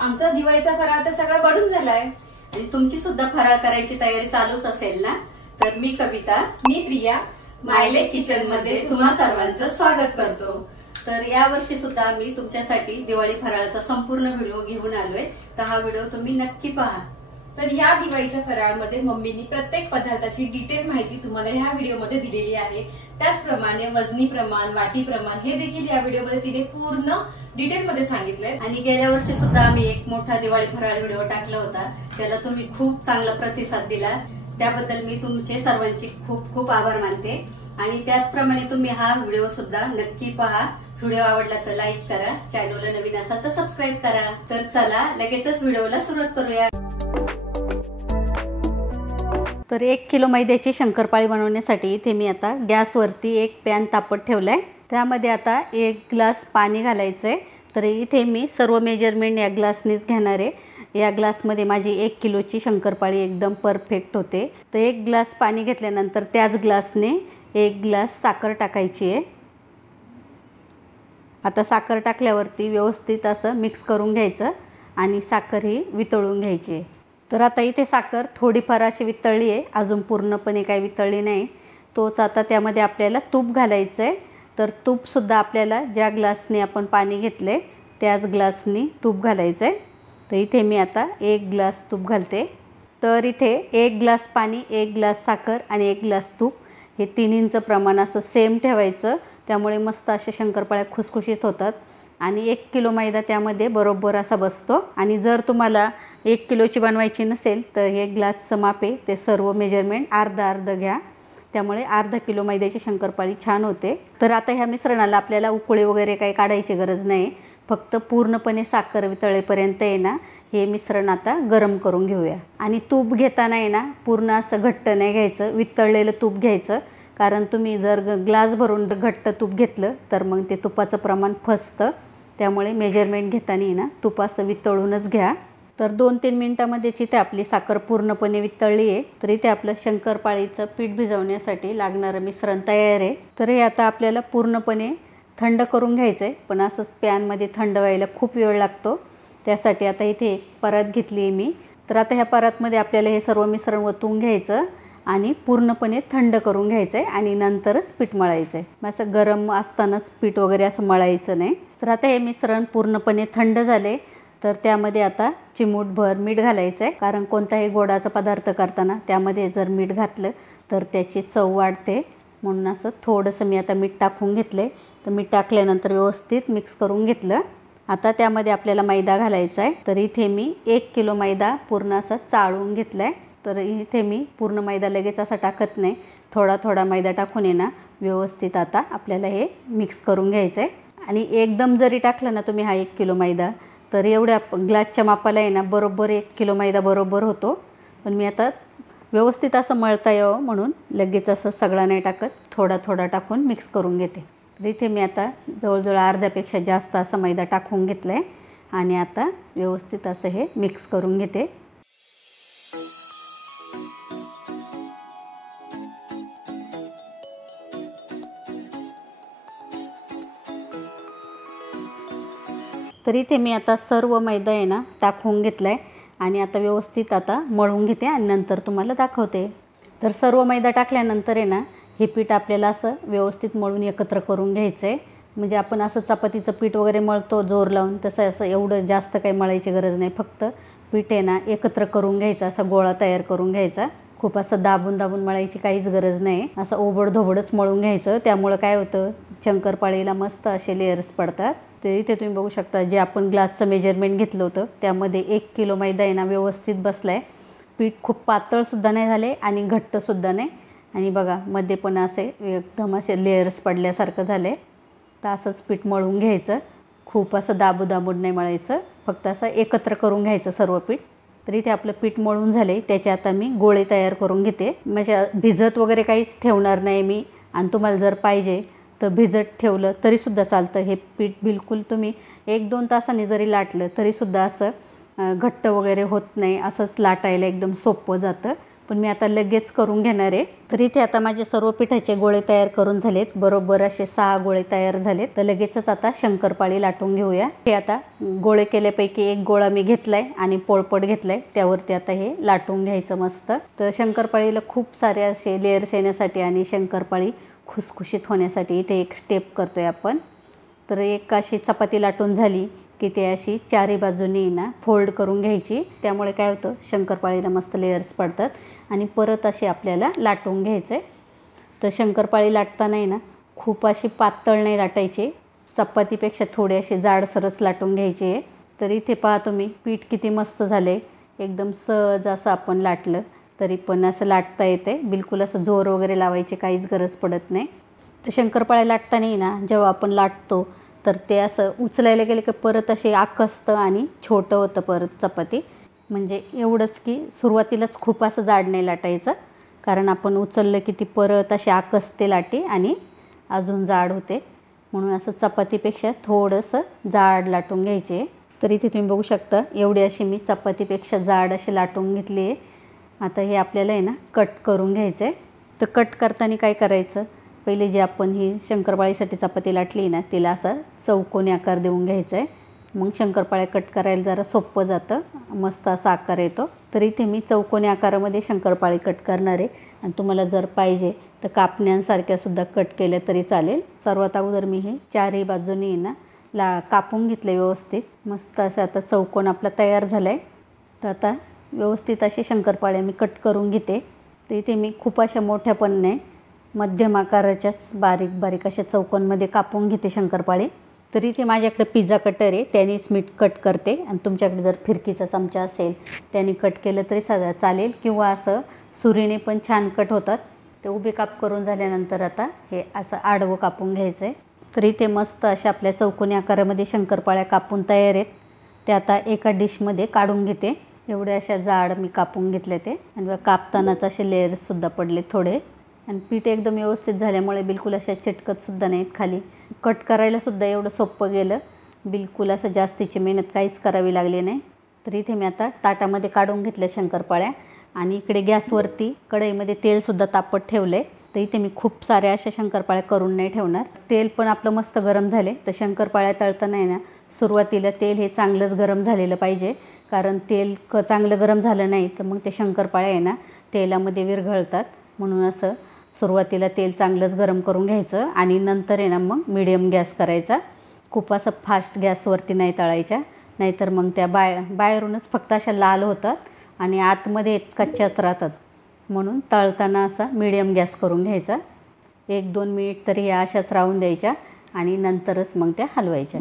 आमचा दिवाळीचा फराळ तर सगळा बनून झालाय आणि तुमची सुद्धा फराळ करायची तयारी चालूच असेल ना। तर मी कविता, मी प्रिया मायलेक किचन मध्ये तुम्हा सर्वांचं स्वागत करतो। तर या वर्षी सुद्धा आम्ही तुमच्यासाठी दिवाळी फराळाचा संपूर्ण व्हिडिओ घेऊन आलोय। तर हा व्हिडिओ तुम्ही नक्की पहा। तर या दिवाळीच्या फराळमध्ये मम्मीनी प्रत्येक पदार्थाची डिटेल माहिती तुम्हाला ह्या व्हिडिओमध्ये दिलेली आहे। त्याचप्रमाणे वजनी प्रमाण, वाटी प्रमाण हे देखील या व्हिडिओमध्ये तिने पूर्ण डिटेल मध्ये सांगितलंय। आणि गेल्या वर्षी सुद्धा आम्ही एक मोठा दिवाळी फराळ व्हिडिओ टाकला होता, त्याला तुम्ही खूप चांगला प्रतिसाद दिला, त्याबद्दल मी तुमचे सर्वांची खूप खूप आभार मानते। आणि त्याचप्रमाणे तुम्ही हा व्हिडिओ सुद्धा नक्की पहा। व्हिडिओ आवडला तर लाईक करा, चॅनलला नवीन असाल तर सबस्क्राईब करा। तर चला लगेचच व्हिडिओला सुरुवात करूया। तर 1 किलो मैद्याची शंकरपाळी बनवण्यासाठी इथे मी आता गॅसवरती एक पॅन तापत ठेवलाय। त्यामध्ये आता 1 ग्लास पाणी घालायचंय। तर इथे मी सर्व मेजरमेंट या ग्लासनेच घेणार आहे। या ग्लासमध्ये माझी 1 किलोची शंकरपाळी एकदम परफेक्ट होते। तर 1 ग्लास पाणी घेतल्यानंतर त्याच ग्लासने 1 ग्लास साखर टाकायची आहे। आता साखर टाकल्यावरती व्यवस्थित असं मिक्स करून घ्यायचं आणि साखर ही वितळून घ्यायची आहे। तर आता इथे साखर थोडीफार अशी वितळली आहे, अजून पूर्णपणे काही वितळली नाही। तोच आता त्यामध्ये आपल्याला तूप घालायचं आहे। तर तूपसुद्धा आपल्याला ज्या ग्लासने आपण पाणी घेतले त्याच ग्लासने तूप घालायचं आहे। तर इथे मी आता 1 ग्लास तूप घालते। तर इथे 1 ग्लास पाणी, 1 ग्लास साखर आणि 1 ग्लास तूप हे तिन्हींचं प्रमाण असं सेम ठेवायचं, त्यामुळे मस्त अशा शंकरपाळ्या खुसखुशीत होतात। आणि 1 किलो मैदा त्यामध्ये बरोबर असा बसतो। आणि जर तुम्हाला 1 किलोची बनवायची नसेल तर 1 ग्लासचं माप आहे ते सर्व मेजरमेंट अर्धा घ्या, त्यामुळे अर्धा किलो मैद्याची शंकरपाळी छान होते। तर आता ह्या मिश्रणाला आपल्याला उकळी वगैरे काही काढायची गरज नाही, फक्त पूर्णपणे साखर वितळेपर्यंत आहे ना हे मिश्रण आता गरम करून घेऊया। आणि तूप घेताना आहे ना पूर्ण असं घट्ट नाही घ्यायचं, वितळलेलं तूप घ्यायचं, कारण तुम्ही जर ग्लास भरून घट्ट तूप घेतलं तर मग ते तुपाचं प्रमाण फसतं। त्यामुळे मेजरमेंट घेताना आहे ना तूप असं वितळूनच घ्या। तर 2-3 मिनिटांमध्येच इथे आपली साखर पूर्णपणे वितळली आहे। तर इथे आपलं शंकरपाळीचं पीठ भिजवण्यासाठी लागणारं मिश्रण तयार आहे। तर हे आता आपल्याला पूर्णपणे थंड करून घ्यायचं आहे, पण असंच पॅनमध्ये थंड व्हायला खूप वेळ लागतो। त्यासाठी आता इथे एक परात घेतली आहे मी। तर आता ह्या परातमध्ये आपल्याला हे सर्व मिश्रण ओतून घ्यायचं आणि पूर्णपणे थंड करून घ्यायचं आहे आणि नंतरच पीठ मळायचं आहे। असं गरम असतानाच पीठ वगैरे असं मळायचं नाही। तर आता हे मिश्रण पूर्णपणे थंड झाले तर त्यामध्ये आता चिमूटभर मीठ घालायचं आहे, कारण कोणताही गोडाचा पदार्थ करताना त्यामध्ये जर मीठ घातलं तर त्याची चव वाढते, म्हणून असं थोडंसं मी आता मीठ टाकून घेतले। तर मीठ टाकल्यानंतर व्यवस्थित मिक्स करून घेतलं। आता त्यामध्ये आपल्याला मैदा घालायचा आहे। तर इथे मी 1 किलो मैदा पूर्ण असा चाळून घेतला आहे। तर इथे मी पूर्ण मैदा लगेच असा टाकत नाही, थोडा थोडा मैदा टाकून आहे ना व्यवस्थित आता आपल्याला हे मिक्स करून घ्यायचं आहे। आणि एकदम जरी टाकलं ना तुम्ही हा 1 किलो मैदा तर एवढ्या ग्लासच्या मापाला आहे ना बरोबर 1 किलो मैदा बरोबर होतो। पण मी आता व्यवस्थित असं मळता यावं म्हणून लगेच असं सगळं नाही टाकत, थोडा थोडा टाकून मिक्स करून घेते। तर इथे मी आता जवळजवळ अर्ध्यापेक्षा जास्त असा मैदा टाकून घेतला आहे आणि आता व्यवस्थित असं हे मिक्स करून घेते। तर इथे मी आता सर्व मैदा आहे ना टाकून घेतला आहे आणि आता व्यवस्थित आता मळून घेते आणि नंतर तुम्हाला दाखवते। तर सर्व मैदा टाकल्यानंतर आहे ना हे पीठ आपल्याला असं व्यवस्थित मळून एकत्र करून घ्यायचं आहे। म्हणजे आपण असं चपातीचं पीठ वगैरे मळतो जोर लावून, तसं असं एवढं जास्त काही मळायची गरज नाही, फक्त पीठ आहे ना एकत्र करून घ्यायचं, असा गोळा तयार करून घ्यायचा। खूप असं दाबून दाबून मळायची काहीच गरज नाही, असं ओबडधोबडच मळून घ्यायचं। त्यामुळे काय होतं, शंकरपाळीला मस्त असे लेयर्स पडतात। ते इथे तुम्ही बघू शकता, जे आपण ग्लासचं मेजरमेंट घेतलं होतं त्यामध्ये 1 किलो मैदा आहे ना व्यवस्थित बसला आहे। पीठ खूप पातळसुद्धा नाही झाले आणि घट्टसुद्धा नाही, आणि बघा मध्ये पण असे एकदम असे लेयर्स पडल्यासारखं झाले। तर असंच पीठ मळून घ्यायचं, खूप असं दाबून नाही मळायचं, फक्त असं एकत्र करून घ्यायचं सर्व पीठ। तर इथे आपलं पीठ मळून झाले, त्याचे आता मी गोळे तयार करून घेते। म्हणजे भिजत वगैरे काहीच ठेवणार नाही मी, आणि तुम्हाला जर पाहिजे तर भिजत ठेवलं तरीसुद्धा चालतं। हे पीठ बिलकुल तुम्ही 1-2 तासांनी जरी लाटलं तरीसुद्धा असं घट्ट वगैरे होत नाही, असंच लाटायला एकदम सोपं जातं। पण मी आता लगेच करून घेणार आहे। तर इथे आता माझे सर्व पिठाचे गोळे तयार करून झालेत, बरोबर असे 6 गोळे तयार झालेत। तर लगेचच आता शंकरपाळी लाटून घेऊया। हे आता गोळे केल्यापैकी एक गोळा मी घेतलाय आणि पोळपट घेतलाय, त्यावरती आता हे लाटून घ्यायचं मस्त। तर शंकरपाळीला खूप सारे असे लेयर्स येण्यासाठी आणि शंकरपाळी खुसखुशीत होण्यासाठी इथे एक स्टेप करतोय आपण। तर एक अशी चपाती लाटून झाली की ते अशी चारी बाजूनी ना फोल्ड करून घ्यायची, त्यामुळे काय होतं शंकरपाळीला मस्त लेयर्स पडतात आणि परत असे आपल्याला लाटून घ्यायचं आहे। तर शंकरपाळी लाटताना ना खूप अशी पातळ नाही लाटायची, चपातीपेक्षा थोडी अशी जाडसरच लाटून घ्यायची आहे। तर इथे पहा तुम्ही पीठ किती मस्त झाले, एकदम सहज असं आपण लाटलं तरी पण असं लाटता येते, बिलकुल असं जोर वगैरे लावायची काहीच गरज पडत नाही। तर शंकरपाळ्या लाटताना ना जेव्हा आपण लाटतो तर ते असं उचलायला गेलं की परत असे आकसतं आणि छोटं होतं परत चपाती। म्हणजे एवढंच की सुरुवातीलाच खूप असं जाड नाही लाटायचं, कारण आपण उचललं की ती परत अशी आकसते लाटी आणि अजून जाड होते, म्हणून असं चपातीपेक्षा थोडंसं जाड लाटून घ्यायचे। तर इथे तुम्ही बघू शकता एवढी अशी मी चपातीपेक्षा जाड अशी लाटून घेतली आहे। आता हे आपल्याला आहे ना कट करून घ्यायचं आहे। तर कट करताना काय करायचं, पहिले जे आपण ही शंकरपाळीसाठी चपाती लाटली ना तिला असा चौकोनी आकार देऊन घ्यायचा आहे, मग शंकरपाळ्या कट करायला जरा सोपं जातं, मस्त असा आकार येतो। तर इथे मी चौकोनी आकारामध्ये शंकरपाळी कट करणार आहे आणि तुम्हाला जर पाहिजे तर कापण्यांसारख्या सुद्धा कट केल्या तरी चालेल। सर्वात अगोदर मी हे चारही बाजूनी ना कापून घेतले व्यवस्थित, मस्त असं आता चौकोन आपला तयार झाला आहे। तर आता व्यवस्थित अशी शंकरपाळ्या मी कट करून घेते। तर इथे मी खूप अशा मोठ्या पण नाही, मध्यम आकाराच्याच बारीक बारीक अशा चौकोनमध्ये कापून घेते शंकरपाळी। तर इथे माझ्याकडे पिझ्झा कटर आहे, त्यानेच मी कट करते आणि तुमच्याकडे जर फिरकीचा चमचा असेल त्याने कट केलं तरी साधा चालेल, किंवा असं सुरीने पण छान कट होतात। ते उभे काप करून झाल्यानंतर आता हे असं आडवं कापून घ्यायचं आहे। तर इथे मस्त अशा आपल्या चौकोनी आकारामध्ये शंकरपाळ्या कापून तयार आहेत, ते आता एका डिशमध्ये काढून घेते। एवढ्या अशा जाड मी कापून घेतले ते, आणि कापतानाच असे लेयर्ससुद्धा पडले थोडे, आणि पीठ एकदम व्यवस्थित झाल्यामुळे बिलकुल अशा चिटकतसुद्धा नाहीत खाली। कट करायलासुद्धा एवढं सोपं गेलं, बिलकुल असं जास्तीची मेहनत काहीच करावी लागली नाही। तर इथे मी आता ताटामध्ये काढून घेतल्या शंकरपाळ्या आणि इकडे गॅसवरती कढईमध्ये तेलसुद्धा तापत ठेवलं आहे। तर इथे मी खूप साऱ्या अशा शंकरपाळ्या करून नाही ठेवणार, तेल पण आपलं मस्त गरम झाले। तर शंकरपाळ्या तळताना आहे ना सुरुवातीला तेल हे चांगलंच गरम झालेलं पाहिजे, कारण तेल चांगलं गरम झालं नाही तर मग ते शंकरपाळ्या आहे ना तेलामध्ये विरघळतात, म्हणून असं सुरुवातीला तेल चांगलंच गरम करून घ्यायचं आणि नंतर आहे ना मग मीडियम गॅस करायचा, खूप असं फास्ट गॅसवरती नाही तळायच्या, नाहीतर मग त्या बाहेरूनच फक्त अशा लाल होतात आणि आतमध्ये कच्च्याच राहतात। म्हणून तळताना असा मीडियम गॅस करून घ्यायचा, 1-2 मिनिट तरी ह्या अशाच राहून द्यायच्या आणि नंतरच मग त्या हलवायच्या।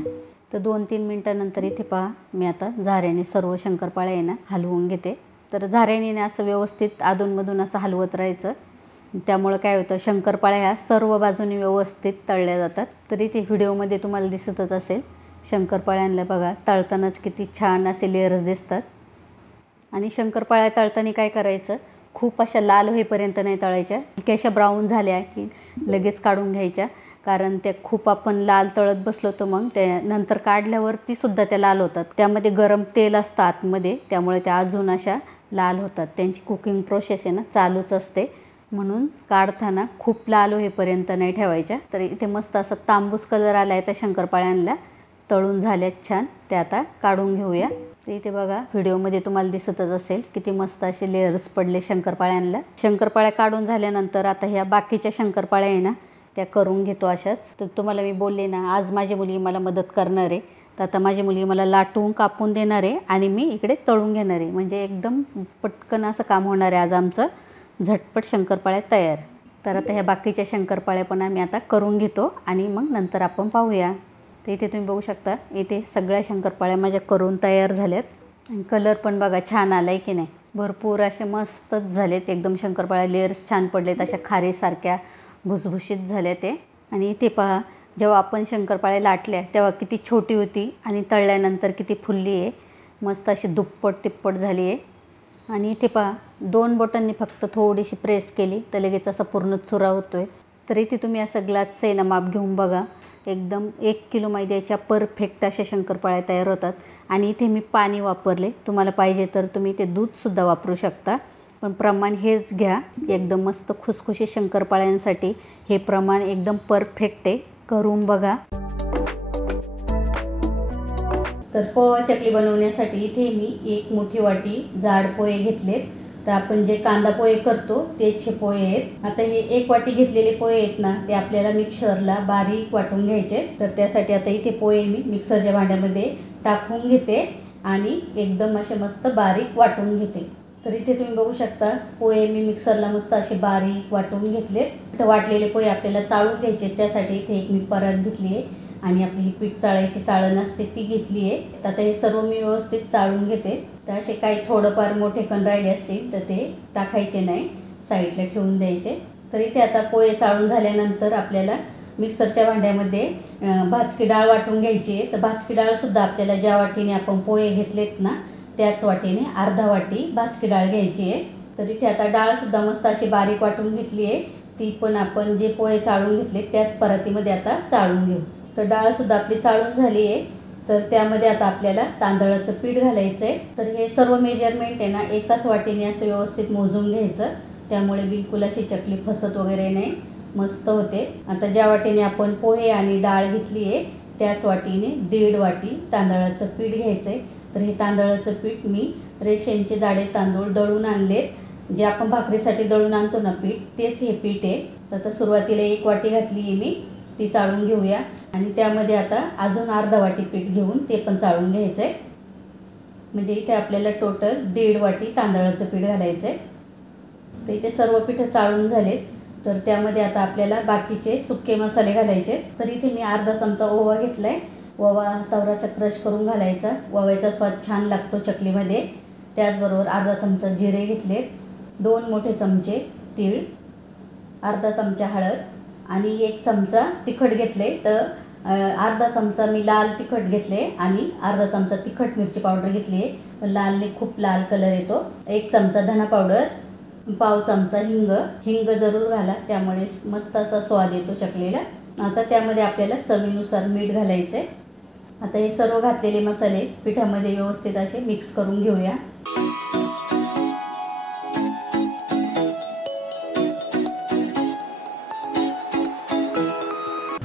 तर 2-3 मिनटानंतर इथे पहा मी आता झाऱ्याने सर्व शंकरपाळ्या आहे ना हलवून घेते। तर झाऱ्याने असं व्यवस्थित अधूनमधून असं हलवत राहायचं, त्यामुळे काय होतं शंकरपाळ्या ह्या सर्व बाजूनी व्यवस्थित तळल्या जातात। तर इथे व्हिडिओमध्ये तुम्हाला दिसतच असेल शंकरपाळ्यांना बघा तळतानाच किती छान असे लेयर्स दिसतात। आणि शंकरपाळ्या तळताना काय करायचं, खूप अशा लाल होईपर्यंत नाही तळायच्या, की अशा ब्राऊन झाल्या की लगेच काढून घ्यायच्या, कारण त्या खूप आपण लाल तळत बसलो तर मग त्या नंतर काढल्यावरती सुद्धा त्या लाल होतात, त्यामध्ये गरम तेल असतं आतमध्ये, त्यामुळे त्या अजून अशा लाल होतात। त्यांची कुकिंग प्रोसेस आहे ना चालूच असते, म्हणून काढताना खूप लाल होईपर्यंत नाही ठेवायच्या। तर इथे मस्त असं तांबूस कलर आला आहे त्या शंकरपाळ्यांना, तळून झाल्यात छान, ते आता काढून घेऊया। तर इथे बघा व्हिडिओमध्ये तुम्हाला दिसतच असेल किती मस्त असे लेयर्स पडले शंकरपाळ्यांना। शंकरपाळ्या काढून झाल्यानंतर आता ह्या बाकीच्या शंकरपाळ्या आहे ना त्या करून घेतो अशाच। तर तुम्हाला मी बोलले ना आज माझी मुलगी मला मदत करणार आहे, तर आता माझी मुलगी मला लाटून कापून देणार आहे आणि मी इकडे तळून घेणार आहे, म्हणजे एकदम पटकन असं काम होणार आहे आज आमचं, झटपट शंकरपाळ्या तयार। तर आता ह्या बाकीच्या शंकरपाळ्या पण आम्ही आता करून घेतो आणि मग नंतर आपण पाहूया। तर इथे तुम्ही बघू शकता इथे सगळ्या शंकरपाळ्या माझ्या करून तयार झाल्यात, आणि कलर पण बघा छान आला आहे की नाही, भरपूर असे मस्तच झालेत एकदम शंकरपाळ्या, लेयर्स छान पडलेत, अशा खारीसारख्या भुसभुशीत झाल्या ते। आणि इथे पहा जेव्हा आपण शंकरपाळ्या लाटल्या तेव्हा किती छोटी होती आणि तळल्यानंतर किती फुलली आहे, मस्त अशी दुप्पट तिप्पट झाली आहे। आणि इथे पहा 2 बोटांनी फक्त थोडीशी प्रेस केली तर लगेच असा पूर्ण चुरा होतो आहे। तर इथे तुम्ही असं ग्लासचं आहे ना माप घेऊन बघा, एकदम 1 किलो मैद्याच्या परफेक्ट अशा शंकरपाळ्या तयार होतात। आणि इथे मी पाणी वापरले, तुम्हाला पाहिजे तर तुम्ही ते दूधसुद्धा वापरू शकता, पण प्रमाण हेच घ्या, एकदम मस्त खुसखुशीत शंकरपाळ्यांसाठी हे प्रमाण एकदम परफेक्ट आहे, करून बघा। तर पोहा चकली बनवण्यासाठी इथे मी 1 मोठी वाटी जाड पोहे घेतलेत। तर आपण जे कांदा पोहे करतो तेच हे पोहे आहेत। आता हे 1 वाटी घेतलेले पोहे आहेत ना, ते आपल्याला मिक्सरला बारीक वाटून घ्यायचे। तर त्यासाठी आता इथे पोहे मी मिक्सरच्या भांड्यामध्ये टाकून घेते आणि एकदम असे मस्त बारीक वाटून घेते। तर इथे तुम्ही बघू शकता पोहे मी मिक्सरला मस्त असे बारीक वाटून घेतलेत। तर वाटलेले पोहे आपल्याला चाळून घ्यायचे, त्यासाठी इथे एक मी परात घेतली आहे आणि आपली ही पीठ चाळायची चाळण असते ती घेतली आहे। आता हे सर्व मी व्यवस्थित चाळून घेते। तर असे काही थोडंफार मोठे कण राहिले असतील तर ते टाकायचे नाही, साईडला ठेवून द्यायचे। तर इथे आता पोहे चाळून झाल्यानंतर आपल्याला मिक्सरच्या भांड्यामध्ये भाजकी डाळ वाटून घ्यायची आहे। तर भाजकी डाळसुद्धा आपल्याला ज्या वाटीने आपण पोहे घेतलेत ना त्याच वाटीने अर्धा वाटी भाजकी डाळ घ्यायची आहे। तर इथे आता डाळसुद्धा मस्त अशी बारीक वाटून घेतली आहे, ती पण आपण जे पोहे चाळून घेतले त्याच परातीमध्ये आता चाळून घेऊ। तर डाळसुद्धा आपली चाळून झाली आहे। तर त्यामध्ये आता आपल्याला तांदळाचं पीठ घालायचं आहे। तर हे सर्व मेजरमेंट आहे ना एकाच वाटीने असं व्यवस्थित मोजून घ्यायचं, त्यामुळे बिलकुल अशी चकली फसत वगैरे नाही, मस्त होते। आता ज्या वाटीने आपण पोहे आणि डाळ घेतली आहे त्याच वाटीने 1.5 वाटी तांदळाचं पीठ घ्यायचं आहे। तर हे तांदळाचं पीठ मी रेशनचे जाडे तांदूळ दळून आणलेत, जे आपण भाकरीसाठी दळून आणतो ना पीठ, तेच हे पीठ आहे। तर आता सुरुवातीला 1 वाटी घातली आहे मी, ती चाळून घेऊया आणि त्यामध्ये आता अजून अर्धा वाटी पीठ घेऊन ते पण चाळून घ्यायचं आहे। म्हणजे इथे आपल्याला टोटल 1.5 वाटी तांदळाचं पीठ घालायचं आहे। तर इथे सर्व पीठ चाळून झालेत। तर त्यामध्ये आता आपल्याला बाकीचे सुके मसाले घालायचे। तर इथे मी अर्धा चमचा ओवा घेतला आहे, ओवा हातावर असा क्रश करून घालायचा, ओव्याचा स्वाद छान लागतो चकलीमध्ये। त्याचबरोबर अर्धा चमचा जिरे घेतले, 2 मोठे चमचे तीळ, अर्धा चमचा हळद आणि 1 चमचा तिखट घेतले। तर अर्धा चमचा मी लाल तिखट घेतले आणि अर्धा चमचा तिखट मिरची पावडर घेतली आहे, लालने खूप लाल कलर येतो। 1 चमचा धना पावडर, पाव चमचा हिंग जरूर घाला, त्यामुळे मस्त असा स्वाद येतो चकलीला। आता त्यामध्ये आपल्याला चवीनुसार मीठ घालायचं आहे। आता हे सर्व घातलेले मसाले पिठामध्ये व्यवस्थित असे मिक्स करून घेऊया।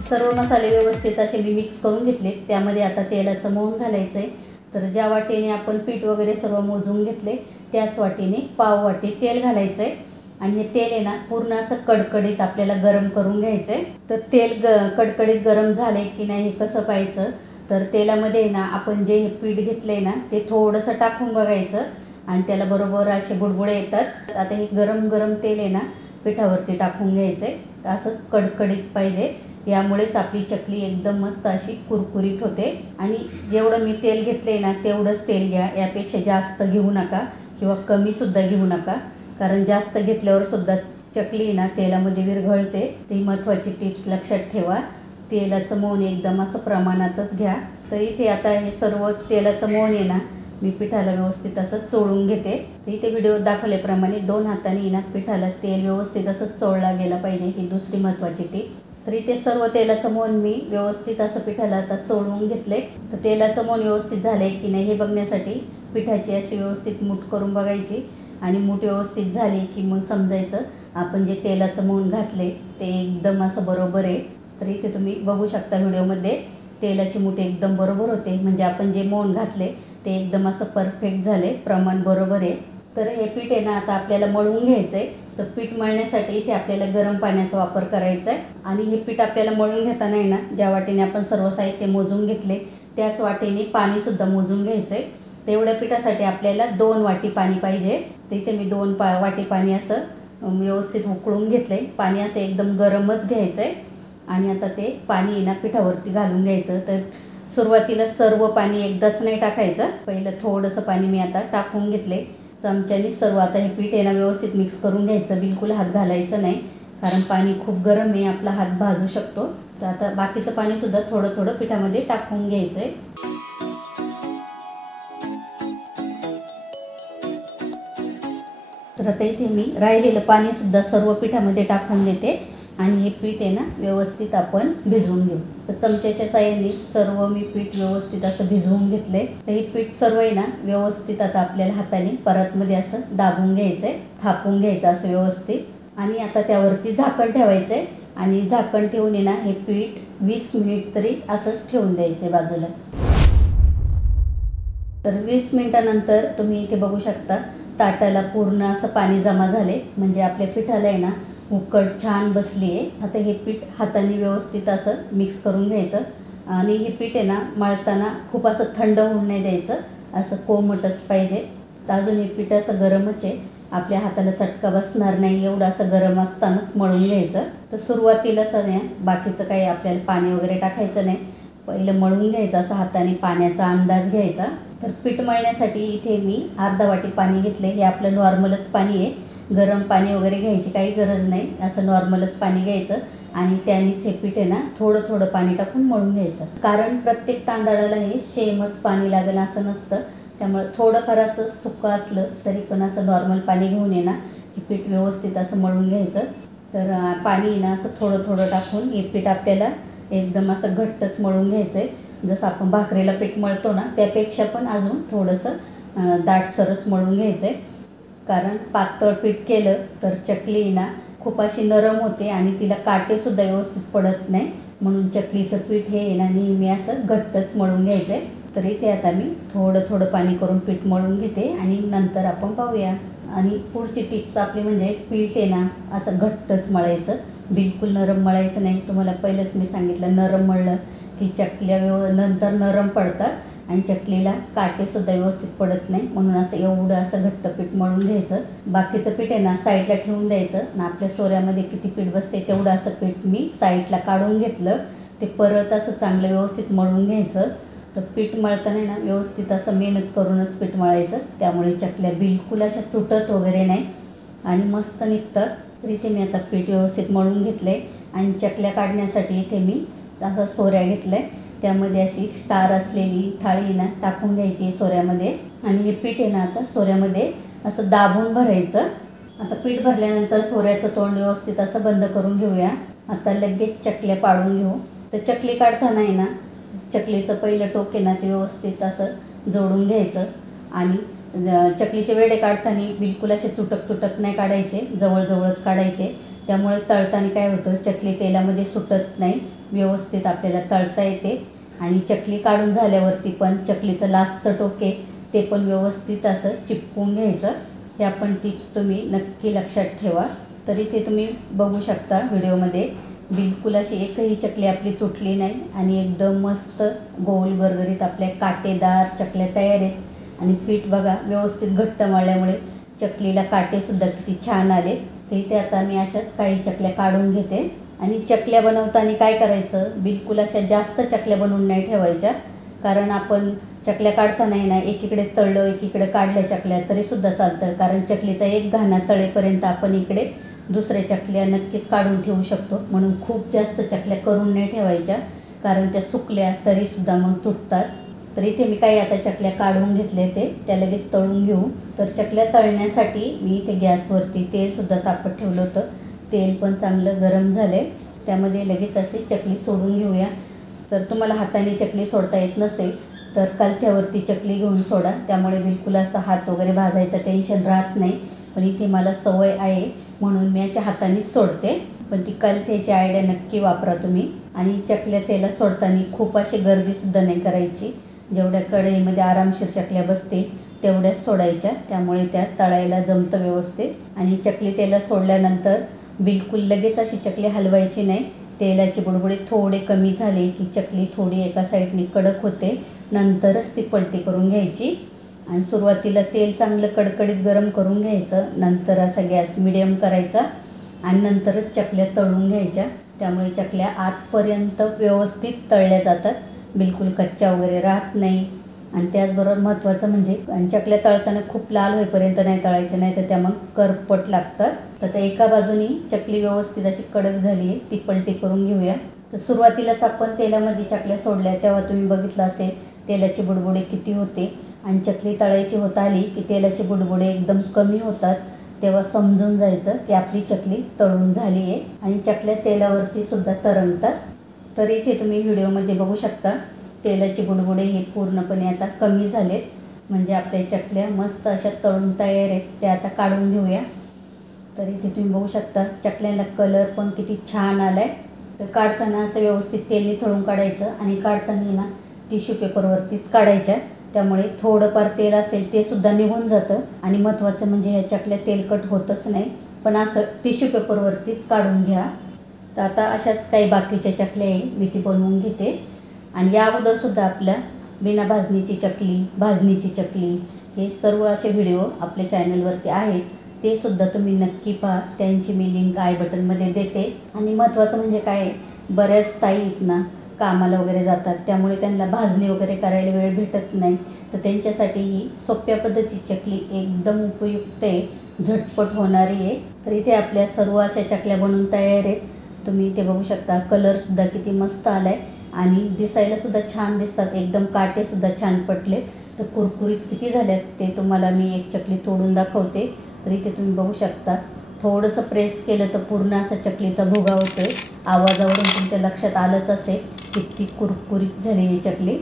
सर्व मसाले व्यवस्थित असे मी मिक्स करून घेतले। त्यामध्ये आता तेलाचं मोहन घालायचं आहे। तर ज्या वाटीने आपण पीठ वगैरे सर्व मोजून घेतले त्याच वाटीने पाव वाटी तेल घालायचं आहे आणि हे तेल आहे ना पूर्ण असं कडकडीत आपल्याला गरम करून घ्यायचं आहे। तर तेल कडकडीत गरम झाले की नाही हे कसं पाहायचं, तर तेलामध्ये ना आपण जे पीठ घेतलंय ना ते थोडंसं टाकून बघायचं आणि त्याला बरोबर असे बुडबुडे येतात। आता हे गरम गरम तेल आहे ना पिठावरती टाकून घ्यायचं आहे, तर असंच कडकडीत पाहिजे, यामुळेच आपली चकली एकदम मस्त अशी कुरकुरीत होते। आणि जेवढं मी तेल घेतले ना तेवढंच तेल घ्या, यापेक्षा जास्त घेऊ नका किंवा कमीसुद्धा घेऊ नका, कारण जास्त घेतल्यावर सुद्धा चकली ना तेलामध्ये विरघळते। ती महत्त्वाची टिप्स लक्षात ठेवा, तेलाचं मोहन एकदम असं प्रमाणातच घ्या। तर इथे आता हे सर्व तेलाचं मोहन आहे ना मी पिठाला व्यवस्थित असं चोळून घेते। तर इथे व्हिडिओ दाखवल्याप्रमाणे 2 हातांनी ना पिठाला तेल व्यवस्थित असं चोळला गेला पाहिजे, ही दुसरी महत्त्वाची टिप्स। तर इथे सर्व तेलाचं मोहन मी व्यवस्थित असं पिठाला आता चोळून घेतले। तर तेलाचं मोहन व्यवस्थित झालंय की नाही हे बघण्यासाठी पिठाची अशी व्यवस्थित मूठ करून बघायची आणि मूठ व्यवस्थित झाली की मग समजायचं आपण जे तेलाचं मोहन घातले ते एकदम असं बरोबर आहे। तर इथे तुम्ही बघू शकता व्हिडिओमध्ये तेलाची मूठ एकदम बरोबर होते, म्हणजे आपण जे मोहन घातले ते एकदम असं परफेक्ट झाले, प्रमाण बरोबर आहे। तर हे पीठ आहे ना आता आपल्याला मळून घ्यायचं आहे। तर पीठ मळण्यासाठी इथे आपल्याला गरम पाण्याचा वापर करायचा आहे आणि हे पीठ आपल्याला मळून घेताना आहे ना ज्या वाटीने आपण सर्व साहित्य मोजून घेतले त्याच वाटीने पाणीसुद्धा मोजून घ्यायचं आहे। तेवढ्या पिठासाठी आपल्याला 2 वाटी पाणी पाहिजे। तर इथे मी 2 वाटी पाणी असं व्यवस्थित उकळून घेतले, पाणी असं एकदम गरमच घ्यायचं आहे आणि आता ते पाणी ना पिठावरती घालून घ्यायचं। तर सुरुवातीला सर्व पाणी एकदाच नाही टाकायचं, पहिलं थोडंसं पाणी मी आता टाकून घेतले चमच्याने। सर्व आता हे पीठ आहे ना व्यवस्थित मिक्स करून घ्यायचं, बिलकुल हात घालायचं नाही, कारण पाणी खूप गरम आहे, आपला हात भाजू शकतो। तर आता बाकीचं पाणीसुद्धा थोडं थोडं पिठामध्ये टाकून घ्यायचं आहे। तर आता इथे मी राहिलेलं पाणीसुद्धा सर्व पिठामध्ये टाकून देते आणि हे पीठ आहे ना व्यवस्थित आपण भिजवून घेऊ। तर चमच्याच्या साहाय्याने सर्व मी पीठ व्यवस्थित असं भिजवून घेतलंय. तर हे पीठ सर्व आहे ना व्यवस्थित आता आपल्याला हाताने परातमध्ये असं दाबून घ्यायचंय, थापून घ्यायचं असं व्यवस्थित. आणि आता त्यावरती झाकण ठेवायचंय आणि झाकण ठेवून ना हे पीठ 20 मिनिट तरी असंच ठेवून द्यायचे बाजूला. तर 20 मिनिटानंतर तुम्ही इथे बघू शकता ताटाला पूर्ण असं पाणी जमा झाले, म्हणजे आपल्या पिठाला आहे ना उकळ छान बसली आहे. आता हे पीठ हाताने व्यवस्थित असं मिक्स करून घ्यायचं आणि हे पीठ आहे ना मळताना खूप असं थंड होऊन नाही द्यायचं, असं कोमटच पाहिजे. तर अजून हे पीठ असं गरमच आहे, आपल्या हाताला चटका बसणार नाही एवढं असं गरम असतानाच मळून घ्यायचं. तर सुरुवातीलाच नाही बाकीचं काही आपल्याला पाणी वगैरे टाकायचं नाही, पहिलं मळून घ्यायचं असं हाताने, पाण्याचा अंदाज घ्यायचा. तर पीठ मळण्यासाठी इथे मी अर्धा वाटी पाणी घेतले. हे आपलं नॉर्मलच पाणी आहे, गरम पाणी वगैरे घ्यायची काही गरज नाही, असं नॉर्मलच पाणी घ्यायचं आणि त्यानेच हे पीठ आहे ना थोडं थोडं पाणी टाकून मळून घ्यायचं. कारण प्रत्येक तांदळाला हे सेमच पाणी लागेल असं नसतं, त्यामुळे थोडंफार असं सुकं असलं तरी पण असं नॉर्मल पाणी घेऊन ये ना हे पीठ व्यवस्थित असं मळून घ्यायचं. तर पाणी ना असं थोडं थोडं टाकून हे पीठ आपल्याला एकदम असं घट्टच मळून घ्यायचं आहे. जसं आपण भाकरीला पीठ मळतो ना त्यापेक्षा पण अजून थोडंसं दाटसरच मळून घ्यायचं आहे. कारण पातळ पीठ केलं तर चकली ना खूप अशी नरम होते आणि तिला काटेसुद्धा व्यवस्थित पडत नाही, म्हणून चकलीचं पीठ हे ना नेहमी असं घट्टच मळून घ्यायचं आहे. तर इथे आता मी थोडं थोडं पाणी करून पीठ मळून घेते आणि नंतर आपण पाहूया. आणि पुढची टिप्स आपली म्हणजे पीठ आहे ना असं घट्टच मळायचं, बिलकुल नरम मळायचं नाही. तुम्हाला पहिलंच मी सांगितलं नरम मळलं की चकल्या नंतर नरम पडतात आणि चकलीला काटेसुद्धा व्यवस्थित पडत नाही, म्हणून असं एवढं असं घट्ट पीठ मळून घ्यायचं. बाकीचं पीठ आहे ना साईडला ठेवून द्यायचं ना, आपल्या सोऱ्यामध्ये किती पीठ बसते तेवढं असं पीठ मी साईडला काढून घेतलं. ते परत असं चांगलं व्यवस्थित मळून घ्यायचं. तर पीठ मळताना ना व्यवस्थित असं मेहनत करूनच पीठ मळायचं, त्यामुळे चकल्या बिलकुल अशा तुटत वगैरे नाही आणि मस्त निघतात. तर इथे मी आता पीठ व्यवस्थित मळून घेतलं आहे आणि चकल्या काढण्यासाठी इथे मी असं सोऱ्या घेतलं आहे, त्यामध्ये अशी स्टार असलेली थाळी ना टाकून घ्यायची सोऱ्यामध्ये आणि हे पीठ आहे ना आता सोऱ्यामध्ये असं दाबून भरायचं. आता पीठ भरल्यानंतर सोऱ्याचं तोंड व्यवस्थित असं बंद करून घेऊया. आता लगेच चकल्या पाडून घेऊ. तर चकली काढताना आहे ना चकलीचं पहिलं टोक आहे ना ते व्यवस्थित असं जोडून घ्यायचं आणि चकलीचे वेडे काढताना बिलकुल असे तुटक नाही काढायचे, जवळजवळच काढायचे. त्यामुळे तळताना काय होतं चकली तेलामध्ये सुटत नाही, व्यवस्थित आपल्याला तळता येते. आणि चकली काढून झाल्यावरती पण चकलीचं लास्टचं टोक आहे ते पण व्यवस्थित असं चिपकून घ्यायचं. हे आपण टिप्स तुम्ही नक्की लक्षात ठेवा. तर इथे तुम्ही बघू शकता व्हिडिओमध्ये बिलकुल अशी एकही चकली आपली तुटली नाही आणि एकदम मस्त गोल गरगरीत आपल्या काटेदार चकल्या तयार आहेत. आणि पीठ बघा व्यवस्थित घट्ट मळल्यामुळे चकलीला काटेसुद्धा किती छान आले. ते इथे आता मी अशाच काही चकल्या काढून घेते. आणि चकल्या बनवताना काय करायचं, बिलकुल अशा जास्त चकल्या बनवून नाही ठेवायच्या, कारण आपण चकल्या काढताना ना एकीकडे तळलं एकीकडे काढल्या चकल्या तरीसुद्धा चालतं, कारण चकलीचा एक घाणा तळेपर्यंत आपण इकडे दुसऱ्या चकल्या नक्कीच काढून ठेवू शकतो. म्हणून खूप जास्त चकल्या करून नाही ठेवायच्या, कारण त्या सुकल्या तरीसुद्धा मग तुटतात. तर इथे मी काही आता चकल्या काढून घेतले त्या लगेच तळून घेऊ. तर चकल्या तळण्यासाठी मी इथे गॅसवरती तेलसुद्धा तापत ठेवलं होतं. तेल पण चांगलं गरम झाले, त्यामध्ये लगेच अशी चकली सोडून घेऊया. तर तुम्हाला हाताने चकली सोडता येत नसेल तर कलथ्यावरती चकली घेऊन सोडा, त्यामुळे बिलकुल असं हात वगैरे भाजायचं टेन्शन राहत नाही. पण इथे मला सवय आहे म्हणून मी अशा हातानेच सोडते, पण ती कलथ्याची आयडिया नक्की वापरा तुम्ही. आणि चकल्या तेलात सोडताना खूप अशी गर्दीसुद्धा नाही करायची, जेवढ्या कढईमध्ये आरामशीर चकल्या बसते तेवढ्याच सोडायच्या, त्यामुळे त्या तळायला जमतं व्यवस्थित. आणि चकली तेलात सोडल्यानंतर बिलकुल लगेच अशी चकली हलवायची नाही. तेलाची बुडबुडी थोडे कमी झाले की चकली थोडी एका साईडने कडक होते, नंतरच ती पलटी करून घ्यायची. आणि सुरुवातीला तेल चांगलं कडकडीत गरम करून घ्यायचं, नंतर असा गॅस मिडियम करायचा आणि नंतरच चकल्या तळून घ्यायच्या. त्यामुळे चकल्या आतपर्यंत व्यवस्थित तळल्या जातात, बिलकुल कच्च्या वगैरे राहत नाही. आणि त्याचबरोबर महत्त्वाचं म्हणजे चकल्या तळताना खूप लाल होईपर्यंत नाही तळायच्या, नाही तर त्या मग करपट लागतात. तर त्या एका बाजूनी चकली व्यवस्थित अशी कडक झाली आहे ती पलटी करून घेऊया. तर सुरुवातीलाच आपण तेलामध्ये चकल्या सोडल्या तेव्हा तुम्ही बघितलं असेल तेलाची बुडबुडे किती होते, आणि चकली तळायची होत आली की तेलाचे बुडबुडे एकदम कमी होतात, तेव्हा समजून जायचं की आपली चकली तळून झाली आहे. आणि चकल्या तेलावरती सुद्धा तरंगतात. तर इथे तुम्ही व्हिडिओमध्ये बघू शकता तेलाचे बुडबुडे हे पूर्णपणे आता कमी झालेत. म्हणजे आपल्या चकल्या मस्त अशा तळून तयार आहेत. त्या आता काढून घेऊया. तर इथे तुम्ही बघू शकता चकल्यांना कलर पण किती छान आला आहे. तर काढताना असं व्यवस्थित तेल निथळून काढायचं आणि काढताना ना टिश्यू पेपरवरतीच काढायच्या. त्यामुळे थोडंफार तेल असेल ते सुद्धा निघून जातं आणि महत्त्वाचं म्हणजे ह्या चकल्या तेलकट होतच नाही. पण असं टिश्यू पेपरवरतीच काढून घ्या. तर आता अशाच काही बाकीच्या चकल्या आहे मी ती बनवून घेते. आणि या अगोदरसुद्धा आपल्या बिना भाजणीची चकली, भाजणीची चकली हे सर्व असे व्हिडिओ आपल्या चॅनलवरती आहेत. ते सुद्धा तुम्ही नक्की पहा. त्यांची मी लिंक आय बटनमध्ये देते. आणि महत्त्वाचं म्हणजे काय, बऱ्याच ताई आहेत ना कामाला वगैरे जातात, त्यामुळे त्यांना भाजणी वगैरे करायला वेळ भेटत नाही. तर त्यांच्यासाठी ही सोप्या पद्धतीची चकली एकदम उपयुक्त आहे, झटपट होणारी आहे. तर इथे आपल्या सर्व अशा चकल्या बनवून तयार आहेत. तुम्ही इथे बघू शकता कलरसुद्धा किती मस्त आला आहे आणि दिसायलासुद्धा छान दिसतात. एकदम काटेसुद्धा छान पडले. तर कुरकुरीत किती झाल्यात ते तुम्हाला मी एक चकली तोडून दाखवते. तर इथे तुम्ही बघू शकता थोडंसं प्रेस केलं तर पूर्ण असा चकलीचा भुगा होतो आहे. आवाजावरून तुमच्या लक्षात आलंच असेल किती कुरकुरीत झाली ही चकली.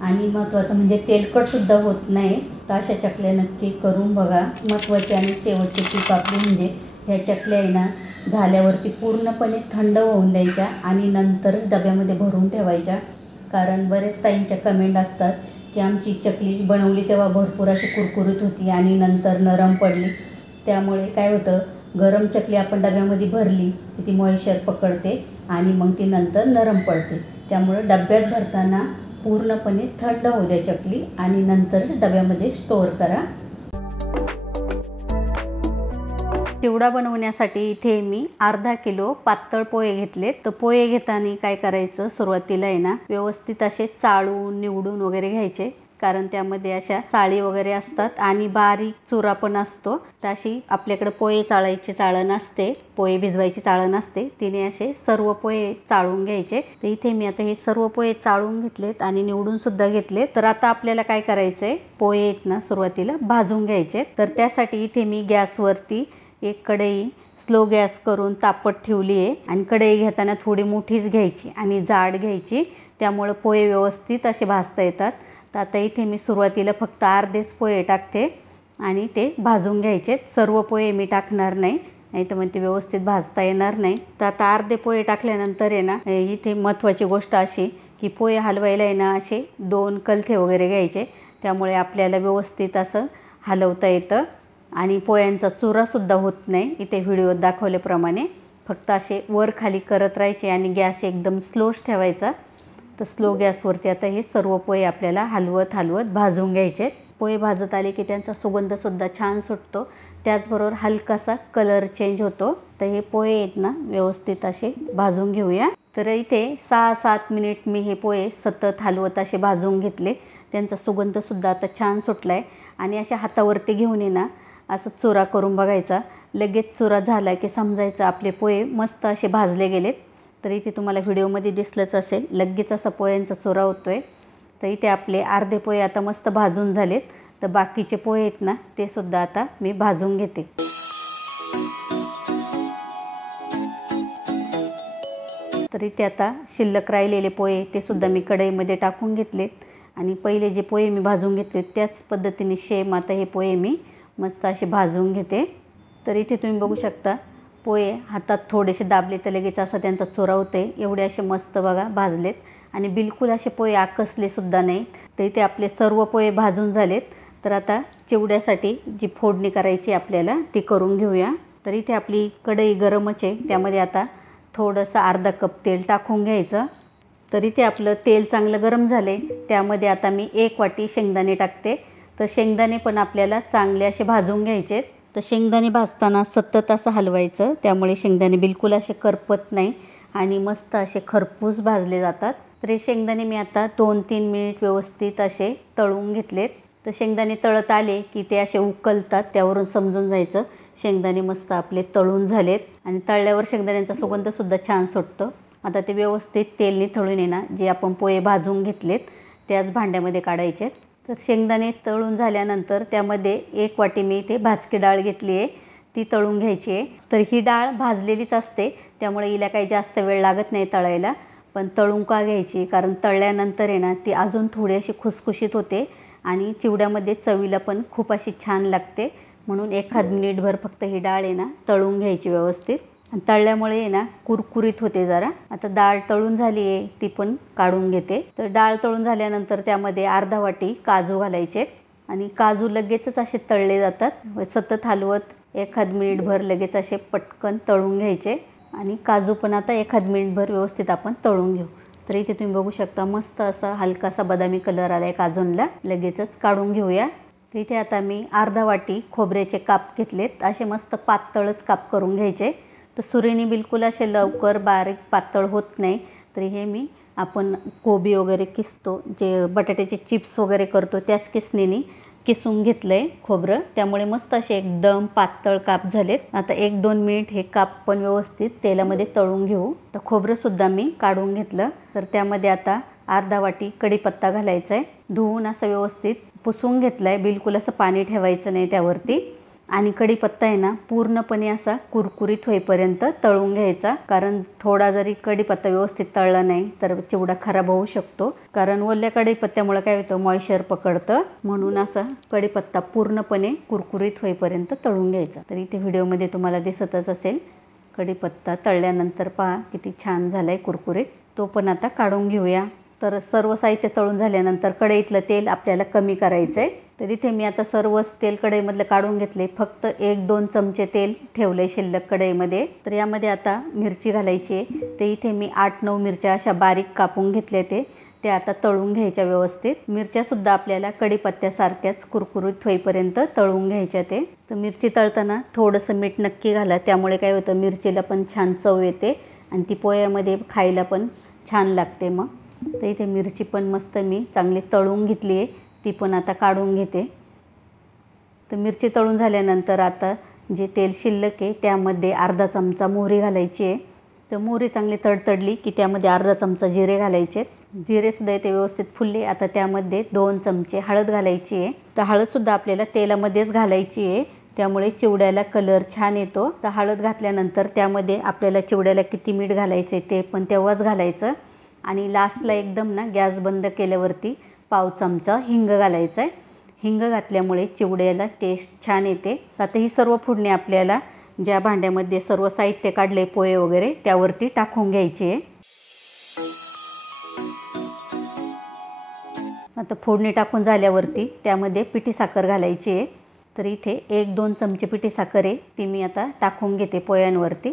आणि महत्त्वाचं म्हणजे तेलकटसुद्धा होत नाही. तर अशा चकल्या नक्की करून बघा. महत्त्वाची आणि शेवटची टीप आपली म्हणजे ह्या चकल्या आहे ना झाल्यावरती पूर्णपणे थंड होऊन द्यायच्या आणि नंतरच डब्यामध्ये भरून ठेवायच्या. कारण बरेच ताईंच्या कमेंट असतात की आमची चकली बनवली तेव्हा भरपूर अशी कुरकुरीत होती आणि नंतर नरम पडली. त्यामुळे काय होतं, गरम चकली आपण डब्यामध्ये भरली की ती मॉइश्चर पकडते आणि मग ती नंतर नरम पडते. त्यामुळे डब्यात भरताना पूर्णपणे थंड होऊ द्या चकली आणि नंतरच डब्यामध्ये स्टोअर करा. चिवडा बनवण्यासाठी इथे मी अर्धा किलो पातळ पोहे घेतलेत. तर पोहे घेताना काय करायचं, सुरुवातीला आहे ना व्यवस्थित असे चाळून निवडून वगैरे घ्यायचे. कारण त्यामध्ये अशा चाळी वगैरे असतात आणि बारीक चुरा पण असतो. तर अशी आपल्याकडे पोहे चाळायची चाळण असते, पोहे भिजवायची चाळण असते, तिने असे सर्व पोहे चाळून घ्यायचे. तर इथे मी आता हे सर्व पोहे चाळून घेतलेत आणि निवडून सुद्धा घेतलेत. तर आता आपल्याला काय करायचंय, पोहे आहेत ना सुरुवातीला भाजून घ्यायचे. तर त्यासाठी इथे मी गॅसवरती एक कढई स्लो गॅस करून तापत ठेवली आहे. आणि कढई घेताना थोडी मोठीच घ्यायची आणि जाड घ्यायची, त्यामुळे पोहे व्यवस्थित असे भाजता येतात. तर आता इथे मी सुरुवातीला फक्त अर्धेच पोहे टाकते आणि ते भाजून घ्यायचे. सर्व पोहे मी टाकणार नाही, नाही तर मग ते व्यवस्थित भाजता येणार नाही. तर आता अर्धे पोहे टाकल्यानंतर आहे ना इथे महत्त्वाची गोष्ट अशी की पोहे हलवायला आहे ना असे 2 कलथे वगैरे घ्यायचे. त्यामुळे आपल्याला व्यवस्थित असं हलवता येतं आणि पोह्यांचा चुरासुद्धा होत नाही. इथे व्हिडिओत दाखवल्याप्रमाणे फक्त असे वर खाली करत राहायचे आणि गॅस एकदम स्लोच ठेवायचा. तर स्लो गॅसवरती आता हे सर्व पोहे आपल्याला हलवत हलवत भाजून घ्यायचे. पोहे भाजत आले की त्यांचा सुगंधसुद्धा छान सुटतो, त्याचबरोबर हलकासा कलर चेंज होतो. तर हे पोहे आहेत ना व्यवस्थित असे भाजून घेऊया. तर इथे 6-7 मिनिट मी हे पोहे सतत हलवत असे भाजून घेतले. त्यांचा सुगंधसुद्धा आता छान सुटला आहे. आणि अशा हातावरती घेऊन ये ना असं चुरा करून बघायचा. लगेच चुरा झाला की समजायचं आपले पोहे मस्त असे भाजले गेलेत. तर इथे तुम्हाला व्हिडिओमध्ये दिसलंच असेल लगेच असा पोह्यांचा चुरा होतो आहे. तर इथे आपले अर्धे पोहे आता मस्त भाजून झालेत. तर बाकीचे पोहे आहेत ना ते सुद्धा आता मी भाजून घेते. तर इथे आता शिल्लक राहिलेले पोहे ते सुद्धा मी कढईमध्ये टाकून घेतलेत आणि पहिले जे पोहे मी भाजून घेतले त्याच पद्धतीने सेम आता हे पोहे मी मस्त असे भाजून घेते. तर इथे तुम्ही बघू शकता पोहे हातात थोडेसे दाबले तर लगेच असा त्यांचा चुरा होते. एवढे असे मस्त बघा भाजलेत आणि बिलकुल असे पोहे आकसले सुद्धा नाही. तर इथे आपले सर्व पोहे भाजून झालेत. तर आता चिवड्यासाठी जी फोडणी करायची आपल्याला ती करून घेऊया. तर इथे आपली कढई गरमच आहे, त्यामध्ये आता थोडंसं अर्धा कप तेल टाकून घ्यायचं. तर इथे आपलं तेल चांगलं गरम झाले, त्यामध्ये आता मी 1 वाटी शेंगदाणे टाकते. तर शेंगदाणे पण आपल्याला चांगले असे भाजून घ्यायचे. तर शेंगदाणे भाजताना सतत असं हलवायचं, त्यामुळे शेंगदाणे बिलकुल असे करपत नाही आणि मस्त असे खरपूस भाजले जातात. तर हे शेंगदाणे मी आता 2-3 मिनिट व्यवस्थित असे तळून घेतलेत. तर शेंगदाणे तळत आले की ते असे उकलतात, त्यावरून समजून जायचं शेंगदाणे मस्त आपले तळून झालेत. आणि तळल्यावर शेंगदाण्यांचा सुगंधसुद्धा छान सुटतो. आता ते व्यवस्थित तेल निथळून येणार जे आपण पोहे भाजून घेतलेत त्याच भांड्यामध्ये काढायचे. तर शेंगदाणे तळून झाल्यानंतर त्यामध्ये 1 वाटी मी इथे भाजकी डाळ घेतली आहे, ती तळून घ्यायची आहे. तर ही डाळ भाजलेलीच असते, त्यामुळे हिला काही जास्त वेळ लागत नाही तळायला. पण तळून का घ्यायची, कारण तळल्यानंतर आहे ना ती अजून थोडी अशी खुसखुशीत होते आणि चिवड्यामध्ये चवीला पण खूप अशी छान लागते. म्हणून एखाद मिनिटभर फक्त ही डाळ आहे ना तळून घ्यायची व्यवस्थित. आणि तळल्यामुळे आहे ना कुरकुरीत होते जरा. आता डाळ तळून झाली आहे, ती पण काढून घेते. तर डाळ तळून झाल्यानंतर त्यामध्ये अर्धा वाटी काजू घालायचे आणि काजू लगेचच असे तळले जातात. सतत हलवत एखाद मिनिटभर लगेच असे पटकन तळून घ्यायचे आणि काजू पण आता एखाद मिनिटभर व्यवस्थित आपण तळून घेऊ. तर इथे तुम्ही बघू शकता मस्त असा हलकासा बदामी कलर आला आहे काजूंना. लगेचच काढून घेऊया. तर इथे आता मी अर्धा वाटी खोबऱ्याचे काप घेतलेत. असे मस्त पातळच काप करून घ्यायचे. तर सुरीने बिलकुल असे लवकर बारीक पातळ होत नाही. तर हे मी आपण कोबी वगैरे किसतो, जे बटाट्याचे चिप्स वगैरे करतो त्याच किसणीने किसून घेतलं आहे खोबरं. त्यामुळे मस्त असे एकदम पातळ काप झालेत. आता 1-2 मिनिट हे काप पण व्यवस्थित तेलामध्ये तळून घेऊ. तर खोबरंसुद्धा मी काढून घेतलं. तर त्यामध्ये आता अर्धा वाटी कढीपत्ता घालायचा आहे. धुवून असं व्यवस्थित पुसून घेतलं आहे. बिलकुल असं पाणी ठेवायचं नाही त्यावरती. आणि कढीपत्ता आहे ना पूर्णपणे असा कुरकुरीत होईपर्यंत तळून घ्यायचा, कारण थोडा जरी कढीपत्ता व्यवस्थित तळला नाही तर चिवडा खराब होऊ शकतो. कारण ओल्या कढीपत्त्यामुळे काय होतं, मॉइश्चर पकडतं. म्हणून असा कढीपत्ता पूर्णपणे कुरकुरीत होईपर्यंत तळून घ्यायचा. तर इथे व्हिडिओमध्ये तुम्हाला दिसतच असेल कढीपत्ता तळल्यानंतर पहा किती छान झाला आहे कुरकुरीत. तो पण आता काढून घेऊया. तर सर्व साहित्य तळून झाल्यानंतर कढईतलं तेल आपल्याला कमी करायचं आहे. तर इथे मी आता सर्वच तेल कढईमधलं काढून घेतले. फक्त 1-2 चमचे तेल ठेवले शिल्लक कढईमध्ये. तर यामध्ये आता मिरची घालायची आहे. ते इथे मी 8-9 मिरच्या अशा बारीक कापून घेतल्या. ते आता तळून घ्यायच्या व्यवस्थित. मिरच्यासुद्धा आपल्याला कढीपत्त्यासारख्याच कुरकुरीत होईपर्यंत तळून घ्यायच्या. तर मिरची तळताना थोडंसं मीठ नक्की घाला. त्यामुळे काय होतं, मिरचीला पण छान चव येते आणि ती पोह्यामध्ये खायला पण छान लागते मग. तर इथे मिरची पण मस्त मी चांगली तळून घेतली आहे. ती पण आता काढून घेते. तर मिरची तळून झाल्यानंतर आता जे तेल शिल्लक आहे त्यामध्ये अर्धा चमचा मोहरी घालायची आहे. तर मोहरी चांगली तडतडली की त्यामध्ये अर्धा चमचा जिरे घालायचे. जिरेसुद्धा इथे व्यवस्थित फुलले. आता त्यामध्ये 2 चमचे हळद घालायची आहे. तर हळदसुद्धा आपल्याला तेलामध्येच घालायची आहे, त्यामुळे चिवड्याला कलर छान येतो. तर हळद घातल्यानंतर त्यामध्ये आपल्याला चिवड्याला किती मीठ घालायचं आहे ते पण तेव्हाच घालायचं. आणि लास्टला एकदम ना गॅस बंद केल्यावरती पाव चमचा हिंग घालायचा आहे. हिंग घातल्यामुळे चिवड्याला टेस्ट छान येते. आता ही सर्व फोडणी आपल्याला ज्या भांड्यामध्ये सर्व साहित्य काढले पोहे वगैरे त्यावरती टाकून घ्यायची आहे. आता फोडणी टाकून झाल्यावरती त्यामध्ये पिठी साखर घालायची आहे. तर इथे 1-2 चमचे पिठी साखर आहे, ती मी आता टाकून घेते पोह्यांवरती.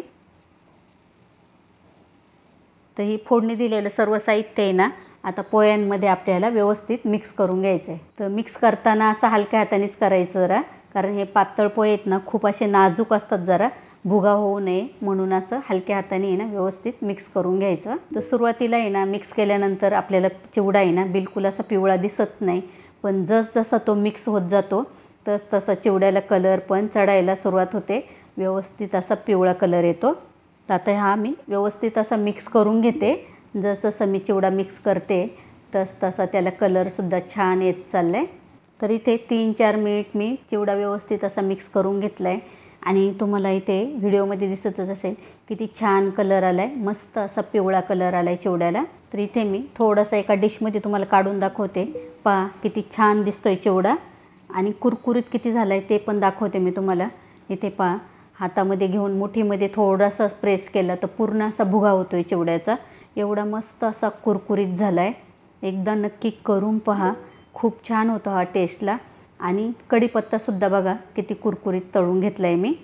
तर ही फोडणी दिलेलं सर्व साहित्य आहे ना आता पोह्यांमध्ये आपल्याला व्यवस्थित मिक्स करून घ्यायचं आहे. तर मिक्स करताना असं हलक्या हातानेच करायचं जरा, कारण हे पातळ पोहे आहेत ना खूप असे नाजूक असतात, जरा भुगा होऊ नये म्हणून असं हलक्या हाताने आहे ना व्यवस्थित मिक्स करून घ्यायचं. तर सुरुवातीला आहे ना मिक्स केल्यानंतर आपल्याला चिवडा आहे ना बिलकुल असा पिवळा दिसत नाही, पण जसजसा तो मिक्स होत जातो तसा चिवड्याला कलर पण चढायला सुरुवात होते. व्यवस्थित असा पिवळा कलर येतो. तर आता हा मी व्यवस्थित असा मिक्स करून घेते. जसं मी चिवडा मिक्स करते तसा त्याला कलरसुद्धा छान येत चालला आहे. तर इथे 3-4 मिनिट मी चिवडा व्यवस्थित असा मिक्स करून घेतला आहे आणि तुम्हाला इथे व्हिडिओमध्ये दिसतच असेल किती छान कलर आला आहे. मस्त असा पिवळा कलर आला आहे चिवड्याला. तर इथे मी थोडासा एका डिशमध्ये तुम्हाला काढून दाखवते. पहा किती छान दिसतो आहे चिवडा आणि कुरकुरीत किती झाला आहे ते पण दाखवते मी तुम्हाला. इथे पहा हातामध्ये घेऊन मुठीमध्ये थोडासा प्रेस केला तर पूर्ण असा भुगा होतो आहे चिवड्याचा. एवढा मस्त असा कुरकुरीत झाला आहे. एकदा नक्की करून पहा, खूप छान होतो हा टेस्टला. आणि कढीपत्तासुद्धा बघा किती कुरकुरीत तळून घेतला आहे मी.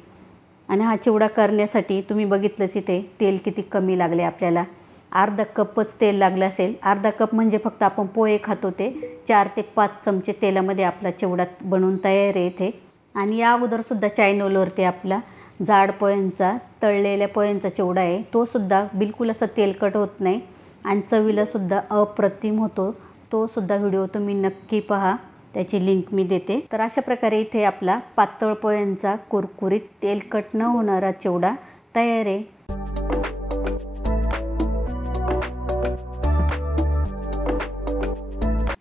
आणि हा चिवडा करण्यासाठी तुम्ही बघितलंच इथे तेल किती कमी लागले आपल्याला. अर्धा कपच तेल लागलं असेल. अर्धा कप म्हणजे फक्त आपण पोहे खातो ते 4 ते 5 चमचे तेलामध्ये आपला चिवडा बनवून तयार आहे इथे. आणि या अगोदरसुद्धा चॅनलवरती आपला जाड पोह्यांचा, तळलेल्या पोह्यांचा चिवडा आहे, तोसुद्धा बिलकुल असं तेलकट होत नाही आणि चवीलासुद्धा अप्रतिम होतो. तोसुद्धा व्हिडिओ तुम्ही नक्की पहा, त्याची लिंक मी देते. तर अशा प्रकारे इथे आपला पातळ पोह्यांचा कुरकुरीत तेलकट न होणारा चिवडा तयार आहे.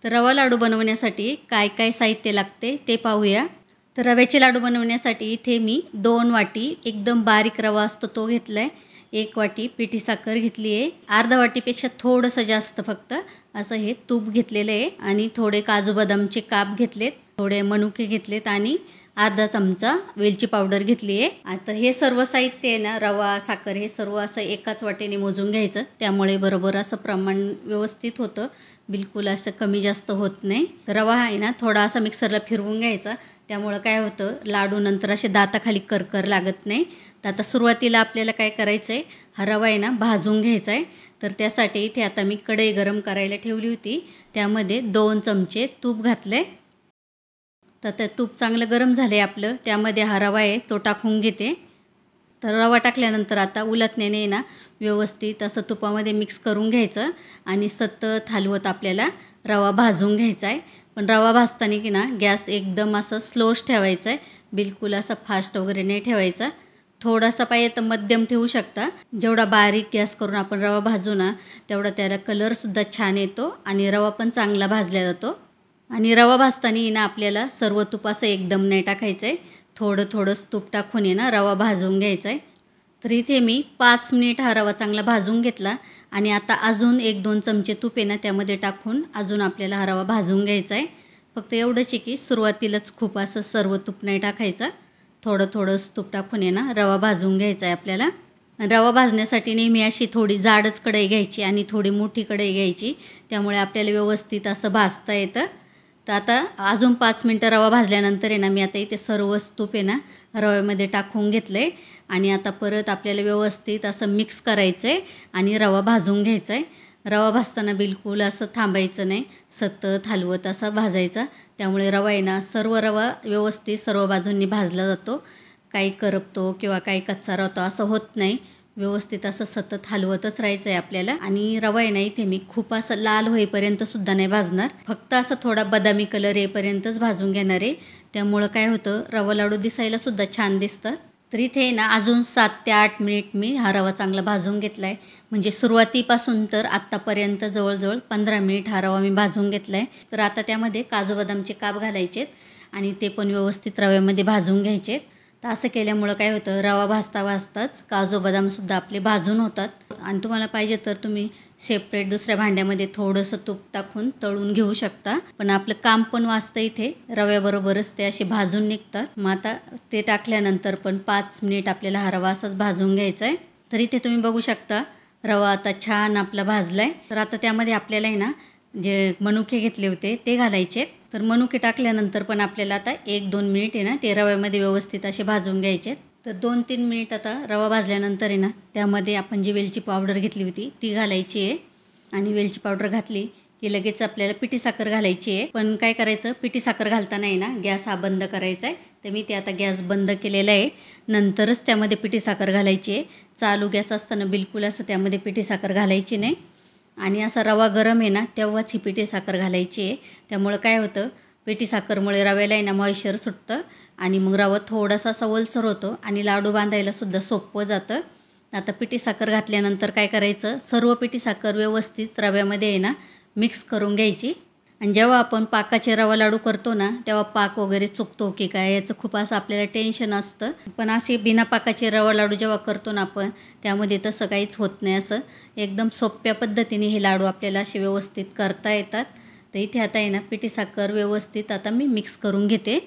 तर रवा लाडू बनवण्यासाठी काय काय साहित्य लागते ते पाहूया. तर रव्याचे लाडू बनवण्यासाठी इथे मी 2 वाटी एकदम बारीक रवा असतो तो घेतला आहे. 1 वाटी पिठी साखर घेतली आहे, अर्धा वाटीपेक्षा थोडंसं जास्त फक्त असं हे तूप घेतलेलं आहे आणि थोडे काजू बदामचे काप घेतलेत, थोडे मनुके घेतलेत आणि अर्धा चमचा वेलची पावडर घेतली आहे. आता हे सर्व साहित्य आहे ना, रवा साखर हे सर्व असं एकाच वाटेने मोजून घ्यायचं, त्यामुळे बरोबर असं प्रमाण व्यवस्थित होतं, बिलकुल असं कमी जास्त होत नाही. रवा आहे ना थोडा असा मिक्सरला फिरवून घ्यायचा, त्यामुळं काय होतं लाडू नंतर असे दाताखाली करकर लागत नाही. तर आता सुरुवातीला आपल्याला काय करायचं आहे, हा रवा आहे ना भाजून घ्यायचा आहे. तर त्यासाठी इथे आता मी कढई गरम करायला ठेवली होती, त्यामध्ये 2 चमचे तूप घातले. तर ते तूप चांगलं गरम झाले आपलं, त्यामध्ये हा रवा आहे तो टाकून घेते. तर रवा टाकल्यानंतर आता उलटण्याने ना व्यवस्थित असं तुपामध्ये मिक्स करून घ्यायचं आणि सतत हलवत आपल्याला रवा भाजून घ्यायचा आहे. पण रवा भाजताना की ना गॅस एकदम असं स्लोच ठेवायचा आहे, बिलकुल असं फास्ट वगैरे नाही ठेवायचा. थोडासा पाहिजे तर मध्यम ठेवू शकता. जेवढा बारीक गॅस करून आपण रवा भाजू ना तेवढा त्याला कलरसुद्धा छान येतो आणि रवा पण चांगला भाजला जातो. आणि रवा भाजताना ना आपल्याला सर्व तूप असं एकदम नाही टाकायचं आहे, थोडं थोडंच तूप टाकून ना रवा भाजून घ्यायचा आहे. तर इथे मी 5 मिनिट हा रवा चांगला भाजून घेतला आणि आता अजून 1-2 चमचे तूप आहे ना त्यामध्ये टाकून अजून आपल्याला हा रवा भाजून घ्यायचा आहे. फक्त एवढंच आहे की सुरुवातीलाच खूप असं सर्व तूप नाही टाकायचं, थोडं थोडंच तूप टाकून ना रवा भाजून घ्यायचा आहे आपल्याला. रवा भाजण्यासाठी नेहमी अशी थोडी जाडच कढई घ्यायची आणि थोडी मोठी कढई घ्यायची, त्यामुळे आपल्याला व्यवस्थित असं भाजता येतं. तर आता अजून 5 मिनटं रवा भाजल्यानंतर आहे ना मी आता इथे सर्वच तूप आहे ना रव्यामध्ये टाकून घेतलं आहे आणि आता परत आपल्याला व्यवस्थित असं मिक्स करायचं आहे आणि रवा भाजून घ्यायचा आहे. रवा भाजताना बिलकुल असं थांबायचं नाही, सतत हलवत असा भाजायचा, त्यामुळे रवा आहे ना सर्व रवा व्यवस्थित सर्व बाजूंनी भाजला जातो, काही करपतो किंवा काही कच्चा राहतो असं होत नाही. व्यवस्थित असं सतत हलवतच राहायचं आहे आपल्याला. आणि रवा आहे ना इथे मी खूप असं लाल होईपर्यंत सुद्धा नाही भाजणार, फक्त असं थोडा बदामी कलर येईपर्यंतच भाजून घेणार आहे, त्यामुळं काय होतं रवा लाडू दिसायला सुद्धा छान दिसतं. तर इथे ना अजून 7 ते 8 मिनिट मी हा रवा चांगला भाजून घेतला आहे, म्हणजे सुरुवातीपासून तर आत्तापर्यंत जवळजवळ 15 मिनिट हा रवा मी भाजून घेतला आहे. तर आता त्यामध्ये काजू बदामचे काप घालायचेत आणि ते पण व्यवस्थित रव्यामध्ये भाजून घ्यायचेत. तर असं केल्यामुळं काय होतं रवा भाजता भाजताच काजू बदामसुद्धा आपले भाजून होतात. आणि तुम्हाला पाहिजे तर तुम्ही सेपरेट दुसऱ्या भांड्यामध्ये थोडंसं तूप टाकून तळून घेऊ शकता, पण आपलं काम पण वाचतं इथे, रव्याबरोबरच ते असे भाजून निघतात. मग आता ते टाकल्यानंतर पण 5 मिनिट आपल्याला हा रवा असाच भाजून घ्यायचा आहे. तर इथे तुम्ही बघू शकता रवा आता छान आपला भाजला आहे. तर आता त्यामध्ये आपल्याला आहे ना जे मनुके घेतले होते ते घालायचे. तर मनुके टाकल्यानंतर पण आपल्याला आता 1-2 मिनिट आहे ना ते रव्यामध्ये व्यवस्थित असे भाजून घ्यायचे. तर 2-3 मिनिट आता रवा भाजल्यानंतर आहे ना त्यामध्ये आपण जी वेलची पावडर घेतली होती ती घालायची आहे आणि वेलची पावडर घातली की लगेच आपल्याला पिठी साखर घालायची आहे. पण काय करायचं, पिठी साखर घालताना आहे ना गॅस हा बंद करायचा आहे. तर मी ते आता गॅस बंद केलेला आहे, नंतरच त्यामध्ये पिठी साखर घालायची आहे. चालू गॅस असताना बिलकुल असं त्यामध्ये पिठी साखर घालायची नाही आणि असा रवा गरम आहे ना तेव्हाच ही पिठी साखर घालायची आहे. त्यामुळं काय होतं पिठी साखरमुळे रव्याला आहे ना मॉइश्चर सुटतं आणि मग रवा थोडासा असा ओलसर होतो आणि लाडू बांधायला सुद्धा सोपं जातं. आता पिठी साखर घातल्यानंतर काय करायचं, सर्व पिठी साखर व्यवस्थित रव्यामध्ये आहे ना मिक्स करून घ्यायची. आणि जेव्हा आपण पाकाचे रवा लाडू करतो ना तेव्हा पाक वगैरे चुकतो की काय याचं खूप असं आपल्याला टेन्शन असतं, पण असे बिना पाकाचे रवा लाडू जेव्हा करतो ना आपण त्यामध्ये तसं काहीच होत नाही. असं एकदम सोप्या पद्धतीने हे लाडू आपल्याला असे व्यवस्थित करता येतात. तर इथे आता आहे ना पिठी साखर व्यवस्थित आता मी मिक्स करून घेते.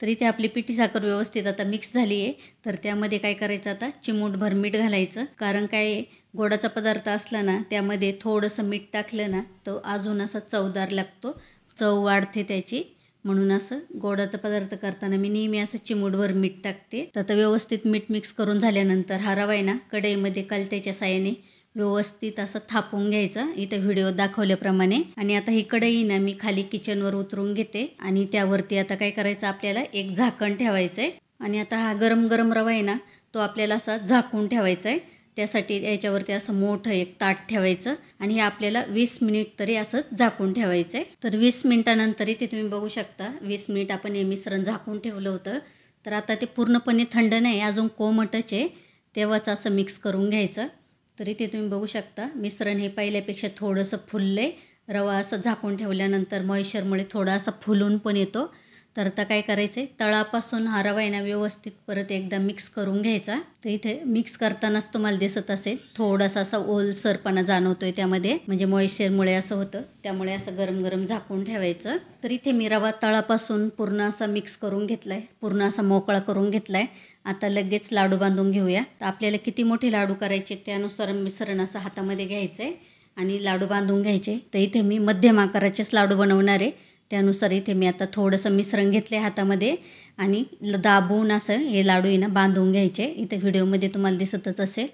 तर इथे आपली पिठी साखर व्यवस्थित आता मिक्स झाली आहे. तर त्यामध्ये काय करायचं, आता चिमूटभर मीठ घालायचं, कारण काय गोडाचा पदार्थ असला ना त्यामध्ये थोडंसं मीठ टाकलं ना तो अजून असा चवदार लागतो, चव वाढते त्याची, म्हणून असं गोडाचा पदार्थ करताना मी नेहमी असं चिमूटभर मीठ टाकते. तर आता व्यवस्थित मीठ मिक्स करून झाल्यानंतर हा रवा आहे ना कढईमध्ये कलत्याच्या साहाय्याने व्यवस्थित असं थापून घ्यायचं इथे व्हिडिओ दाखवल्याप्रमाणे. आणि आता ही कढई ना मी खाली किचनवर उतरून घेते आणि त्यावरती आता काय करायचं आपल्याला एक झाकण ठेवायचं आहे. आणि आता हा गरम गरम रवा आहे ना तो आपल्याला असा झाकून ठेवायचा आहे. त्यासाठी याच्यावरती असं मोठं एक ताट ठेवायचं आणि हे आपल्याला 20 मिनिट तरी असं झाकून ठेवायचं आहे. तर 20 मिनिटानंतर इथे तुम्ही बघू शकता 20 मिनिट आपण हे मिश्रण झाकून ठेवलं होतं. तर आता ते पूर्णपणे थंड नाही, अजून कोमटच आहे, तेव्हाच असं मिक्स करून घ्यायचं. तर इथे तुम्ही बघू शकता मिश्रण हे पहिल्यापेक्षा थोडंसं फुललं आहे. रवा असं झाकून ठेवल्यानंतर मॉइश्चरमुळे थोडा असा फुलून पण येतो. तर आता काय करायचं आहे, तळापासून हा रवा आहे ना व्यवस्थित परत एकदा मिक्स करून घ्यायचा. तर इथे मिक्स करतानाच तुम्हाला दिसत असेल थोडासा असा ओलसरपणा जाणवतोय त्यामध्ये, म्हणजे मॉइश्चरमुळे असं होतं, त्यामुळे असं गरम गरम झाकून ठेवायचं. तर इथे मी रवा तळापासून पूर्ण असा मिक्स करून घेतलाय, पूर्ण असा मोकळा करून घेतलाय. आता लगेच लाडू बांधून घेऊया. तर आपल्याला किती मोठे लाडू करायचे त्यानुसार मिश्रण असं हातामध्ये घ्यायचं आहे आणि लाडू बांधून घ्यायचे. तर इथे मी मध्यम आकाराचेच लाडू बनवणार आहे, त्यानुसार इथे मी आता थोडंसं मिश्रण घेतलं आहे हातामध्ये आणि दाबून असं हे लाडू आहे ना बांधून घ्यायचे. इथे व्हिडिओमध्ये तुम्हाला दिसतच असेल.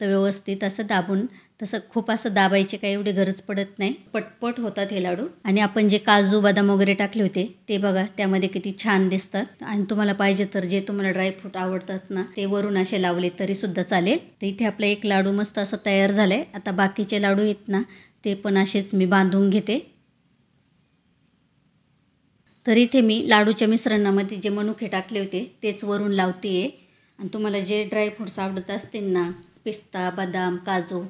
तर व्यवस्थित असं दाबून, तसं खूप असं दाबायची काही एवढी गरज पडत नाही, पटपट होतात हे लाडू. आणि आपण जे काजू बदाम वगैरे टाकले होते ते बघा त्यामध्ये किती छान दिसतात. आणि तुम्हाला पाहिजे तर जे तुम्हाला ड्रायफ्रूट आवडतात ना ते वरून असे लावले तरी सुद्धा चालेल. तर इथे आपला एक लाडू मस्त असं तयार झालाय. आता बाकीचे लाडू आहेत ना ते पण असेच मी बांधून घेते. तर इथे मी लाडूच्या मिश्रणामध्ये जे मनुके टाकले होते तेच वरून लावते आहे. आणि तुम्हाला जे ड्रायफ्रूट्स आवडत असतील ना, पिस्ता, बदाम, काजू,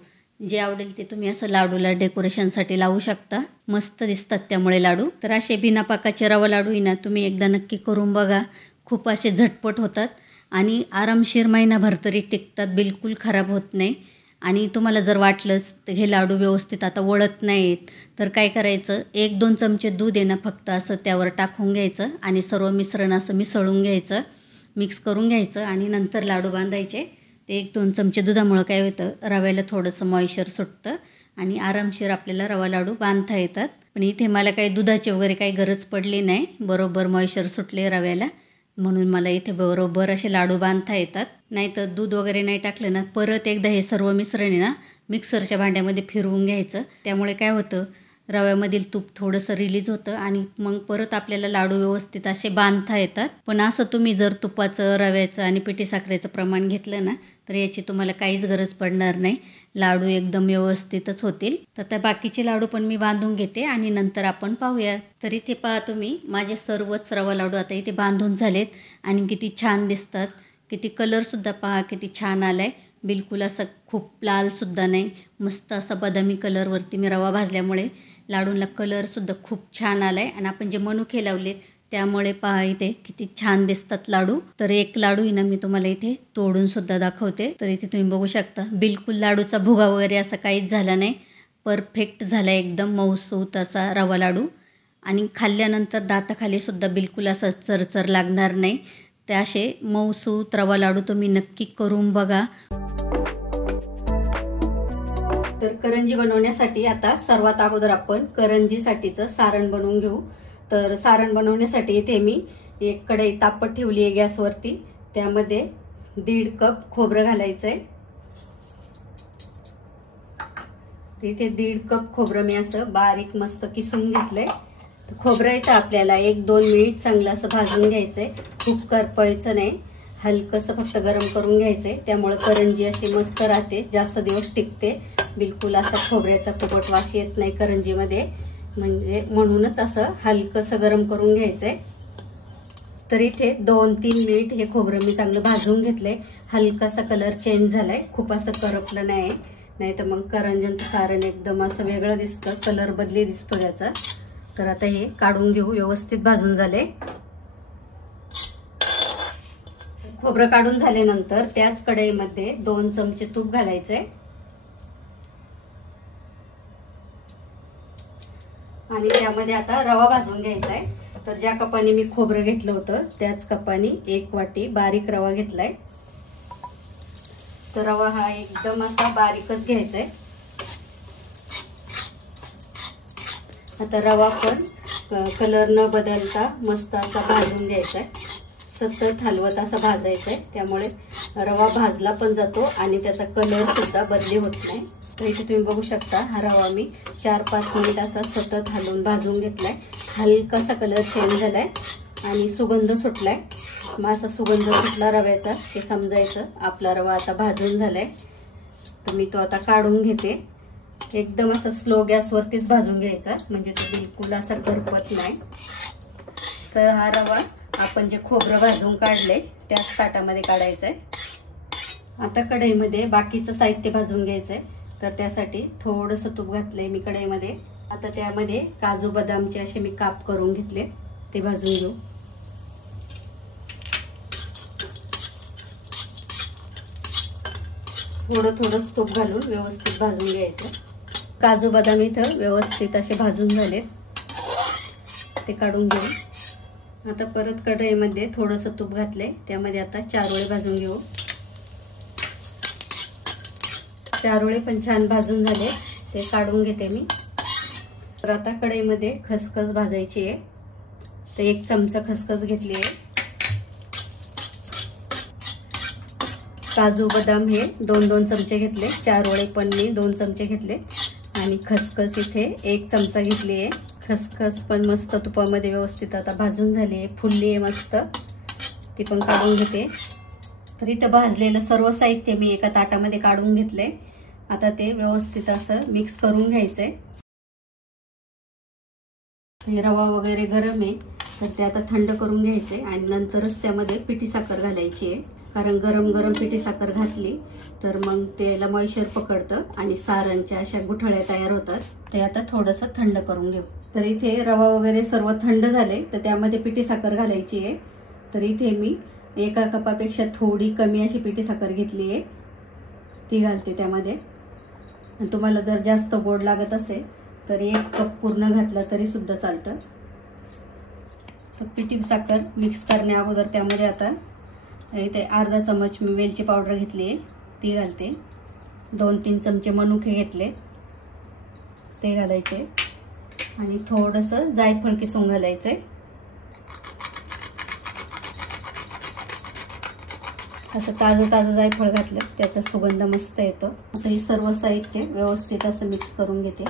जे आवडेल ते तुम्ही असं लाडूला डेकोरेशनसाठी लावू शकता. मस्त दिसतात त्यामुळे लाडू. तर असे बिना पाकाचे रवा लाडू ना तुम्ही एकदा नक्की करून बघा. खूप असे झटपट होतात आणि आरामशीर महिनाभर तरी टिकतात, बिलकुल खराब होत नाही. आणि तुम्हाला जर वाटलंच तर हे लाडू व्यवस्थित आता वळत नाहीत तर काय करायचं, 1-2 चमचे दूध आहे ना फक्त असं त्यावर टाकून घ्यायचं आणि सर्व मिश्रण असं मिसळून घ्यायचं, मिक्स करून घ्यायचं आणि नंतर लाडू बांधायचे. ते 1-2 चमचे दुधामुळं काय होतं, रव्याला थोडंसं मॉइश्चर सुटतं आणि आरामशीर आपल्याला रवा लाडू बांधता येतात. पण इथे मला काही दुधाची वगैरे काही गरज पडली नाही, बरोबर मॉइश्चर सुटले रव्याला, म्हणून मला इथे बरोबर असे लाडू बांधता येतात. नाहीतर दूध वगैरे नाही टाकलं ना परत एकदा हे सर्व मिश्रण आहे ना मिक्सरच्या भांड्यामध्ये फिरवून घ्यायचं. त्यामुळे काय होतं, रव्यामधील तूप थोडंसं रिलीज होतं आणि मग परत आपल्याला लाडू व्यवस्थित असे बांधता येतात. पण असं तुम्ही जर तुपाचं, रव्याचं आणि पिठी साखरेचं प्रमाण घेतलं ना तर याची तुम्हाला काहीच गरज पडणार नाही, लाडू एकदम व्यवस्थितच होतील. तर त्या बाकीचे लाडू पण मी बांधून घेते आणि नंतर आपण पाहूया. तर इथे पहा तुम्ही माझे सर्वच रवा लाडू आता इथे बांधून झालेत आणि किती छान दिसतात. किती कलरसुद्धा पहा किती छान आला आहे, बिलकुल असं खूप लालसुद्धा नाही, मस्त असा बदामी कलरवरती मी रवा भाजल्यामुळे लाडूंना कलरसुद्धा खूप छान आला आहे. आणि आपण जे मनुके लावलेत त्यामुळे पहा इथे किती छान दिसतात लाडू. तर एक लाडू ना मी तुम्हाला इथे तोडून सुद्धा दाखवते. तर इथे तुम्ही बघू शकता बिलकुल लाडूचा भुगा वगैरे असं काहीच झाला नाही, परफेक्ट झाला एकदम मऊसूत असा रवा लाडू. आणि खाल्ल्यानंतर दाताखाली सुद्धा बिलकुल असं चरचर लागणार नाही. ते असे मऊसूत रवा लाडू तुम्ही नक्की करून बघा. तर करंजी बनवण्यासाठी आता सर्वात अगोदर आपण करंजीसाठीचं सारण बनवून घेऊ. तर सारण बनवण्यासाठी इथे मी एक कढई तापत ठेवली आहे गॅसवरती. त्यामध्ये 1.5 कप खोबरं घालायचंय. इथे 1.5 कप खोबरं मी असं बारीक मस्त किसून घेतलंय. तर खोबरं इथं आपल्याला 1-2 मिनिट चांगलं असं भाजून घ्यायचंय, खूप करपायचं नाही, हलकंसं फक्त गरम करून घ्यायचंय. त्यामुळे करंजी अशी मस्त राहते, जास्त दिवस टिकते, बिलकुल असा खोबऱ्याचा कुबट वास येत नाही करंजीमध्ये, म्हणजे म्हणूनच असं हलकंसं गरम करून घ्यायचंय. तर इथे 2-3 मिनिट हे खोबरं मी चांगलं भाजून घेतलंय. हलकासा कलर चेंज झालाय, खूप असं करपलं नाही, नाही तर मग करंज्यांचं सारण एकदम असं वेगळं दिसतं, कलर बदली दिसतो त्याचा. तर आता हे काढून घेऊ, व्यवस्थित भाजून झाले. खोबरं काढून झाल्यानंतर त्याच कढईमध्ये 2 चमचे तूप घालायचंय आणि त्यामध्ये आता रवा भाजून घ्यायचा आहे. तर ज्या कपाने मी खोबरं घेतलं होतं त्याच कपाने 1 वाटी बारीक रवा घेतलाय. तर रवा हा एकदम असा बारीकच घ्यायचा आहे. आता रवा पण कलर न बदलता मस्त असा भाजून घ्यायचा आहे, सतत हलवत असा भाजायचा आहे. त्यामुळे रवा भाजला पण जातो आणि त्याचा कलर सुद्धा बदली होत नाही. तर इथे तुम्ही बघू शकता हा रवा मी 4-5 मिनिट असा सतत हलवून भाजून घेतलाय. हलकासा कलर चेंज झालाय आणि सुगंध सुटलाय. मग असा सुगंध सुटला रव्याचा ते समजायचं आपला रवा आता भाजून झालाय. तर मी तो आता काढून घेते. एकदम असं स्लो गॅसवरतीच भाजून घ्यायचा, म्हणजे तो बिलकुल असा करपत नाही. तर हा रवा आपण जे खोबरं भाजून काढले त्याच ताटामध्ये काढायचा आहे. आता कढईमध्ये बाकीचं साहित्य भाजून घ्यायचंय. तर त्यासाठी थोडंसं तूप घातलंय मी कढईमध्ये. आता त्यामध्ये काजू बदामचे असे मी काप करून घेतले, ते भाजून घेऊ. थोडं थोडं तूप घालून व्यवस्थित भाजून घ्यायचं। काजू बदाम इथं व्यवस्थित असे भाजून झाले, ते काढून घेऊ। आता परत कढईमध्ये थोडंसं तूप घातले, त्यामध्ये आता चारोळे भाजून घेऊ। चारोळे पण छान भाजून झाले, ते काढून घेते मी। तर आता कढईमध्ये खसखस भाजायची आहे, तर 1 चमचा खसखस घेतली आहे। काजू बदाम हे 2-2 चमचे घेतले, चारोळे पण मी 2 चमचे घेतले आणि खसखस इथे 1 चमचा घेतली आहे। खसखस पण मस्त तुपामध्ये व्यवस्थित आता भाजून झाली आहे, फुलली आहे मस्त, ती पण काढून घेते। तर इथं भाजलेलं सर्व साहित्य मी एका ताटामध्ये काढून घेतले। आता ते व्यवस्थित असं मिक्स करून घ्यायचंय। रवा वगैरे गरम आहे, तर ते आता थंड करून घ्यायचंय आणि नंतरच त्यामध्ये पिठी साखर घालायची आहे, कारण गरम गरम पिठी साखर घातली तर मग त्याला मॉइश्चर पकडतं आणि सारणच्या अशा गुठळ्या तयार होतात। ते आता थोडंसं थंड करून घेऊ। तर इथे रवा वगैरे सर्व थंड झाले, तर त्यामध्ये पिठी साखर घालायची आहे। तर इथे मी 1 कपापेक्षा थोडी कमी अशी पिठी साखर घेतली आहे, ती घालते त्यामध्ये। आणि तुम्हाला जर जास्त गोड लागत असेल तर 1 कप पूर्ण घातला तरी सुद्धा चालतं। तर पिठी साखर मिक्स करण्या अगोदर त्यामध्ये आता इथे अर्धा चमच मी वेलची पावडर घेतली आहे, ती घालते। 2-3 चमचे मनुके घेतले, ते घालायचे आणि थोडंसं जायफळ किसून घालायचंय। असं ताजं जायफळ घातलं त्याचा सुगंध मस्त येतो। आता हे सर्व साहित्य व्यवस्थित असं मिक्स करून घेते।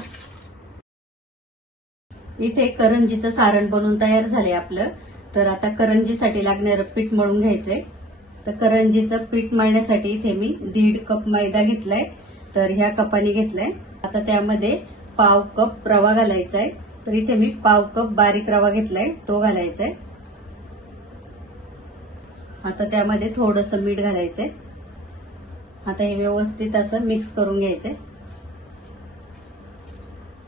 इथे करंजीचं सारण बनवून तयार झाले आपलं। तर आता करंजीसाठी लागणारं पीठ मळून घ्यायचंय। तर करंजीचं पीठ मळण्यासाठी इथे मी 1.5 कप मैदा घेतलाय, तर ह्या कपाने घेतलाय। आता त्यामध्ये पाव कप रवा घालायचा आहे, तर इथे मी पाव कप बारीक रवा घेतलाय, तो घालायचा आहे। आता त्यामध्ये थोडंसं मीठ घालायचंय। आता हे व्यवस्थित असं मिक्स करून घ्यायचंय।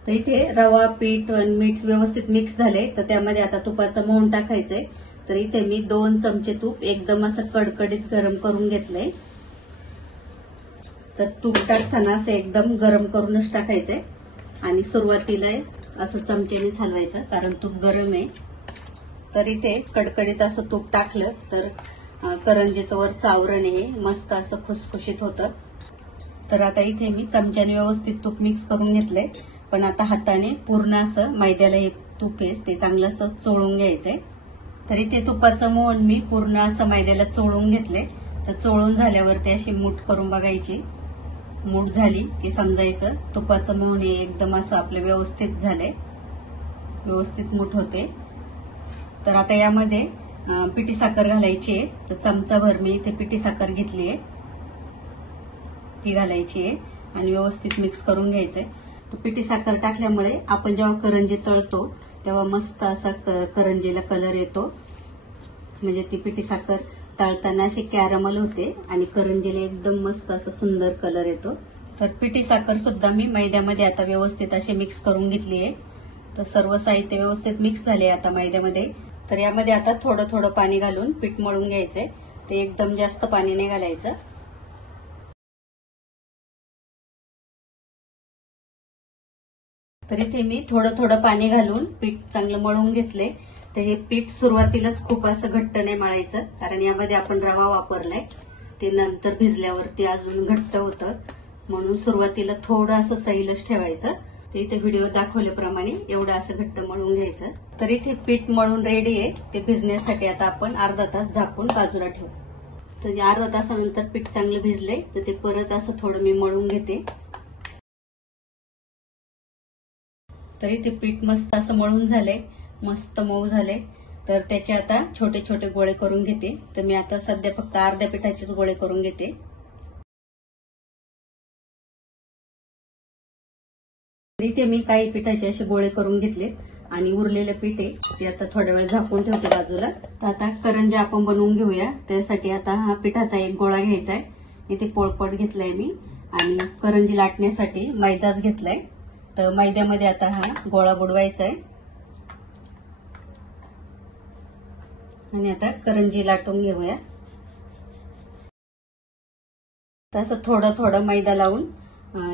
तर इथे रवा, पीठ आणि मीठ व्यवस्थित मिक्स झाले, तर त्यामध्ये आता तुपाचं मोहन टाकायचंय। तर इथे मी 2 चमचे तूप एकदम असं कडकडीत गरम करून घेतलंय। तर तूप टाकताना असं एकदम गरम करूनच टाकायचंय आणि सुरुवातीला असं चमच्याने हलवायचं, कारण तूप गरम आहे। तर इथे कडकडीत असं तूप टाकलं तर करंजीचं वरचं आवरण हे मस्त असं खुसखुशीत होतं। तर आता इथे मी चमच्याने व्यवस्थित तूप मिक्स करून घेतलंय, पण आता हाताने पूर्ण असं मैद्याला हे तूप आहे ते चांगलं असं चोळून घ्यायचंय। तर इथे तुपाचं मोहन मी पूर्ण असं मैद्याला चोळून घेतले। तर चोळून झाल्यावरती अशी मूठ करून बघायची, मूठ झाली की समजायचं तुपाचं मोहन हे एकदम असं आपलं व्यवस्थित झालंय, व्यवस्थित मूठ होते। तर आता यामध्ये पिठी साखर घालायची आहे। तर चमचाभर मी इथे पिठी साखर घेतली आहे, ती घालायची आहे आणि व्यवस्थित मिक्स करून घ्यायचंय। तर पिठी साखर टाकल्यामुळे आपण जेव्हा करंजी तळतो तेव्हा मस्त असा करंजीला कलर येतो, म्हणजे ती पिठी साखर तळताना अशी कॅरमल होते आणि करंजीला एकदम मस्त असं सुंदर कलर येतो। तर पिठी साखर सुद्धा मी मैद्यामध्ये आता व्यवस्थित अशी मिक्स करून घेतली आहे। तर सर्व साहित्य व्यवस्थित मिक्स झाले आता मैद्यामध्ये। तर यामध्ये आता थोडं थोडं पाणी घालून पीठ मळून घ्यायचंय, ते एकदम जास्त पाणी नाही घालायचं। तर इथे मी थोडं थोडं पाणी घालून पीठ चांगलं मळून घेतले। तर हे पीठ सुरुवातीलाच खूप असं घट्ट नाही मळायचं, कारण यामध्ये आपण रवा वापरलाय, ते नंतर भिजल्यावरती अजून घट्ट होतं, म्हणून सुरुवातीला थोडं असं सैलच ठेवायचं। तर इथे व्हिडिओ दाखवल्याप्रमाणे एवढं असं घट्ट मळून घ्यायचं। तर इथे पीठ मळून रेडी आहे, ते भिजण्यासाठी आता आपण अर्धा तास झाकून बाजूला ठेवू। तर अर्धा तासानंतर पीठ चांगलं भिजलंय, तर ते परत असं थोडं मी मळून घेते। तर इथे पीठ मस्त असं मळून झालंय, मस्त मऊ झालंय। तर त्याचे आता छोटे छोटे गोळे करून घेते। तर मी आता सध्या फक्त अर्ध्या पिठाचेच गोळे करून घेते। इथे मी काही पिठाचे असे गोळे करून घेतले आणि उरलेले पीठ आहे ते आता थोड्या वेळ झाकून ठेवते बाजूला। तर आता करंजी आपण बनवून घेऊया। त्यासाठी आता हा पिठाचा एक गोळा घ्यायचा आहे, इथे पोळपाट घेतलाय मी आणि करंजी लाटण्यासाठी मैदाच घेतलाय। तर मैद्यामध्ये आता हा गोळा बुडवायचा आहे आणि आता करंजी लाटून घेऊया। तर असं थोडं थोडं मैदा लावून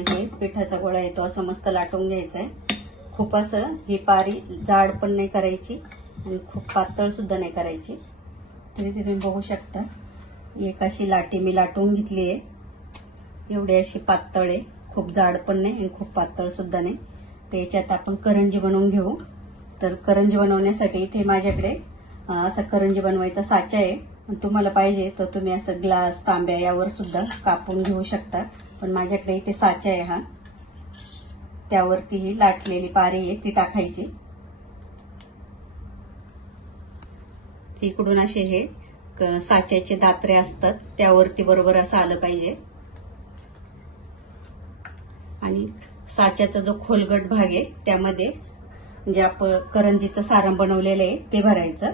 हे पिठाचा गोळा येतो असं मस्त लाटून घ्यायचा आहे. खूप असं ही पारी जाड पण नाही करायची आणि खूप पातळ सुद्धा नाही करायची. तरी ते तुम्ही बघू शकता एक अशी लाटी मी लाटून घेतली आहे. एवढी अशी पातळ आहे, खूप जाड पण नाही आणि खूप पातळ सुद्धा नाही. तर याच्यात आपण करंजी बनवून घेऊ. तर करंजी बनवण्यासाठी इथे माझ्याकडे असा करंजी बनवायचा साचा आहे. तुम्हाला पाहिजे तर तुम्ही असं ग्लास तांब्या यावर सुद्धा कापून घेऊ शकता. पण माझ्याकडे इथे साचा आहे हा. त्यावरती ही लाटलेली पारी आहे ती टाकायची. इकडून असे हे साच्याचे दात्रे असतात त्यावरती बरोबर असं आलं पाहिजे. आणि साच्याचा जो खोलगट भाग आहे त्यामध्ये जे आपण करंजीचं सारण बनवलेलं आहे ते भरायचं.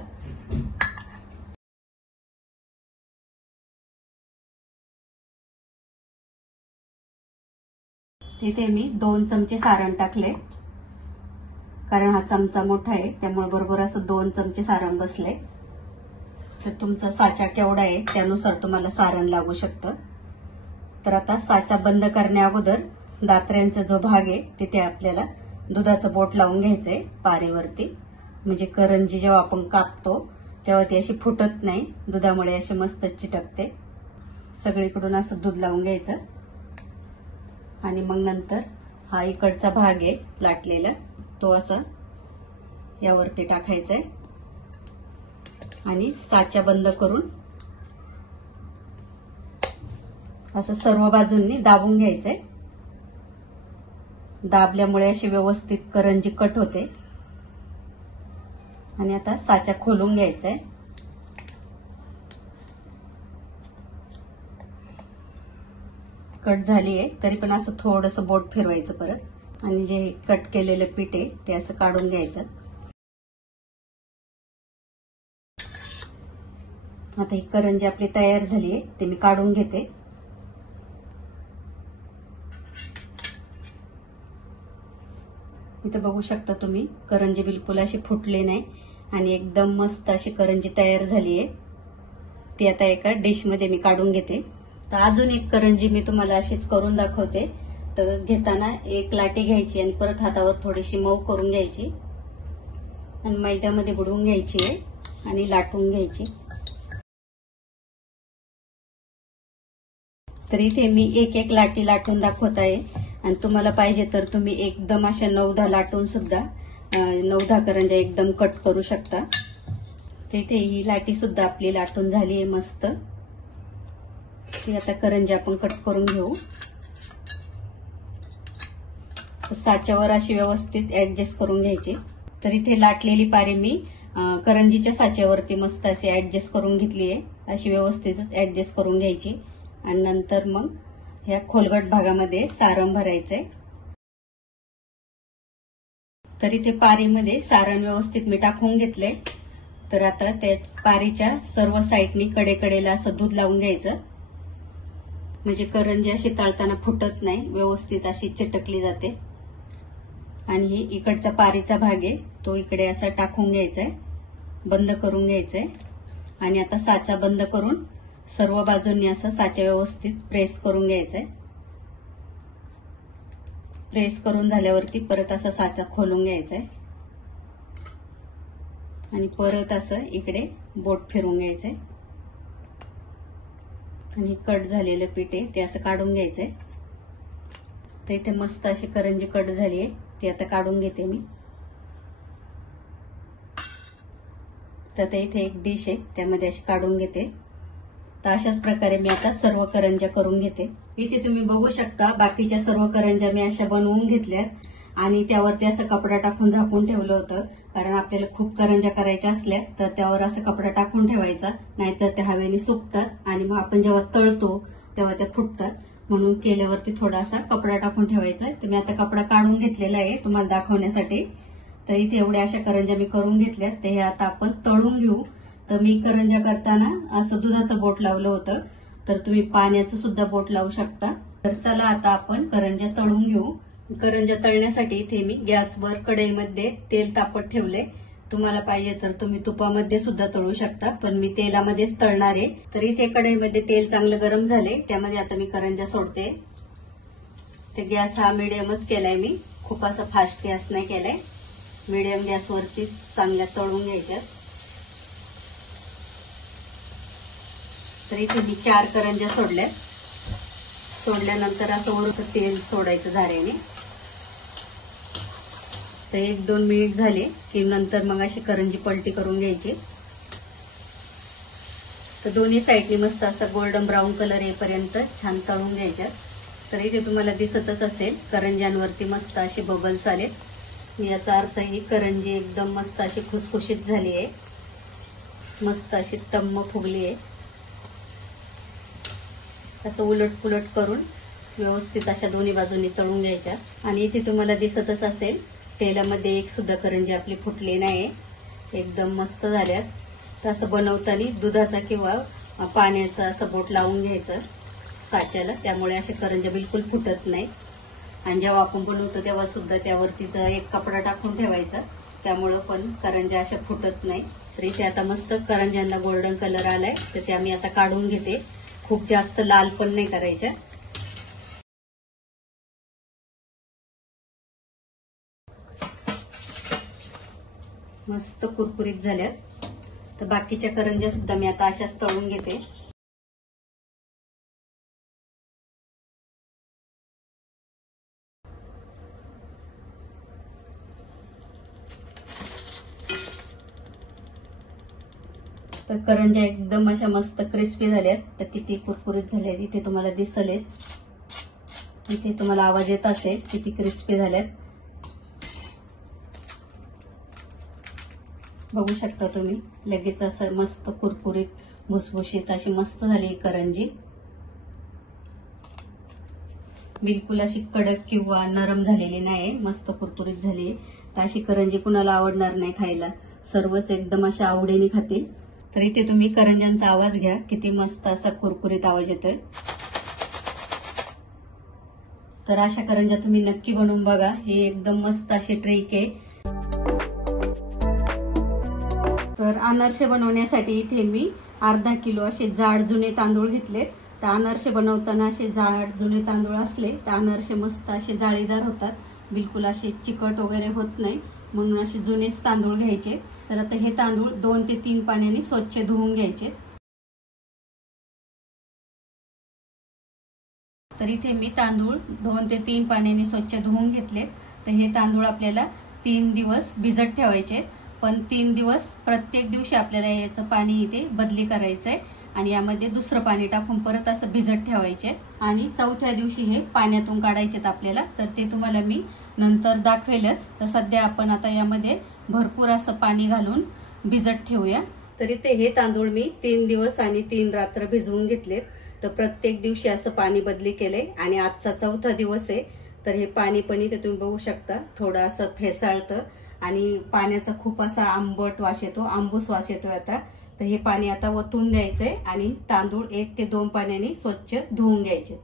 तिथे मी 2 चमचे सारण टाकले, कारण हा चमचा मोठा आहे त्यामुळे बरोबर असं 2 चमचे सारण बसले. तर तुमचा साचा केवढा आहे त्यानुसार तुम्हाला सारण लागू शकतं. तर आता साचा बंद करण्या अगोदर दात्र्यांचा जो भाग आहे तिथे आपल्याला दुधाचं बोट लावून घ्यायचंय पारीवरती. म्हणजे करंजी जेव्हा आपण कापतो तेव्हा ती अशी फुटत नाही, दुधामुळे अशी मस्त चिटकते. सगळीकडून असं दूध लावून घ्यायचं आणि मग नंतर हा इकडचा भाग आहे लाटलेला तो असं यावरती टाकायचा आहे आणि साचा बंद करून असं सर्व बाजूंनी दाबून घ्यायचंय. दाबल्यामुळे अशी व्यवस्थित करंजी कट होते. आणि आता साचा खोलून घ्यायचा आहे. कट झाली आहे तरी पण असं थोडंसं बोट फिरवायचं परत आणि जे कट केलेलं पीठ आहे ते असं काढून घ्यायचं. आता ही करंजी आपली तयार झाली आहे ते मी काढून घेते. इथे बघू शकता तुम्ही करंजी बिलकुल अशी फुटली नाही आणि एकदम मस्त अशी करंजी तयार झाली आहे. ती आता एका डिश मध्ये मी काढून घेते. तर अजून एक करंजी मी तुम्हाला अशीच करून दाखवते. तर घेताना एक लाटी घ्यायची आणि परत हातावर थोडीशी मऊ करून घ्यायची आणि मैद्यामध्ये बुडवून घ्यायची आहे आणि लाटून घ्यायची. तर इथे मी एक एक लाटी लाटून दाखवत आहे आणि तुम्हाला पाहिजे तर तुम्ही एकदम अशा 9-10 लाटून सुद्धा 9-10 करंज्या एकदम कट करू शकता. तिथे ही लाटी सुद्धा आपली लाटून झाली आहे मस्त. ती आता करंजी आपण कट करून घेऊ. साच्यावर अशी व्यवस्थित ऍडजस्ट करून घ्यायची. तर इथे लाटलेली पारी मी करंजीच्या साच्यावरती मस्त अशी ऍडजस्ट करून घेतली आहे. अशी व्यवस्थितच ऍडजस्ट करून घ्यायची आणि नंतर मग ह्या खोलगट भागामध्ये सारण भरायचंय. तर इथे पारीमध्ये सारण व्यवस्थित मी टाकून घेतलंय. तर आता त्या पारीच्या सर्व साईडनी कडेकडेला असं दूध लावून घ्यायचं म्हणजे करंजी अशी तळताना फुटत नाही, व्यवस्थित अशी चिटकली जाते. आणि ही इकडचा पारीचा भाग आहे तो इकडे असा टाकून घ्यायचा आहे, बंद करून घ्यायचंय. आणि आता साचा बंद करून सर्व बाजूंनी असं साचा व्यवस्थित प्रेस करून घ्यायचंय. प्रेस करून झाल्यावरती परत असा साचा खोलून घ्यायचाय आणि परत असं इकडे बोट फिरवून घ्यायचंय आणि कट झालेलं पीठ आहे ते असं काढून घ्यायचंय. तर इथे मस्त अशी करंजी कट झाली आहे ती आता काढून घेते मी. तर इथे एक डिश आहे त्यामध्ये अशी काढून घेते. तर अशाच प्रकारे मी आता सर्व करंज्या करून घेते. इथे तुम्ही बघू शकता बाकीच्या सर्व करंज्या मी अशा बनवून घेतल्यात आणि त्यावरती असं कपडा टाकून झाकून ठेवलं होतं. कारण आपल्याला खूप करंज्या करायच्या असल्या तर त्यावर असं कपडा टाकून ठेवायचा, नाहीतर त्या हवेने सुकतात आणि मग आपण जेव्हा तळतो तेव्हा त्या फुटतात. म्हणून केल्यावरती थोडासा कपडा टाकून ठेवायचा. तर मी आता कपडा काढून घेतलेला आहे तुम्हाला दाखवण्यासाठी. तर इथे एवढ्या अशा करंज्या मी करून घेतल्यात. ते हे आता आपण तळून घेऊ. तर मी करंज्या करताना असं दुधाचं बोट लावलं होतं, तर तुम्ही पाण्याचं सुद्धा बोट लावू शकता. तर चला आता आपण करंज्या तळून घेऊ. करंज्या तळण्यासाठी इथे मी गॅसवर कढईमध्ये तेल तापत ठेवले तुम्हाला पाहिजे तर तुम्ही तुपामध्ये सुद्धा तळू शकता, पण मी तेलामध्येच तळणार आहे. तर इथे कढईमध्ये तेल चांगलं गरम झाले, त्यामध्ये आता मी करंज्या सोडते. ते गॅस हा मिडियमच केलाय मी, खूप असा फास्ट गॅस नाही केलाय. मिडियम गॅसवरती चांगल्या तळून घ्यायच्या. तर इथे मी 4 करंज्या सोडल्यात. सोडल्यानंतर असं वरून तेल सोडायचं झाऱ्याने. तर 1-2 मिनिट झाले की नंतर मग अशी करंजी पलटी करून घ्यायची. तर दोन्ही साईडनी मस्त असा गोल्डन ब्राऊन कलर येईपर्यंत छान तळून घ्यायच्या. तर इथे तुम्हाला दिसतच असेल करंज्यांवरती मस्त असे बबल्स आलेत. याचा अर्थ ही करंजी एकदम मस्त अशी खुसखुशीत झाली आहे, मस्त अशी टम्म फुगली आहे. असं उलट पुलट करून व्यवस्थित अशा दोन्ही बाजूनी तळून घ्यायच्या. आणि इथे तुम्हाला दिसतच असेल तेलामध्ये एक सुद्धा करंजी आपली फुटली नाही, एकदम मस्त झाल्यात. तसं बनवताना दुधाचा किंवा पाण्याचा असं बोट लावून घ्यायचं साच्याला, त्यामुळे असे करंज्या बिलकुल फुटत नाही. आणि जेव्हा आपण बनवतो तेव्हा सुद्धा त्यावरती एक कपडा टाकून ठेवायचा, त्यामुळं पण करंज्या अशा फुटत नाही. तर इथे आता मस्त करंज्यांना गोल्डन कलर आलाय, तर त्या मी आता काढून घेते. खूप जास्त लाल पण नाही करायच्या. मस्त कुरकुरीत झाल्यात. तर बाकीच्या करंज्या सुद्धा मी आता अशाच तळून घेते. तर करंज्या एकदम अशा मस्त क्रिस्पी झाल्यात. तर किती कुरकुरीत झाल्यात इथे तुम्हाला दिसलेच. इथे तुम्हाला आवाज येत असेल किती क्रिस्पी झाल्यात. बघू शकता तुम्ही, लगेच असं मस्त कुरकुरीत भुसभुशीत अशी मस्त झाली करंजी. बिलकुल अशी कडक किंवा नरम झालेली नाही, मस्त कुरकुरीत झाली. तर अशी करंजी कुणाला आवडणार नाही खायला, सर्वच एकदम अशा आवडीने खातील. तर इथे तुम्ही करंज्यांचा आवाज घ्या, किती मस्त असा कुरकुरीत आवाज येतोय. तर अशा करंज्या तुम्ही नक्की बनवून बघा, हे एकदम मस्त अशी ट्रिक आहे. तर अनारसे बनवण्यासाठी इथे मी अर्धा किलो असे जाड जुने तांदूळ घेतलेत. तर अनारसे बनवताना असे जाड जुने तांदूळ असले तर अनारसे मस्त असे जाळीदार होतात, बिलकुल असे चिकट वगैरे होत नाही, म्हणून असे जुनेच तांदूळ घ्यायचे. तर आता हे तांदूळ 2 ते 3 पाण्याने स्वच्छ धुवून घ्यायचे. तर इथे मी तांदूळ 2 ते 3 पाण्याने स्वच्छ धुवून घेतले. तर हे तांदूळ आपल्याला 3 दिवस भिजत ठेवायचे, पण 3 दिवस प्रत्येक दिवशी आपल्याला याचं पाणी इथे बदली करायचंय आणि यामध्ये दुसरं पाणी टाकून परत असं भिजत ठेवायचे. आणि चौथ्या दिवशी हे पाण्यातून काढायचेत आपल्याला. तर ते तुम्हाला मी नंतर दाखवेलच. तर सध्या आपण आता यामध्ये भरपूर असं पाणी घालून भिजत ठेवूया. तर इथे हे तांदूळ मी 3 दिवस आणि 3 रात्र भिजवून घेतलेत. तर प्रत्येक दिवशी असं पाणी बदली केलंय आणि आजचा 4था दिवस आहे. तर हे पाणी पण इथे तुम्ही बघू शकता थोडं असं फेसाळतं आणि पाण्याचा खूप असा आंबट वास येतो, आंबूस वास येतोय आता. तर हे पाणी आता वतून द्यायचंय आणि तांदूळ 1 ते 2 पाण्याने स्वच्छ धुवून घ्यायचे.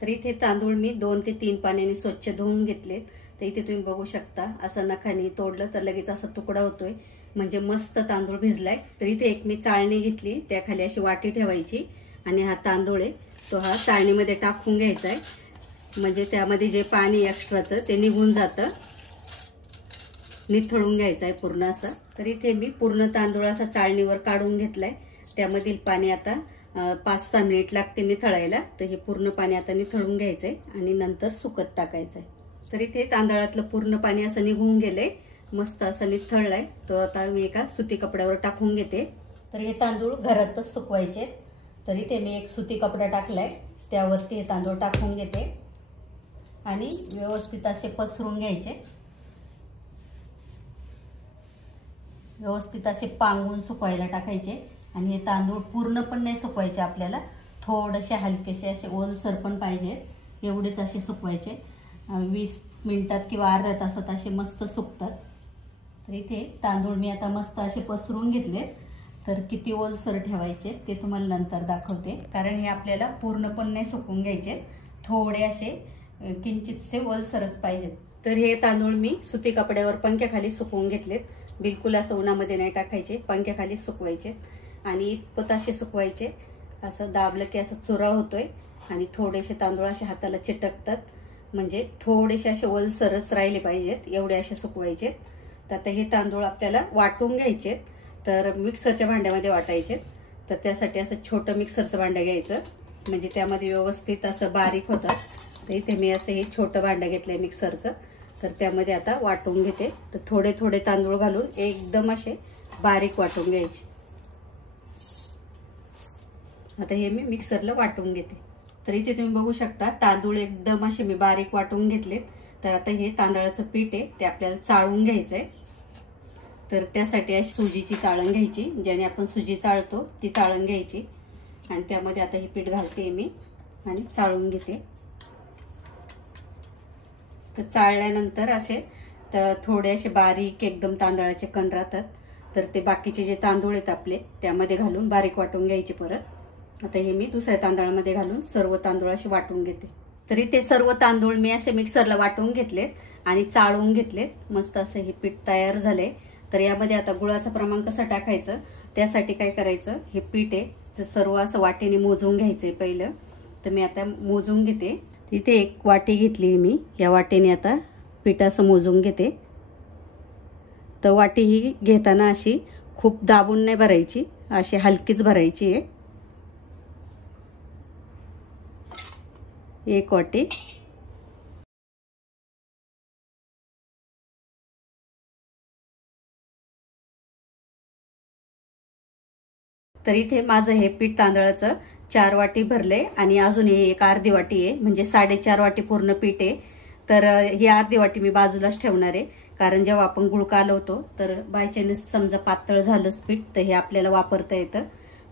तर इथे तांदूळ मी 2 ते 3 पाण्याने स्वच्छ धुवून घेतलेत. तर इथे तुम्ही बघू शकता असं नखाने तोडलं तर लगेच असा तुकडा होतोय, म्हणजे मस्त तांदूळ भिजलाय. तर इथे एक मी चाळणी घेतली, त्याखाली अशी वाटी ठेवायची आणि हा तांदूळ आहे तो हा चाळणीमध्ये टाकून घ्यायचा आहे, म्हणजे त्यामध्ये जे पाणी एक्स्ट्राचं ते निघून जातं. निथळून घ्यायचा आहे पूर्ण असं. तर इथे मी पूर्ण तांदूळ असा चाळणीवर काढून घेतलाय. त्यामधील पाणी आता 5-6 मिनिट लागते निथळायला. तर हे पूर्ण पाणी आता निथळून घ्यायचंय आणि नंतर सुकत टाकायचंय. तर इथे तांदळातलं पूर्ण पाणी असं निघून गेलंय, मस्त असं निथळलाय. तो आता मी एका सुती कपड्यावर टाकून घेते. तर हे तांदूळ घरातच सुकवायचे. तर इथे मी एक सुती कपडा टाकलाय, त्यावरती हे तांदूळ टाकून घेते आणि व्यवस्थित असे पसरून घ्यायचे. व्यवस्थित असे पांगून सुकवायला टाकायचे. आणि हे तांदूळ पूर्ण पण नाही सुकवायचे आपल्याला, थोडेसे हलकेसे असे ओलसर पण पाहिजे, एवढेच असे सुकवायचे. 20 मिनिटात किंवा अर्ध्या तासात असे मस्त सुकतात. तर इथे तांदूळ मी आता मस्त असे पसरून घेतलेत. तर किती ओलसर ठेवायचे ते तुम्हाला नंतर दाखवते, कारण हे आपल्याला पूर्ण पण नाही सुकवून घ्यायचे, थोडे असे किंचितसे ओलसरच पाहिजेत. तर हे तांदूळ मी सुती कपड्यावर पंख्याखाली सुकवून घेतलेत बिलकुल असं उन्हामध्ये नाही टाकायचे, पंख्याखाली सुकवायचे आणि इतपत असे सुकवायचे. असं दाबलं की असं चुरा होतोय आणि थोडेसे तांदूळ असे हाताला चिटकतात, म्हणजे थोडेसे असे ओलसरच राहिले पाहिजेत एवढे असे सुकवायचे. तर आता हे तांदूळ आपल्याला वाटून घ्यायचे. तर मिक्सरच्या भांड्यामध्ये वाटायचे. तर त्यासाठी असं छोटं मिक्सरचं भांडं घ्यायचं, म्हणजे त्यामध्ये व्यवस्थित असं बारीक होतं. तर इथे मी असं हे छोटं भांडं घेतलंय मिक्सरचं. तर त्यामध्ये आता वाटून घेते. तर थोडे थोडे तांदूळ घालून एकदम असे बारीक वाटून घ्यायचे. आता हे मी मिक्सरला वाटून घेते. तर इथे तुम्ही बघू शकता तांदूळ एकदम असे मी बारीक वाटून घेतलेत. तर आता हे तांदळाचं पीठ आहे ते आपल्याला चाळून घ्यायचंय. तर त्यासाठी अशी सुजीची चाळण घ्यायची, ज्याने आपण सुजी चाळतो ती चाळण घ्यायची आणि त्यामध्ये आता हे पीठ घालते मी आणि चाळून घेते. तर चाळल्यानंतर असे थोडे असे बारीक एकदम तांदळाचे कण राहतात. तर ते बाकीचे जे तांदूळ आहेत आपले त्यामध्ये घालून बारीक वाटून घ्यायचे. परत आता हे मी दुसऱ्या तांदळामध्ये घालून सर्व तांदूळ असे वाटून घेते. तरी ते सर्व तांदूळ मी असे मिक्सरला वाटून घेतलेत आणि चाळून घेतलेत. मस्त असं हे पीठ तयार झालंय. तर यामध्ये आता गुळाचं प्रमाण कसं टाकायचं, त्यासाठी काय करायचं, हे पीठ आहे तर सर्व असं वाटीने मोजून घ्यायचंय पहिलं. तर मी आता मोजून घेते. तिथे एक वाटी घेतली मी, या वाटीने आता पीठ असं मोजून घेते. तर वाटी ही घेताना अशी खूप दाबून नाही भरायची, अशी हलकीच भरायची आहे. एक वाटी. तर इथे माझं हे पीठ तांदळाचं 4 वाटी भरले आणि अजून हे एक अर्धी वाटी आहे, म्हणजे 4.5 वाटी पूर्ण पीठ आहे. तर ही अर्धी वाटी मी बाजूलाच ठेवणार आहे, कारण जेव्हा आपण गुळ कालवतो तर बाय चान्स समजा पातळ झालंच पीठ तर हे आपल्याला वापरता येतं.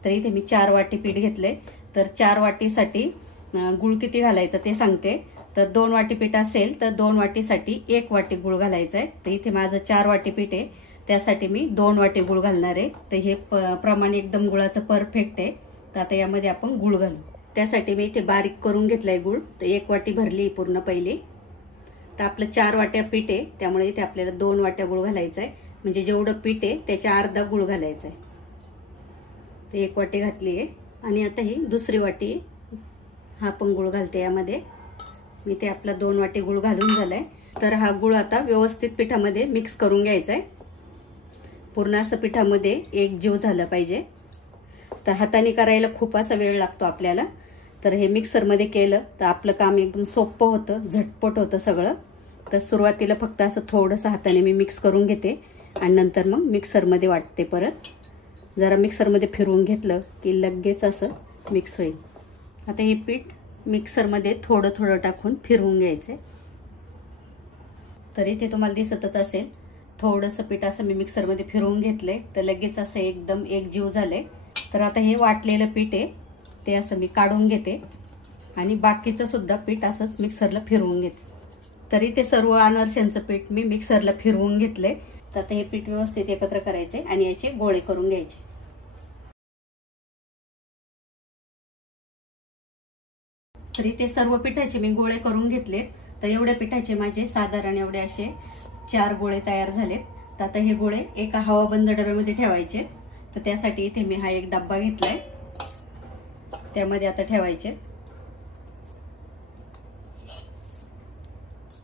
तर इथे मी 4 वाटी पीठ घेतले. तर 4 वाटीसाठी गुळ किती घालायचं ते सांगते. तर 2 वाटी पीठ असेल तर 2 वाटीसाठी 1 वाटी गुळ घालायचा आहे. तर इथे माझं 4 वाटी पीठ आहे, त्यासाठी मी 2 वाटी गुळ घालणार आहे. तर हे प्रमाण एकदम गुळाचं परफेक्ट आहे. तर आता यामध्ये आपण गुळ घालू. त्यासाठी मी इथे बारीक करून घेतलाय गुळ. तर 1 वाटी भरली पूर्ण पहिली. तर आपलं 4 वाट्या पीठ आहे, त्यामुळे इथे आपल्याला 2 वाट्या गुळ घालायचा आहे, म्हणजे जेवढं पीठ आहे त्याच्या अर्धा गुळ घालायचा आहे. तर 1 वाटी घातली आहे आणि आता ही दुसरी वाटी हा पण गुळ घालते यामध्ये. मी ते आपला 2 वाटी गुळ घालून झालाय. तर हा गुळ आता व्यवस्थित पिठामध्ये मिक्स करून घ्यायचा आहे. पूर्ण असं पिठामध्ये एक जीव झालं पाहिजे. तर हाताने करायला खूप असा वेळ लागतो आपल्याला. तर हे मिक्सरमध्ये केलं तर आपलं काम एकदम सोपं होतं, झटपट होतं सगळं. तर सुरुवातीला फक्त असं थोडंसं हाताने मी मिक्स करून घेते आणि नंतर मग मिक्सरमध्ये वाटते. परत जरा मिक्सरमध्ये फिरवून घेतलं की लगेच असं मिक्स होईल. आता हे पीठ मिक्सरमध्ये थोडं थोडं टाकून फिरवून घ्यायचं. तर इथे तुम्हाला दिसतच असेल थोडंसं पीठ असं मी मिक्सरमध्ये फिरवून घेतलंय, तर लगेच असं एकदम एकजीव झालंय. तर आता हे वाटलेलं पीठ आहे ते असं मी काढून घेते आणि बाकीचं सुद्धा पीठ असंच मिक्सरला फिरवून घेते. तरी ते सर्व अनारशांचं पीठ मी मिक्सरला फिरवून घेतलंय. तर आता हे पीठ व्यवस्थित एकत्र करायचे आणि याचे गोळे करून घ्यायचे. तरी ते सर्व पिठाचे मी गोळे करून घेतलेत. तर एवढ्या पिठाचे माझे साधारण एवढे असे 4 गोळे तयार झालेत. तर आता हे गोळे एका हवाबंद डब्यामध्ये ठेवायचे. तर त्यासाठी इथे मी हा एक डब्बा घेतलाय, त्यामध्ये आता ठेवायचे.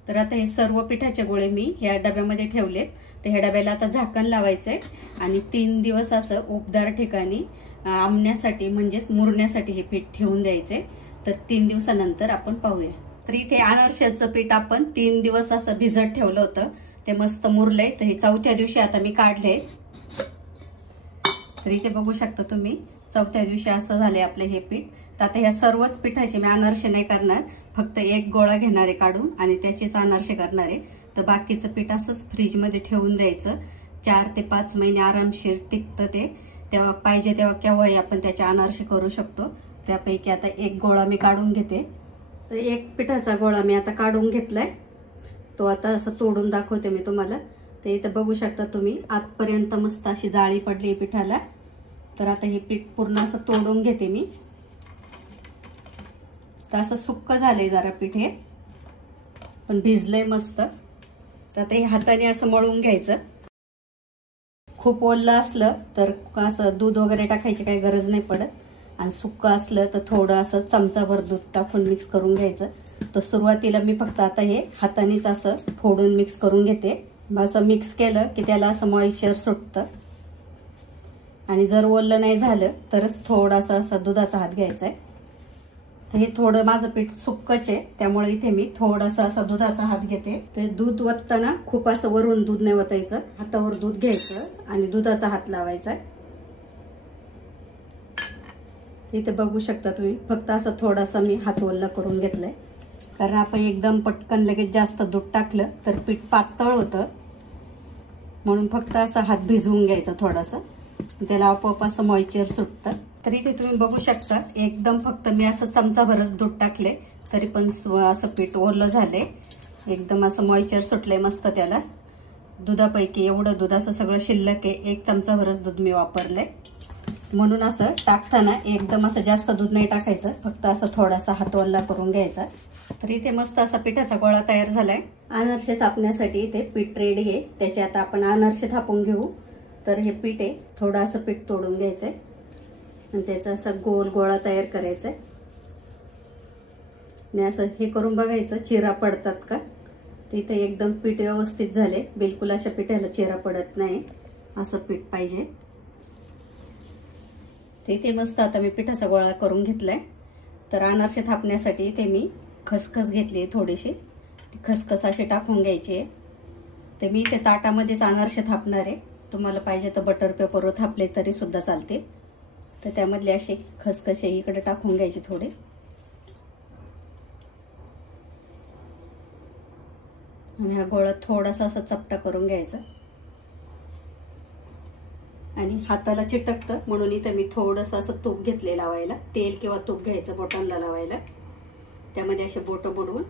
तर आता हे सर्व पिठाचे गोळे मी या डब्यामध्ये ठेवलेत. तर ह्या डब्याला आता झाकण लावायचंय आणि 3 दिवस असं उबदार ठिकाणी आंबण्यासाठी म्हणजेच मुरण्यासाठी हे पीठ ठेवून द्यायचे. तर 3 दिवसानंतर आपण पाहूया. तर इथे अनारशाचं पीठ आपण 3 दिवस असं भिजत ठेवलं होतं, ते मस्त मुरलंय. तर हे 4थ्या दिवशी आता मी काढले. तर इथे बघू शकता तुम्ही 4थ्या दिवशी असं झालंय आपलं हे पीठ. तर आता ह्या सर्वच पिठाचे मी अनारसे नाही करणार, फक्त एक गोळा घेणार आहे काढून आणि त्याचेच अनारसे करणार आहे. तर बाकीचं पीठ असंच फ्रीजमध्ये ठेवून द्यायचं. 4 ते 5 महिने आरामशीर टिकतं ते. तेव्हा पाहिजे तेव्हा केव्हाही आपण त्याचे अनारसे करू शकतो. त्यापैकी आता एक गोळा मी काढून घेते. तर एक पिठाचा गोळा मी आता काढून घेतलाय, तो आता असं तोडून दाखवते मी तुम्हाला. तर इथं बघू शकता तुम्ही आतपर्यंत मस्त अशी जाळी पडली पिठाला. तर आता हे पीठ पूर्ण असं तोडून घेते मी. तर असं सुक्क झालंय जरा पीठ, हे पण भिजलंय मस्त. तर आता हे हाताने असं मळून घ्यायचं. खूप ओलं असलं तर असं दूध वगैरे टाकायची काही गरज नाही पडत, आणि सुक्कं असलं तर थोडं असं चमचाभर दूध टाकून मिक्स करून घ्यायचं. तर सुरुवातीला मी फक्त आता हे हातानेच असं फोडून मिक्स करून घेते. असं मिक्स केलं की त्याला असं मॉइश्चर सुटतं, आणि जर ओलं नाही झालं तरच थोडासा असा दुधाचा हात घ्यायचा आहे. तर हे थोडं माझं पीठ सुक्कच आहे, त्यामुळे इथे मी थोडासा असा दुधाचा हात घेते. ते दूध वतताना खूप असं वरून दूध नाही वतायचं, हातावर दूध घ्यायचं आणि दुधाचा हात लावायचा. इथे बघू शकता तुम्ही, फक्त असं थोडासा मी हात ओला करून घेतलाय, कारण आपण एकदम पटकन लगेच जास्त दूध टाकलं तर पीठ पातळ होतं, म्हणून फक्त असा हात भिजवून घ्यायचा थोडासा, त्याला आपोआप असं मॉइश्चर सुटतं. तर इथे तुम्ही बघू शकता एकदम फक्त मी असं चमचाभरच दूध टाकले तरी पण असं पीठ ओरलं झाले, एकदम असं मॉइश्चर सुटलंय मस्त त्याला. दुधापैकी एवढं दूध असं सगळं शिल्लक आहे, 1 चमचाभरच दूध मी वापरलंय, म्हणून असं टाकताना एकदम असं जास्त दूध नाही टाकायचं, फक्त असं थोडासा हात ओला करून घ्यायचा. तर इथे मस्त असा पिठाचा गोळा तयार झालाय. अनारसे थापण्यासाठी इथे पीठ रेडी आहे, त्याचे आता आपण अनारसे थापून घेऊ. तर हे पीठ आहे, थोडं असं पीठ तोडून घ्यायचंय आणि त्याचा असा गोल गोळा तयार करायचा आहे, आणि असं हे करून बघायचं चिरा पडतात का. तिथे एकदम पीठ व्यवस्थित झाले, बिलकुल अशा पिठाला चिरा पडत नाही, असं पीठ पाहिजे. इथे मस्त आता मी पिठाचा गोळा करून घेतलाय. तर अनारसे थापण्यासाठी इथे मी खसखस घेतली थोडीशी, ती खसखस अशी टाकून घ्यायची आहे. तर मी इथे ताटामध्येच अनारसे थापणार आहे, तुम्हाला पाहिजे तर बटर पेपरवर थापले तरी सुद्धा चालते. तर त्यामधले असे खसखसे इकडे टाकून घ्यायचे थोडे, आणि हा गोळा थोडासा असा चपटा करून घ्यायचा, आणि हाताला चिटकतं म्हणून इथं मी थोडंसं असं तूप घेतले लावायला, तेल किंवा तूप घ्यायचं बोटांना लावायला. त्यामध्ये असे बोटं बुडवून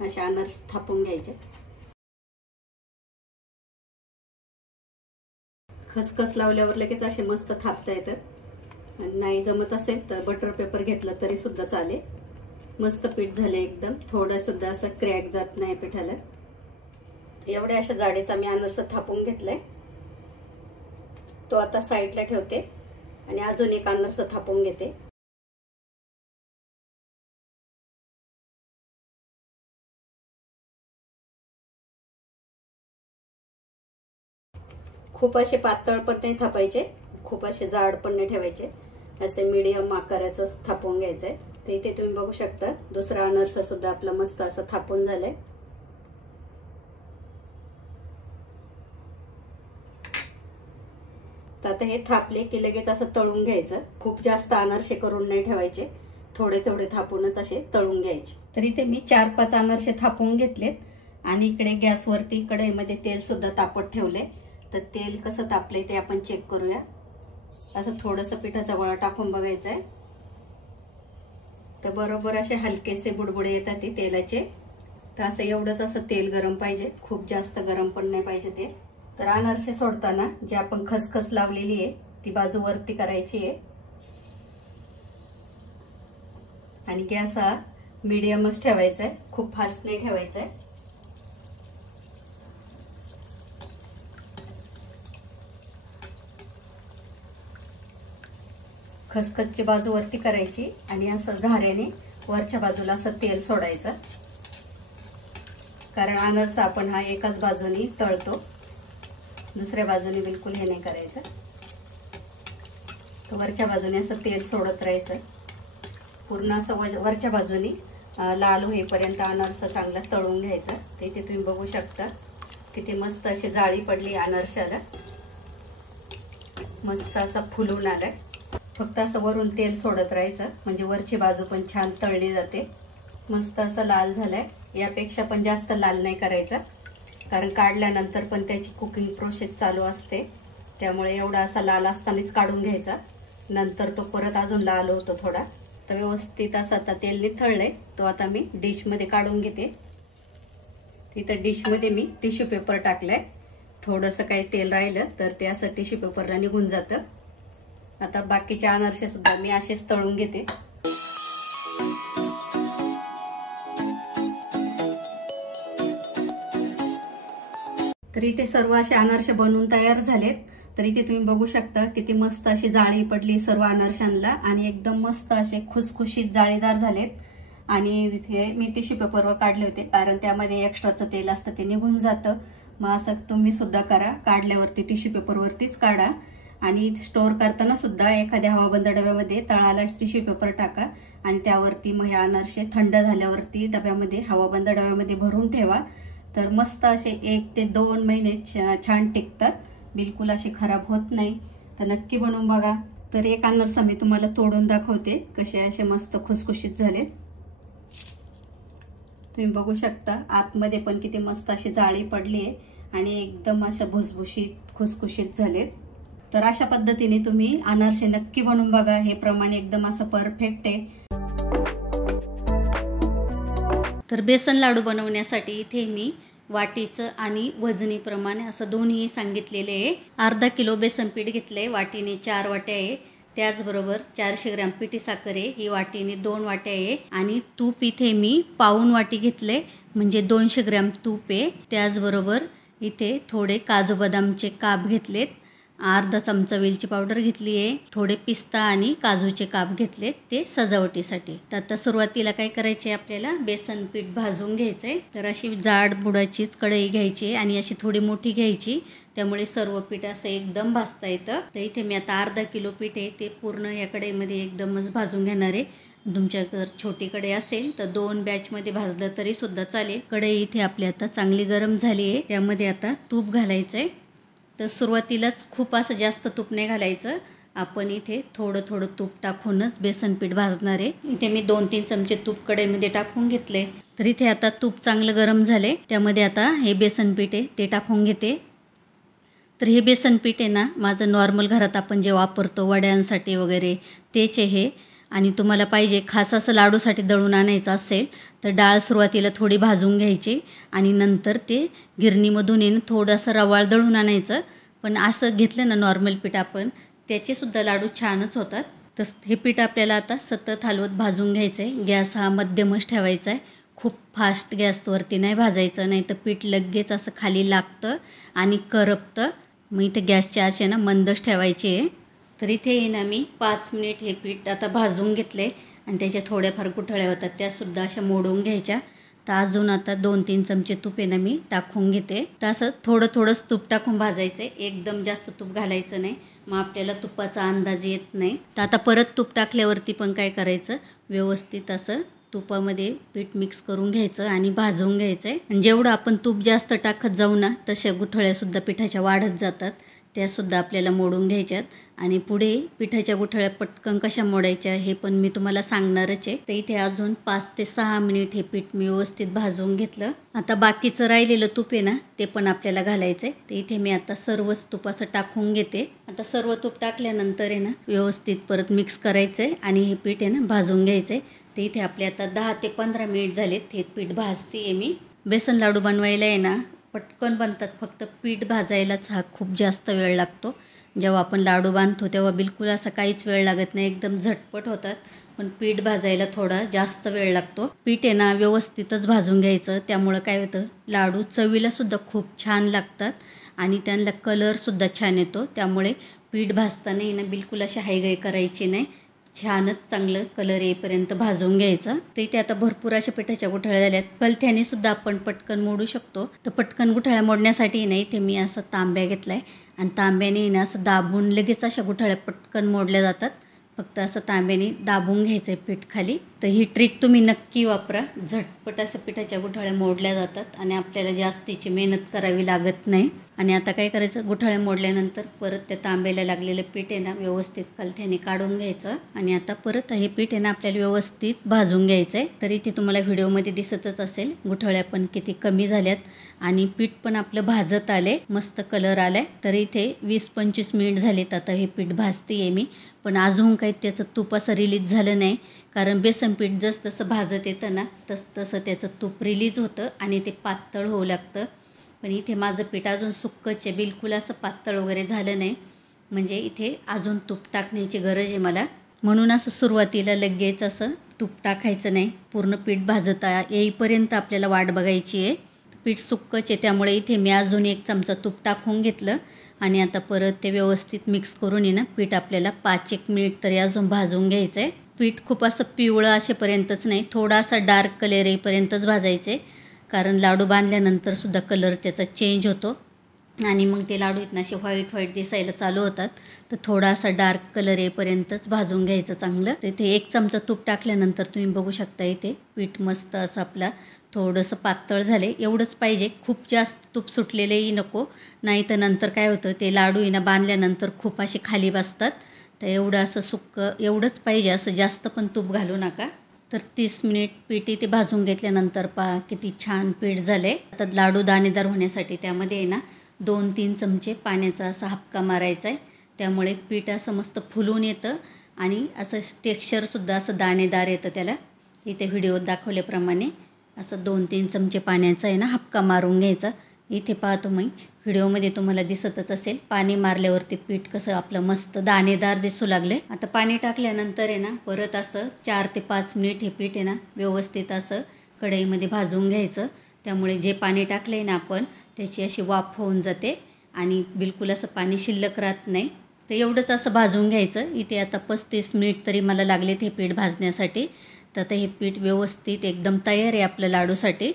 असे अनारसे थापून घ्यायचे. खसखस लावल्यावर लगेच असे मस्त थापता येतात, आणि नाही जमत असेल तर बटर पेपर घेतला तरी सुद्धा चालेल. मस्त पीठ झाले एकदम, थोडं सुद्धा असं क्रॅक जात नाही पिठाला. एवढ्या अशा जाडीचा मी अनारसा थापून घेतलाय, तो आता साईडला ठेवते आणि अजून एक अनारसा थापून घेते. खूप असे पातळ पण नाही थापायचे, खूप असे जाड पण नाही ठेवायचे, असे मीडियम आकाराचं थापून घ्यायचंय. तर इथे तुम्ही बघू शकता दुसरा अनारसा सुद्धा आपला मस्त असं थापून झालाय. तर आता हे थापले की लगेच असं तळून घ्यायचं, खूप जास्त अनारसे करून नाही ठेवायचे, थोडे थोडे थापूनच असे तळून घ्यायचे. तर इथे मी 4-5 अनारसे थापून घेतलेत, आणि इकडे गॅसवरती कढईमध्ये तेल सुद्धा तापत ठेवले. तर तेल कसं तापले ते आपण चेक करूया. असं थोडंसं पिठाचा गोळा टाकून बघायचा आहे, तर बरोबर असे हलकेसे बुडबुडे येतात ते तेलाचे. तर असं एवढंच असं तेल गरम पाहिजे, खूप जास्त गरम पण नाही पाहिजे तेल. तर अनारसे सोडताना जे आपण खसखस लावलेली आहे ती बाजू वरती करायची आहे, आणि गॅस हा मीडियमच ठेवायचा आहे, खूप फास्ट नाही ठेवायचा आहे. खसखसची बाजू वरती करायची आणि असं झाऱ्याने वरच्या बाजूला असं तेल सोडायचं, कारण अनारसा आपण हा एकाच बाजूने तळतो, दुसऱ्या बाजूने बिलकुल हे नाही करायचं. तर वरच्या बाजूने असं तेल सोडत राहायचं, पूर्ण असं वरच्या बाजूने लाल होईपर्यंत अनारसा चांगला तळून घ्यायचा. तर इथे तुम्ही बघू शकता किती मस्त अशी जाळी पडली अनारशाला, मस्त असा फुलून आलाय. फक्त असं वरून तेल सोडत राहायचं म्हणजे वरची बाजू पण छान तळली जाते. मस्त असं लाल झालाय, यापेक्षा पण जास्त लाल नाही करायचा, कारण काढल्यानंतर पण त्याची कुकिंग प्रोसेस चालू असते, त्यामुळे एवढा असा लाल असतानाच काढून घ्यायचा, नंतर तो परत अजून लाल होतो थोडा. तर व्यवस्थित असं आता तेल निथळलंय, तो आता मी डिश मध्ये काढून घेते. इथं डिश मध्ये मी टिश्यू पेपर टाकलाय, थोडंसं काही तेल राहिलं तर ते असं टिश्यू पेपरला निघून जातं. आता बाकीचे अनारसे सुद्धा मी असेच तळून घेते. तर इथे सर्व असे अनारसे बनवून तयार झालेत. तर इथे तुम्ही बघू शकता किती मस्त अशी जाळी पडली सर्व अनारशांना आणि एकदम मस्त असे खुसखुशीत जाळीदार झालेत. आणि इथे मी टिश्यू पेपरवर काढले होते कारण त्यामध्ये एक्स्ट्राचं तेल असतं ते निघून जातं. मग असं तुम्ही सुद्धा करा, काढल्यावरती टिश्यू पेपरवरतीच काढा आणि स्टोअर करताना सुद्धा एखाद्या हवाबंद डब्यामध्ये तळाला टिश्यू पेपर टाका आणि त्यावरती मग हे अनारसे थंड झाल्यावरती डब्यामध्ये हवाबंद डब्यामध्ये भरून ठेवा. तर मस्त असे 1 ते 2 महिने छान टिकतात, बिलकुल असे खराब होत नाही. तर नक्की बनवून बघा. तर एक अनारसा मी तुम्हाला तोडून दाखवते कसे असे मस्त खुसखुशीत झालेत. तुम्ही बघू शकता आतमध्ये पण किती मस्त अशी जाळी पडली आहे आणि एकदम असं भुसभुशीत खुसखुशीत झालेत. तर अशा पद्धतीने तुम्ही अनारसे नक्की बनवून बघा. हे प्रमाण एकदम असं परफेक्ट आहे. तर बेसन लाडू बनवण्यासाठी इथे मी वाटीचं आणि वजनी प्रमाण असं दोन्ही सांगितलेले आहे. अर्धा किलो बेसन पीठ घेतलंय, वाटीने 4 वाट्या आहे. त्याचबरोबर 400 ग्रॅम पिठी साखर आहे, ही वाटीने 2 वाट्या आहे. आणि तूप इथे मी पाऊण वाटी घेतले म्हणजे 200 ग्रॅम तूप आहे. त्याचबरोबर इथे थोडे काजू बदामचे काप घेतलेत, अर्धा चमचा वेलची पावडर घेतली आहे, थोडे पिस्ता आणि काजूचे काप घेतलेत ते सजावटीसाठी. तर आता सुरुवातीला काय करायचे, आपल्याला बेसन पीठ भाजून घ्यायचंय. तर अशी जाड बुडाचीच कढई घ्यायची आणि अशी थोडी मोठी घ्यायची, त्यामुळे सर्व पीठ असं एकदम भाजता येतं. तर इथे मी आता अर्धा किलो पीठ आहे ते पूर्ण या कढईमध्ये एकदमच भाजून घेणार आहे. तुमच्या जर छोटी कढई असेल तर 2 बॅचमध्ये भाजलं तरी सुद्धा चालेल. कढई इथे आपली आता चांगली गरम झाली आहे, त्यामध्ये आता तूप घालायचंय. तर सुरुवातीलाच खूप असं जास्त तूप नाही घालायचं, आपण इथे थोडं थोडं तूप टाकूनच बेसन पीठ भाजणार आहे. इथे मी 2-3 चमचे तूप कढईमध्ये टाकून घेतले. तर इथे आता तूप चांगलं गरम झाले, त्यामध्ये आता हे बेसन पीठ आहे ते टाकून घेते. तर हे बेसन पीठ आहे ना, माझं नॉर्मल घरात आपण जे वापरतो वड्यांसाठी वगैरे तेच आहे. आणि तुम्हाला पाहिजे खास असं लाडूसाठी दळून आणायचं असेल तर डाळ सुरुवातीला थोडी भाजून घ्यायची आणि नंतर ते गिरणीमधून येणं थोडंसं रवाळ दळून आणायचं. पण असं घेतलं ना नॉर्मल पीठ आपण, त्याचेसुद्धा लाडू छानच होतात. तर हे पीठ आपल्याला आता सतत हलवत भाजून घ्यायचं आहे. गॅस हा मध्यमच ठेवायचा आहे, खूप फास्ट गॅसवरती नाही भाजायचं, नाही तर पीठ लगेच असं खाली लागतं आणि करपतं. मग इथे गॅसची आच आहे ना मंदच ठेवायची आहे. तर इथे ना मी 5 मिनिट हे पीठ आता भाजून घेतले आणि त्याच्या थोड्याफार गुठळ्या होतात त्यासुद्धा अशा मोडून घ्यायच्या. तर अजून आता 2-3 चमचे तूप आहे ना मी टाकून घेते. तर असं थोडं थोडंच तूप टाकून भाजायचं आहे, एकदम जास्त तूप घालायचं नाही, मग आपल्याला तुपाचा अंदाज येत नाही. तर आता परत तूप टाकल्यावरती पण काय करायचं, व्यवस्थित असं तुपामध्ये पीठ मिक्स करून घ्यायचं आणि भाजून घ्यायचं आहे. आणि जेवढं आपण तूप जास्त टाकत जाऊ ना तशा गुठळ्यासुद्धा पिठाच्या वाढत जातात, त्यासुद्धा आपल्याला मोडून घ्यायच्यात. आणि पुढे पिठाच्या गुठळ्या पटकन कशा मोडायच्या हे पण मी तुम्हाला सांगणारच आहे. तर इथे अजून 5 ते 6 मिनिट हे पीठ मी व्यवस्थित भाजून घेतलं. आता बाकीचं राहिलेलं तूप आहे ना ते पण आपल्याला घालायचं आहे. तर इथे मी आता सर्वच तूप असं टाकून घेते. आता सर्व तूप टाकल्यानंतर आहे ना व्यवस्थित परत मिक्स करायचं आहे आणि हे पीठ आहे ना भाजून घ्यायचं आहे. तर इथे आपले आता 10 ते 15 मिनिट झालेत हे पीठ भाजते आहे मी. बेसन लाडू बनवायला आहे ना पटकन बनतात, फक्त पीठ भाजायलाच हा खूप जास्त वेळ लागतो. जेव्हा आपण लाडू बांधतो तेव्हा बिलकुल असं काहीच वेळ लागत नाही, एकदम झटपट होतात. पण पीठ भाजायला थोडा जास्त वेळ लागतो. पीठ आहे ना व्यवस्थितच भाजून घ्यायचं, त्यामुळं काय होतं लाडू चवीलासुद्धा खूप छान लागतात आणि त्यांना कलरसुद्धा छान येतो. त्यामुळे पीठ भाजताना ना बिलकुल अशी हायगाई करायची नाही, छानच चांगलं कलर येईपर्यंत भाजून घ्यायचं. तर इथे आता भरपूर अशा पिठाच्या गुठळ्या झाल्यात, कलथ्याने सुद्धा आपण पटकन मोडू शकतो. तर पटकन गुठळ्या मोडण्यासाठी नाही इथे मी असं तांब्या घेतलाय आणि तांब्याने ना असं दाबून लगेच अशा गुठळ्या पटकन मोडल्या जातात. फक्त असं तांब्याने दाबून घ्यायचं आहे पीठ खाली. तर ही ट्रिक तुम्ही नक्की वापरा, झटपट असं पिठाच्या गुठळ्या मोडल्या जातात आणि आपल्याला जास्तीची मेहनत करावी लागत नाही. आणि आता काय करायचं, गुठळ्या मोडल्यानंतर परत त्या तांब्याला लागलेलं पीठ आहे ना व्यवस्थित कलथ्याने काढून घ्यायचं आणि आता परत हे पीठ आहे ना आपल्याला व्यवस्थित भाजून घ्यायचं आहे. तर इथे तुम्हाला व्हिडिओमध्ये दिसतच असेल गुठळ्या पण किती कमी झाल्यात आणि पीठ पण आपलं भाजत आले, मस्त कलर आलाय. तर इथे 20-25 मिनिट झालेत आता हे पीठ भाजते आहे मी, पण अजून काही त्याचं तूप असं रिलीज झालं नाही, कारण बेसन पीठ जसं भाजत येतं ना तसं त्याचं तूप रिलीज होतं आणि ते पातळ होऊ लागतं. पण इथे माझं पीठ अजून सुक्कच आहे, बिलकुल असं पातळ वगैरे झालं नाही, म्हणजे इथे अजून तूप टाकण्याची गरज आहे मला. म्हणून असं सुरुवातीला लगेच असं तूप टाकायचं नाही, पूर्ण पीठ भाजता येईपर्यंत आपल्याला वाट बघायची आहे. पीठ सुक्कच आहे, त्यामुळे इथे मी अजून 1 चमचा तूप टाकून घेतलं आणि आता परत ते व्यवस्थित मिक्स करून आहे ना पीठ आपल्याला 5-1 मिनिट तरी अजून भाजून घ्यायचं आहे. पीठ खूप असं पिवळं असेपर्यंतच नाही, थोडासा डार्क कलर येईपर्यंतच भाजायचे, कारण लाडू बांधल्यानंतर सुद्धा कलर त्याचा चेंज होतो आणि मग ते लाडू आहेत ना असे व्हाईट दिसायला चालू होतात. तर थोडासा डार्क कलर येईपर्यंतच भाजून घ्यायचं चांगलं. तर इथे 1 चमचा तूप टाकल्यानंतर तुम्ही बघू शकता इथे पीठ मस्त असं आपला थोडंसं पातळ झाले, एवढंच पाहिजे. खूप जास्त तूप सुटलेलेही नको, नाही तर नंतर काय होतं ते लाडू आहे ना बांधल्यानंतर खूप असे खाली बसतात. तर एवढं असं सुक्कं एवढंच पाहिजे, असं जास्त पण तूप घालू नका. तर 30 मिनिट पीठ इथे भाजून घेतल्यानंतर पहा किती छान पीठ झाले. आता लाडू दाणेदार होण्यासाठी त्यामध्ये आहे ना 2-3 चमचे पाण्याचा असा हपका मारायचा आहे, त्यामुळे पीठ असं मस्त फुलून येतं आणि असं टेक्स्चरसुद्धा असं दाणेदार येतं त्याला. इथे व्हिडिओत दाखवल्याप्रमाणे असं 2-3 चमचे पाण्याचा आहे ना हपका मारून घ्यायचा. इथे पाहतो मी व्हिडिओमध्ये तुम्हाला दिसतच असेल पाणी मारल्यावरती पीठ कसं आपलं मस्त दाणेदार दिसू लागले. आता पाणी टाकल्यानंतर आहे ना परत असं 4 ते 5 मिनिट हे पीठ आहे ना व्यवस्थित असं कढईमध्ये भाजून घ्यायचं, त्यामुळे जे पाणी टाकलं आहे ना आपण त्याची अशी वाफ होऊन जाते आणि बिलकुल असं पाणी शिल्लक राहत नाही. तर एवढंच असं भाजून घ्यायचं. इथे आता 35 मिनिट तरी मला लागलेत हे पीठ भाजण्यासाठी. तर आता हे पीठ व्यवस्थित एकदम तयार आहे आपल्या लाडूसाठी.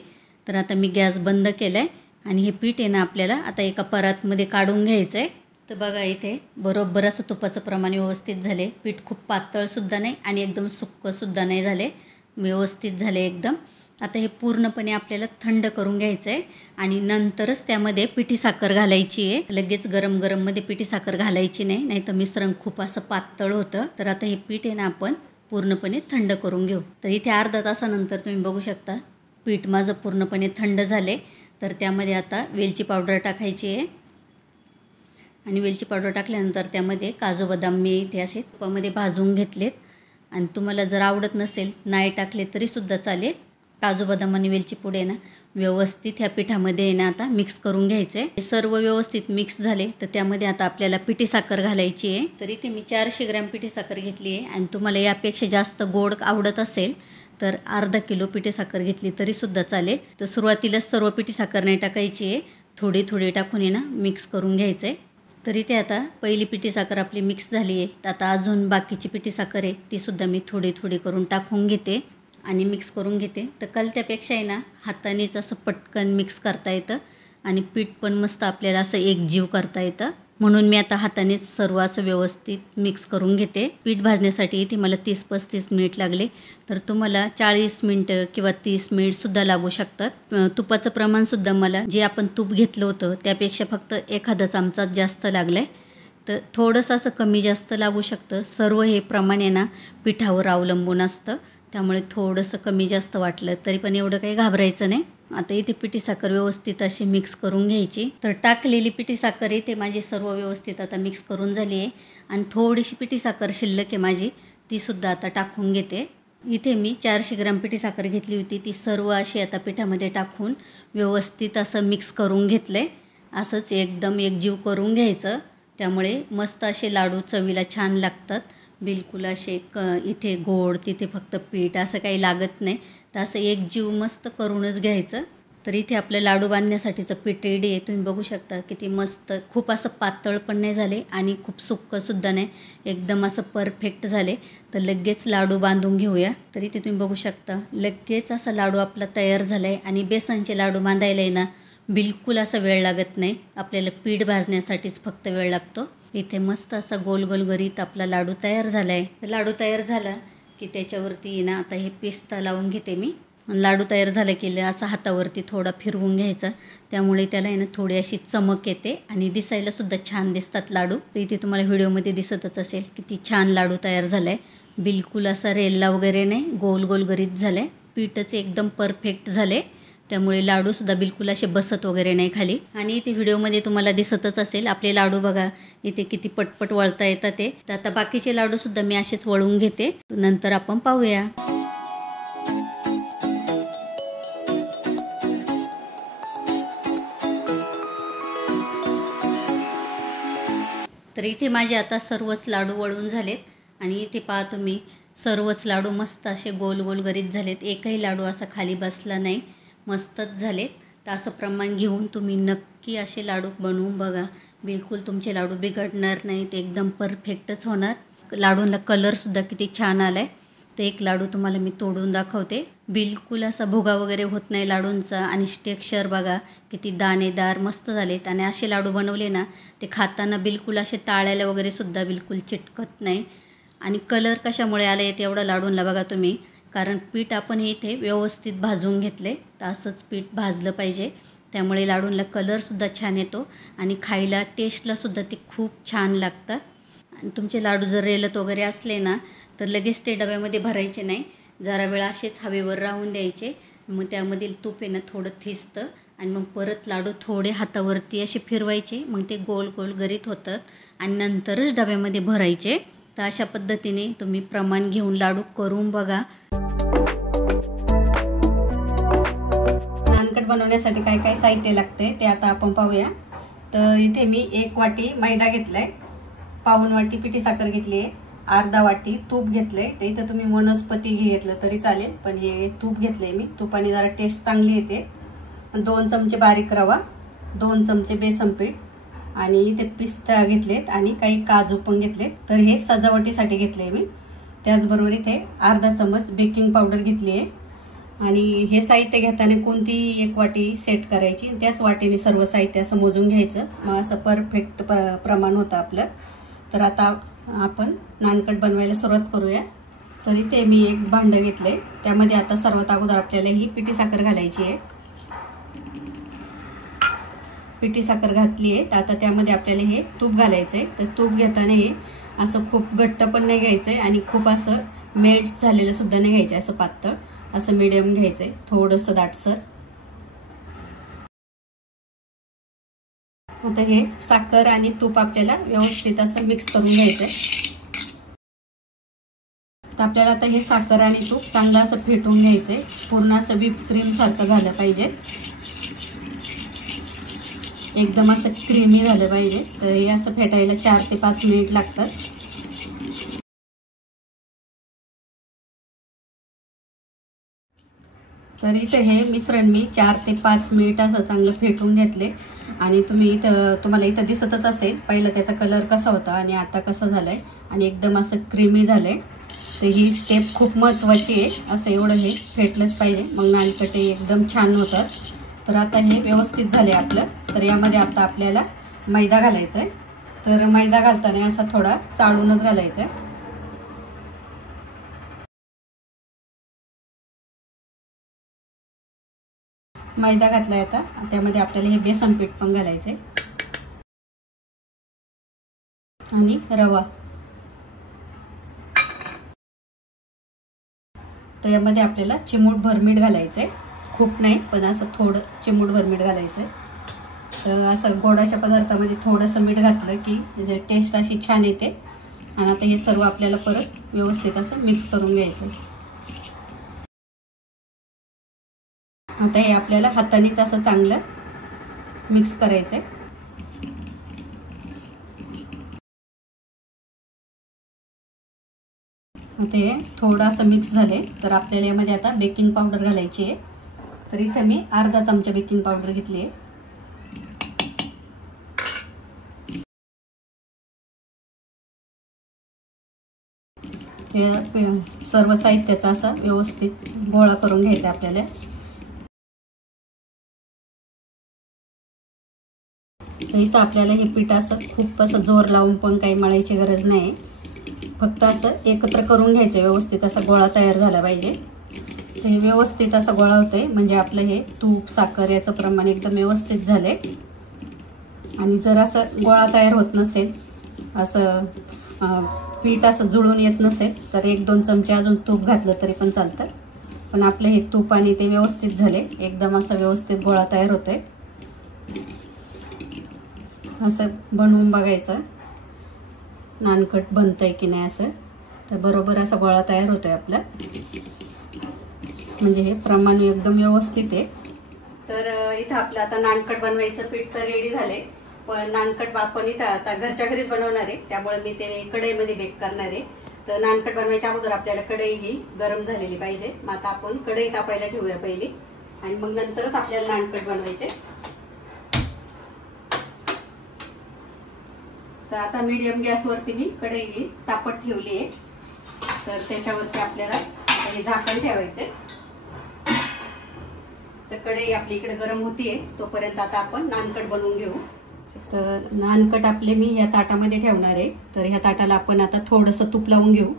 तर आता मी गॅस बंद केला आहे आणि हे पीठ आहे ना आपल्याला आता एका परातमध्ये काढून घ्यायचं आहे. तर बघा इथे बरोबर असं तुपाचं प्रमाण व्यवस्थित झाले, पीठ खूप पातळसुद्धा नाही आणि एकदम सुक्कंसुद्धा नाही झाले, व्यवस्थित झाले एकदम. आता हे पूर्णपणे आपल्याला थंड करून घ्यायचं आहे आणि नंतरच त्यामध्ये पिठी साखर घालायची आहे. लगेच गरम गरममध्ये पिठी साखर घालायची नाही, नाही तर मिश्रण खूप असं पातळ होतं. तर आता हे पीठ आहे ना आपण पूर्णपणे थंड करून घेऊ. तर इथे अर्धा तासानंतर तुम्ही बघू शकता पीठ माझं पूर्णपणे थंड झाले. तर त्यामध्ये आता वेलची पावडर टाकायची आहे आणि वेलची पावडर टाकल्यानंतर त्यामध्ये काजू बदाम मी इथे असे तुपामध्ये भाजून घेतलेत आणि तुम्हाला जर आवडत नसेल नाही टाकले तरीसुद्धा चालेल. काजू बदाम आणि वेलची पूड आहे ना व्यवस्थित ह्या पिठामध्ये आहे ना आता मिक्स करून घ्यायचं आहे. हे सर्व व्यवस्थित मिक्स झाले तर त्यामध्ये आता आपल्याला पिठी साखर घालायची आहे. तर इथे मी 400 ग्रॅम पिठी साखर घेतली आहे आणि तुम्हाला यापेक्षा जास्त गोड आवडत असेल तर अर्धा किलो पिठी साखर घेतली तरीसुद्धा चालेल. तर सुरुवातीलाच सर्व पिठी साखर नाही टाकायची आहे, थोडी थोडी टाकून आहे ना मिक्स करून घ्यायचं आहे. तर इथे आता पहिली पिठी साखर आपली मिक्स झाली आहे. तर आता अजून बाकीची पिठी साखर आहे तीसुद्धा मी थोडी थोडी करून टाकून घेते आणि मिक्स करून घेते. तर कलत्यापेक्षा आहे ना हातानेच असं पटकन मिक्स करता येतं आणि पीठ पण मस्त आपल्याला असं एकजीव करता येतं, म्हणून मी आता हातानेच सर्व असं व्यवस्थित मिक्स करून घेते. पीठ भाजण्यासाठी इथे मला 30-35 मिनिट लागले, तर तुम्हाला 40 मिनटं किंवा 30 मिनिटसुद्धा लागू शकतात. तुपाचं प्रमाणसुद्धा मला जे आपण तूप घेतलं होतं त्यापेक्षा फक्त एखादा चमचा जास्त लागला आहे. तर थोडंसं असं कमी जास्त लागू शकतं. सर्व हे प्रमाण आहे ना पिठावर अवलंबून असतं, त्यामुळे थोडंसं कमी जास्त वाटलं तरी पण एवढं काही घाबरायचं नाही. आता इथे पिठी साखर व्यवस्थित अशी मिक्स करून घ्यायची. तर टाकलेली पिठी साखर इथे माझी सर्व व्यवस्थित आता मिक्स करून झाली आहे आणि थोडीशी पिठी साखर शिल्लक आहे माझी, तीसुद्धा आता टाकून घेते. इथे मी 400 ग्रॅम पिठी साखर घेतली होती, ती सर्व अशी आता पिठामध्ये टाकून व्यवस्थित असं मिक्स करून घेतलं आहे. असंच एकदम एकजीव करून घ्यायचं, त्यामुळे मस्त असे लाडू चवीला छान लागतात. बिलकुल असे इथे गोड तिथे फक्त पीठ असं काही लागत नाही. तर असं एकजीव मस्त करूनच घ्यायचं. तर इथे आपलं लाडू बांधण्यासाठीचं पीठ रेडी आहे. तुम्ही बघू शकता किती मस्त, खूप असं पातळ पण नाही झाले आणि खूप सुक्कंसुद्धा नाही, एकदम असं परफेक्ट झाले. तर लगेच लाडू बांधून घेऊया. तर इथे तुम्ही बघू शकता लगेच असा लाडू आपला तयार झाला आहे आणि बेसनचे लाडू बांधायला आहे ना बिलकुल असा वेळ लागत नाही, आपल्याला पीठ भाजण्यासाठीच फक्त वेळ लागतो. इथे मस्त असा गोल गोल गरीत आपला लाडू तयार झाला आहे. लाडू तयार झाला की त्याच्यावरती ना आता हे पिस्ता लावून घेते मी. लाडू तयार झाला की असं हातावरती थोडा फिरवून घ्यायचा, त्यामुळे त्याला आहे ना थोडी अशी चमक येते आणि दिसायलासुद्धा छान दिसतात लाडू. तर इथे तुम्हाला व्हिडिओमध्ये दिसतच असेल किती छान लाडू तयार झाला आहे. बिलकुल असा रेल्ला वगैरे नाही, गोल गोल गरीत झाला आहे. पीठच एकदम परफेक्ट झाले, त्यामुळे लाडूसुद्धा बिलकुल असे बसत वगैरे नाही खाली. आणि इथे व्हिडिओमध्ये तुम्हाला दिसतच असेल आपले लाडू बघा इथे किती पटपट वळता येतात ते. तर आता बाकीचे लाडूसुद्धा मी असेच वळून घेते, नंतर आपण पाहूया. तर इथे माझे आता सर्वच लाडू वळून झालेत आणि इथे पहा तुम्ही सर्वच लाडू मस्त असे गोल गोल गरीत झालेत. एकही लाडू असा खाली बसला नाही, मस्तच झालेत. तर असं प्रमाण घेऊन तुम्ही नक्की असे लाडू बनवून बघा. बिलकुल तुमचे लाडू बिघडणार नाही, ते एकदम परफेक्टच होणार. लाडूंना कलरसुद्धा किती छान आला आहे. तर एक लाडू तुम्हाला मी तोडून दाखवते. बिलकुल असा भुगा वगैरे होत नाही लाडूंचा आणि टेक्स्चर बघा किती दाणेदार मस्त झालेत. आणि असे लाडू बनवले ना ते खाताना बिलकुल असे टाळ्याला वगैरे सुद्धा बिलकुल चिटकत नाही. आणि कलर कशामुळे आले आहेत एवढं लाडूंना बघा तुम्ही, कारण पीठ आपण इथे व्यवस्थित भाजून घेतले. तर असंच पीठ भाजलं पाहिजे, त्यामुळे लाडूंना कलरसुद्धा छान येतो आणि खायला टेस्टलासुद्धा ते खूप छान लागतात. आणि तुमचे लाडू जर रेलत वगैरे असले ना तर लगेच ते डब्यामध्ये भरायचे नाही, जरा वेळ असेच हवेवर राहून द्यायचे. मग त्यामधील तूप आहे ना थोडं थिजतं आणि मग परत लाडू थोडे हातावरती असे फिरवायचे, मग ते गोल गोल गरीत होतात आणि नंतरच डब्यामध्ये भरायचे. तर अशा पद्धतीने तुम्ही प्रमाण घेऊन लाडू करून बघा. नानकट बनवण्यासाठी काय काय साहित्य लागते ते आता आपण पाहूया. तर इथे मी 1 वाटी मैदा घेतलाय, पाऊण वाटी पिठी साखर घेतली आहे, अर्धा वाटी तूप घेतलंय. तर इथं तुम्ही वनस्पती घी घेतलं तरी चालेल, पण हे तूप घेतलंय मी. तुपाने जरा टेस्ट चांगली येते. 2 चमचे बारीक रवा, 2 चमचे बेसन पीठ आणि इथे पिस्ता घेतलेत आणि काही काजू पण घेतले. तर हे सजावटीसाठी घेतले मी. त्याचबरोबर इथे अर्धा चमच बेकिंग पावडर घेतली आहे. आणि हे साहित्य घेताना कोणतीही 1 वाटी सेट करायची, त्याच वाटीने सर्व साहित्य असं मोजून घ्यायचं, मग असं परफेक्ट प्रमाण होतं आपलं. तर आता आपण नानकट बनवायला सुरुवात करूया. तर इथे मी एक भांडं घेतलंय, त्यामध्ये आता सर्वात अगोदर आपल्याला ही पिठी साखर घालायची आहे. पिठी साखर घातली आहे, तर आता त्यामध्ये आपल्याला हे तूप घालायचं आहे. तर तूप घेताना हे असं खूप घट्ट पण नाही घ्यायचंय आणि खूप असं मेल्ट झालेलं सुद्धा नाही घ्यायचं, असं पातळ, असं मीडियम घ्यायचंय, थोडंसं दाटसर. आता हे साखर आणि तूप आपल्याला व्यवस्थित असं मिक्स करून घ्यायचंय. तर आपल्याला आता हे साखर आणि तूप चांगलं असं फेटून घ्यायचंय, पूर्ण असं व्हिप क्रीम सारखं झालं पाहिजे, एकदम असं क्रीमी झालं पाहिजे. तर हे असं फेटायला 4 ते 5 मिनिट लागतात. तर इथे हे मिश्रण मी 4 ते 5 मिनिट असं चांगलं फेटून घेतले. आणि तुम्हाला इथं दिसतच असेल पहिलं त्याचा कलर कसा होता आणि आता कसं झालंय आणि एकदम असं क्रीमी झालंय. तर ही स्टेप खूप महत्त्वाची आहे, असं एवढं हे फेटलंच पाहिजे, मग नानकटे एकदम छान होतात. तर आता हे व्यवस्थित झाले आपलं. तर यामध्ये आता आपल्याला मैदा घालायचा आहे. तर मैदा घालताना असा थोडा चाळूनच घालायचा आहे. मैदा घातलाय आता त्यामध्ये आपल्याला हे बेसन पीठ पण घालायचंय आणि रवा. तर यामध्ये आपल्याला चिमूटभर मीठ घालायचंय, खूप नाही पण असं थोडं चिमूटभर मीठ घालायचंय. तर असं गोडाच्या पदार्थामध्ये थोडंसं मीठ घातलं की त्याची टेस्ट अशी छान येते. आणि आता हे सर्व आपल्याला परत व्यवस्थित असं मिक्स करून घ्यायचं. आता हे आपल्याला हातानेच असं चांगलं मिक्स करायचंय. आता हे थोडं असं मिक्स झाले. तर आपल्याला यामध्ये आता बेकिंग पावडर घालायची आहे. तर इथे मी अर्धा चमचा बेकिंग पावडर घेतली आहे. हे सर्व साहित्याचा असा व्यवस्थित गोळा करून घ्यायचा आपल्याला. तर इथं आपल्याला हे पीठ असं खूप असं जोर लावून पण काही मळायची गरज नाही, फक्त असं एकत्र करून घ्यायचं, व्यवस्थित असा गोळा तयार झाला पाहिजे. तर हे व्यवस्थित असा गोळा होतोय म्हणजे आपलं हे तूप साखर याचं प्रमाण एकदम व्यवस्थित झालंय. आणि जर असं गोळा तयार होत नसेल, असं पीठ असं जुळून येत नसेल तर 1-2 चमचे अजून तूप घातलं तरी पण चालतं. पण आपलं हे तूप आणि ते व्यवस्थित झाले, एकदम असं व्यवस्थित गोळा तयार होतोय. असं बनवून बघायचं नानकट बनतंय की नाही असं. तर बरोबर असा गोळा तयार होतोय आपला, म्हणजे हे प्रमाण एकदम व्यवस्थित आहे. तर इथं आपलं आता नानकट बनवायचं पीठ तर रेडी झालंय. पण नानकट आपण इथं आता घरच्या घरीच बनवणार आहे, त्यामुळे मी ते कढईमध्ये बेक करणार आहे. तर नानकट बनवायच्या अगोदर आपल्याला कढई ही गरम झालेली पाहिजे. मग आता आपण कढई तापायला ठेवूया पहिली. आणि मग नंतरच आपल्याला नानकट बनवायचे. तर आता मीडियम गॅसवरती मी कढई तापत ठेवली आहे. तर त्याच्यावरती आपल्याला हे झाकण ठेवायचे. तर कढई आपली इकडे गरम होतीये, तोपर्यंत आता आपण नानकट बनवून घेऊ. तर नानकट आपले मी ह्या ताटामध्ये ठेवणार आहे. तर ह्या ताटाला आपण आता थोडंसं तूप लावून घेऊ.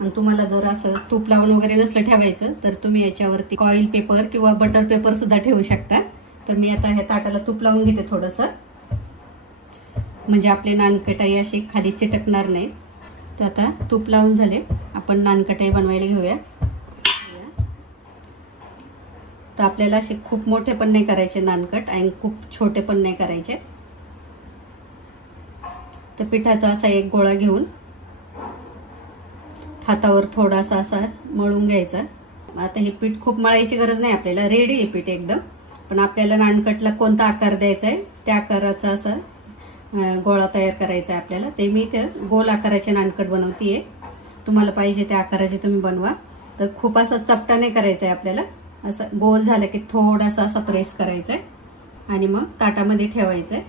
आणि तुम्हाला जर असं तूप लावून वगैरे नसलं ठेवायचं तर तुम्ही याच्यावरती ऑइल पेपर किंवा बटर पेपर सुद्धा ठेवू शकता. तर मी आता ह्या ताटाला तूप लावून घेते थोडंसं, म्हणजे आपले नानकटाई अशी खाली चिटकणार नाही. तर आता तूप लावून झाले, आपण नानकटाई बनवायला घेऊया. तर आपल्याला असे खूप मोठे पण नाही करायचे नानकट आणि खूप छोटे पण नाही करायचे. तर पिठाचा असा एक गोळा घेऊन हातावर थोडासा असा मळून घ्यायचा. आता हे पीठ खूप मळायची गरज नाही आपल्याला, रेडी आहे पीठ एकदम. पण आपल्याला नानकटला कोणता आकार द्यायचा आहे त्या आकाराचा असा गोळा तयार करायचा आहे आपल्याला. ते मी ते गोल आकाराचे नानकट बनवतीये. तुम्हाला पाहिजे त्या आकाराचे तुम्ही बनवा. तर खूप असा चपटा नाही करायचा आहे आपल्याला, असं गोल झालं की थोडासा असा प्रेस करायचा आहे आणि मग ताटामध्ये ठेवायचं आहे.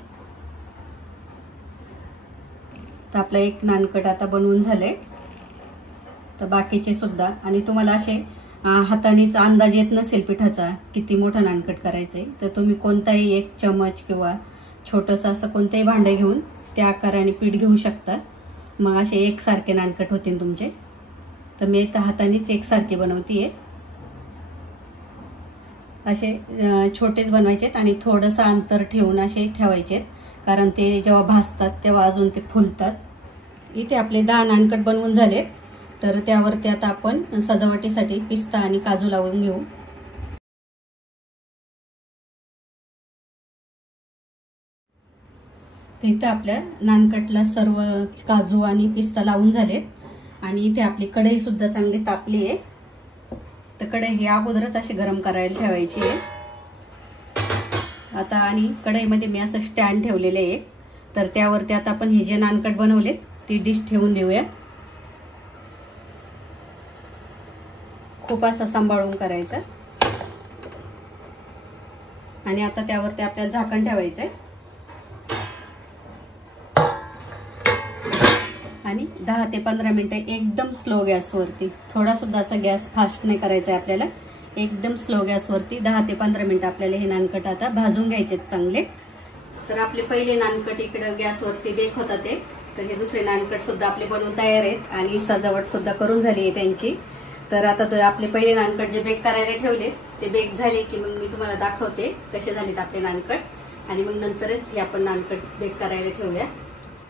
तर आपला एक नानकट आता बनवून झालंय. तर बाकीचे सुद्धा, आणि तुम्हाला असे हातानेच अंदाज येत नसेल पिठाचा किती मोठं नानकट करायचंय तर तुम्ही कोणताही एक चमच किंवा छोटंसं असं कोणतंही भांडं घेऊन त्या आकाराने पीठ घेऊ शकता. मग असे एकसारखे नानकट होतील तुमचे. तर मी आता हातानेच एकसारखे बनवतीये. असे छोटेच बनवायचेत आणि थोडंसं अंतर ठेवून असे ठेवायचेत, कारण ते जेव्हा भाजतात तेव्हा अजून ते फुलतात. इथे आपले 10 नानकट बनवून झालेत. तर त्यावरती आता आपण सजावटीसाठी पिस्ता आणि काजू लावून घेऊ. इथे आपल्या नानकटला सर्व काजू आणि पिस्ता लावून झालेत आणि इथे आपली कढई सुद्धा चांगली तापली आहे. तर कढई ही अगोदरच अशी गरम करायला ठेवायची आहे. आता आणि कढईमध्ये मी असं स्टँड ठेवलेले आहे. तर त्यावरती आता आपण हे जे नानकट बनवलेत ती डिश ठेवून देऊया. खूप असं सांभाळून करायचं आणि आता त्यावरती आपल्याला झाकण ठेवायचंय आणि 10 ते 15 मिनिटं एकदम स्लो गॅसवरती, थोडा सुद्धा असा गॅस फास्ट नाही करायचा आहे आपल्याला, एकदम स्लो गॅसवरती 10 ते 15 मिनिटं आपल्याला हे नानकट आता भाजून घ्यायचे चांगले. तर आपले पहिले नानकट इकडे गॅसवरती बेक होतात ते. तर हे दुसरे नानकट सुद्धा आपले बनवून तयार आहेत आणि सजावट सुद्धा करून झाली आहे त्यांची. तर आता तो आपले पहिले नानकट जे बेक करायला ठेवले ते बेक झाले की मग मी तुम्हाला दाखवते कसे झालेत आपले नानकट आणि मग नंतरच हे आपण नानकट बेक करायला ठेवूया.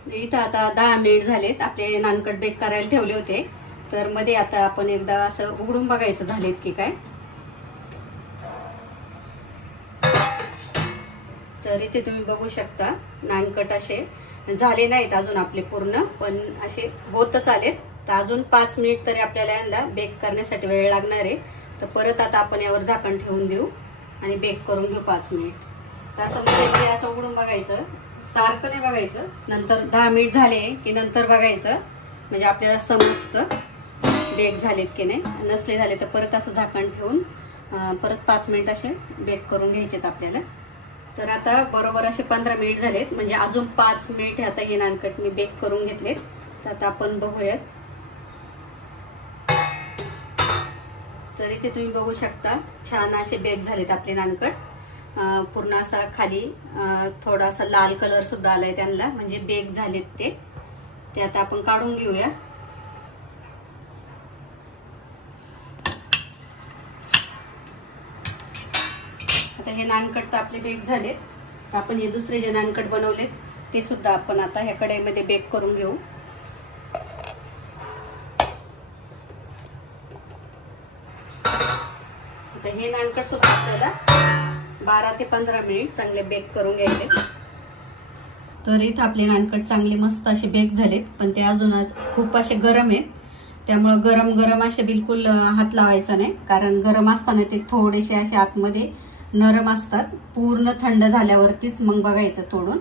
इथं आता 10 मिनिट झालेत आपले नानकट बेक करायला ठेवले होते. तर मध्ये आता आपण एकदा असं उघडून बघायचं झालेत की काय. तर इथे तुम्ही बघू शकता नानकट असे झाले नाहीत अजून आपले पूर्ण, पण असे होतच आलेत. तर अजून 5 मिनिट तरी आपल्याला यांना बेक करण्यासाठी वेळ लागणार आहे. तर परत आता आपण यावर झाकण ठेवून देऊ आणि बेक करून घेऊ 5 मिनिट. तर असं म्हणजे असं उघडून बघायचं, सारखं नाही बघायचं. नंतर 10 मिनिट झाले की नंतर बघायचं, म्हणजे आपल्याला समजतं बेक झालेत की नाही. नसले झाले तर परत असं झाकण ठेवून परत 5 मिनिट असे बेक करून घ्यायचेत आपल्याला. तर आता बरोबर असे 15 मिनिट झालेत, म्हणजे अजून 5 मिनिट आता हे नानकट मी बेक करून घेतलेत. तर आता आपण बघूयात. तर इथे तुम्ही बघू शकता छान असे बेक झालेत आपले नानकट. पूर्ण असा खाली थोडासा लाल कलर सुद्धा आलाय त्यांना, म्हणजे बेक झालेत ते आता आपण काढून घेऊया. आता हे नानकट तर आपले बेक झालेत. तर आपण हे दुसरे जे नानकट बनवलेत ते सुद्धा आपण आता ह्या कढईमध्ये बेक करून घेऊ. आता हे नानकट सुद्धा आपल्याला 12 ते 15 मिनिट चांगले बेक करून घ्यायचे. तर इथे आपले नानकट चांगले मस्त असे बेक झालेत, पण ते अजून खूप असे गरम आहेत. त्यामुळे गरम गरम असे बिलकुल हात लावायचा नाही, कारण गरम असताना ते थोडेसे असे आतमध्ये नरम असतात. पूर्ण थंड झाल्यावरतीच मग बघायचं तोडून.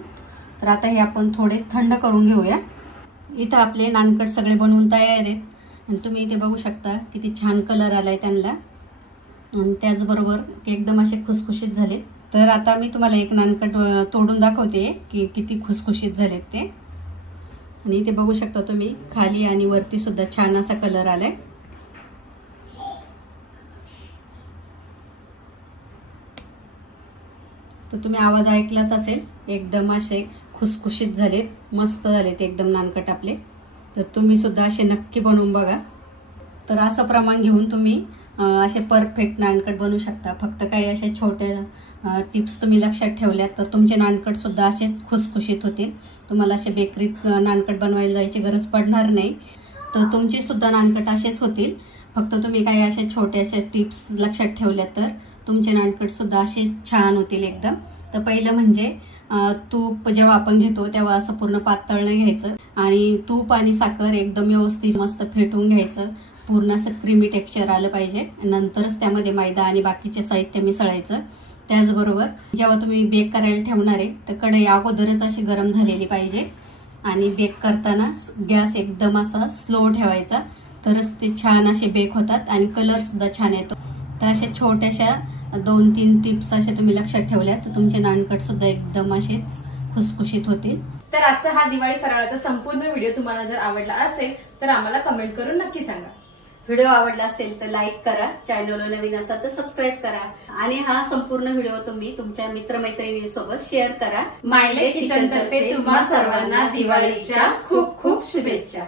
तर आता हे आपण थोडे थंड करून घेऊया. इथं आपले नानकट सगळे बनवून तयार आहेत आणि तुम्ही इथे बघू शकता किती छान कलर आलाय त्यांना. आणि त्याचबरोबर एकदम असे खुसखुशीत झाले. तर आता मी तुम्हाला एक नानकट तोडून दाखवते की किती खुसखुशीत झालेत ते. आणि इथे बघू शकता तुम्ही खाली आणि वरती सुद्धा छान असा कलर आलाय. तर तुम्ही आवाज ऐकलाच असेल, एकदम असे खुसखुशीत झालेत, मस्त झालेत एकदम नानकट आपले. तर तुम्ही सुद्धा असे नक्की बनवून बघा. तर असं प्रमाण घेऊन तुम्ही असे परफेक्ट नानकट बनवू शकता. फक्त काही अशा छोट्या टिप्स तुम्ही लक्षात ठेवल्यात तर तुमचे नानकट सुद्धा असेच खुसखुशीत होतील. तुम्हाला असे बेकरीत नानकट बनवायला जायची गरज पडणार नाही. तर तुमचे सुद्धा नानकट असेच होतील. फक्त तुम्ही काही अशा छोट्याशा टिप्स लक्षात ठेवल्यात तर तुमचे नानकट सुद्धा असेच छान होतील एकदम. तर पहिलं म्हणजे तूप जेव्हा आपण घेतो तेव्हा असं पूर्ण पातळ नाही घ्यायचं आणि तूप आणि साखर एकदम व्यवस्थित मस्त फेटून घ्यायचं. पूर्ण असं क्रीमी टेक्स्चर आलं पाहिजे. नंतरच त्यामध्ये मैदा आणि बाकीचे साहित्य मिसळायचं. त्याचबरोबर जेव्हा तुम्ही बेक करायला ठेवणार आहे तर कढई अगोदरच अशी गरम झालेली पाहिजे आणि बेक करताना गॅस एकदम असा स्लो ठेवायचा, तरच ते छान असे बेक होतात आणि कलर सुद्धा छान येतो. तर अशा छोट्याशा 2-3 टिप्स अशा तुम्ही लक्षात ठेवल्या तर तुमचे नानकट सुद्धा एकदम असेच खुसखुशीत होतील. तर आजचा हा दिवाळी फराळाचा संपूर्ण व्हिडिओ तुम्हाला जर आवडला असेल तर आम्हाला कमेंट करून नक्की सांगा. व्हिडिओ आवडला असेल तर लाईक करा, चॅनलला नवीन असाल तर सबस्क्राईब करा आणि हा संपूर्ण व्हिडिओ तुम्ही तुमच्या मित्रमैत्रिणींसोबत शेअर करा. मायलेक किचन तर्फे तुम्हा सर्वांना दिवाळीच्या खूप खूप शुभेच्छा.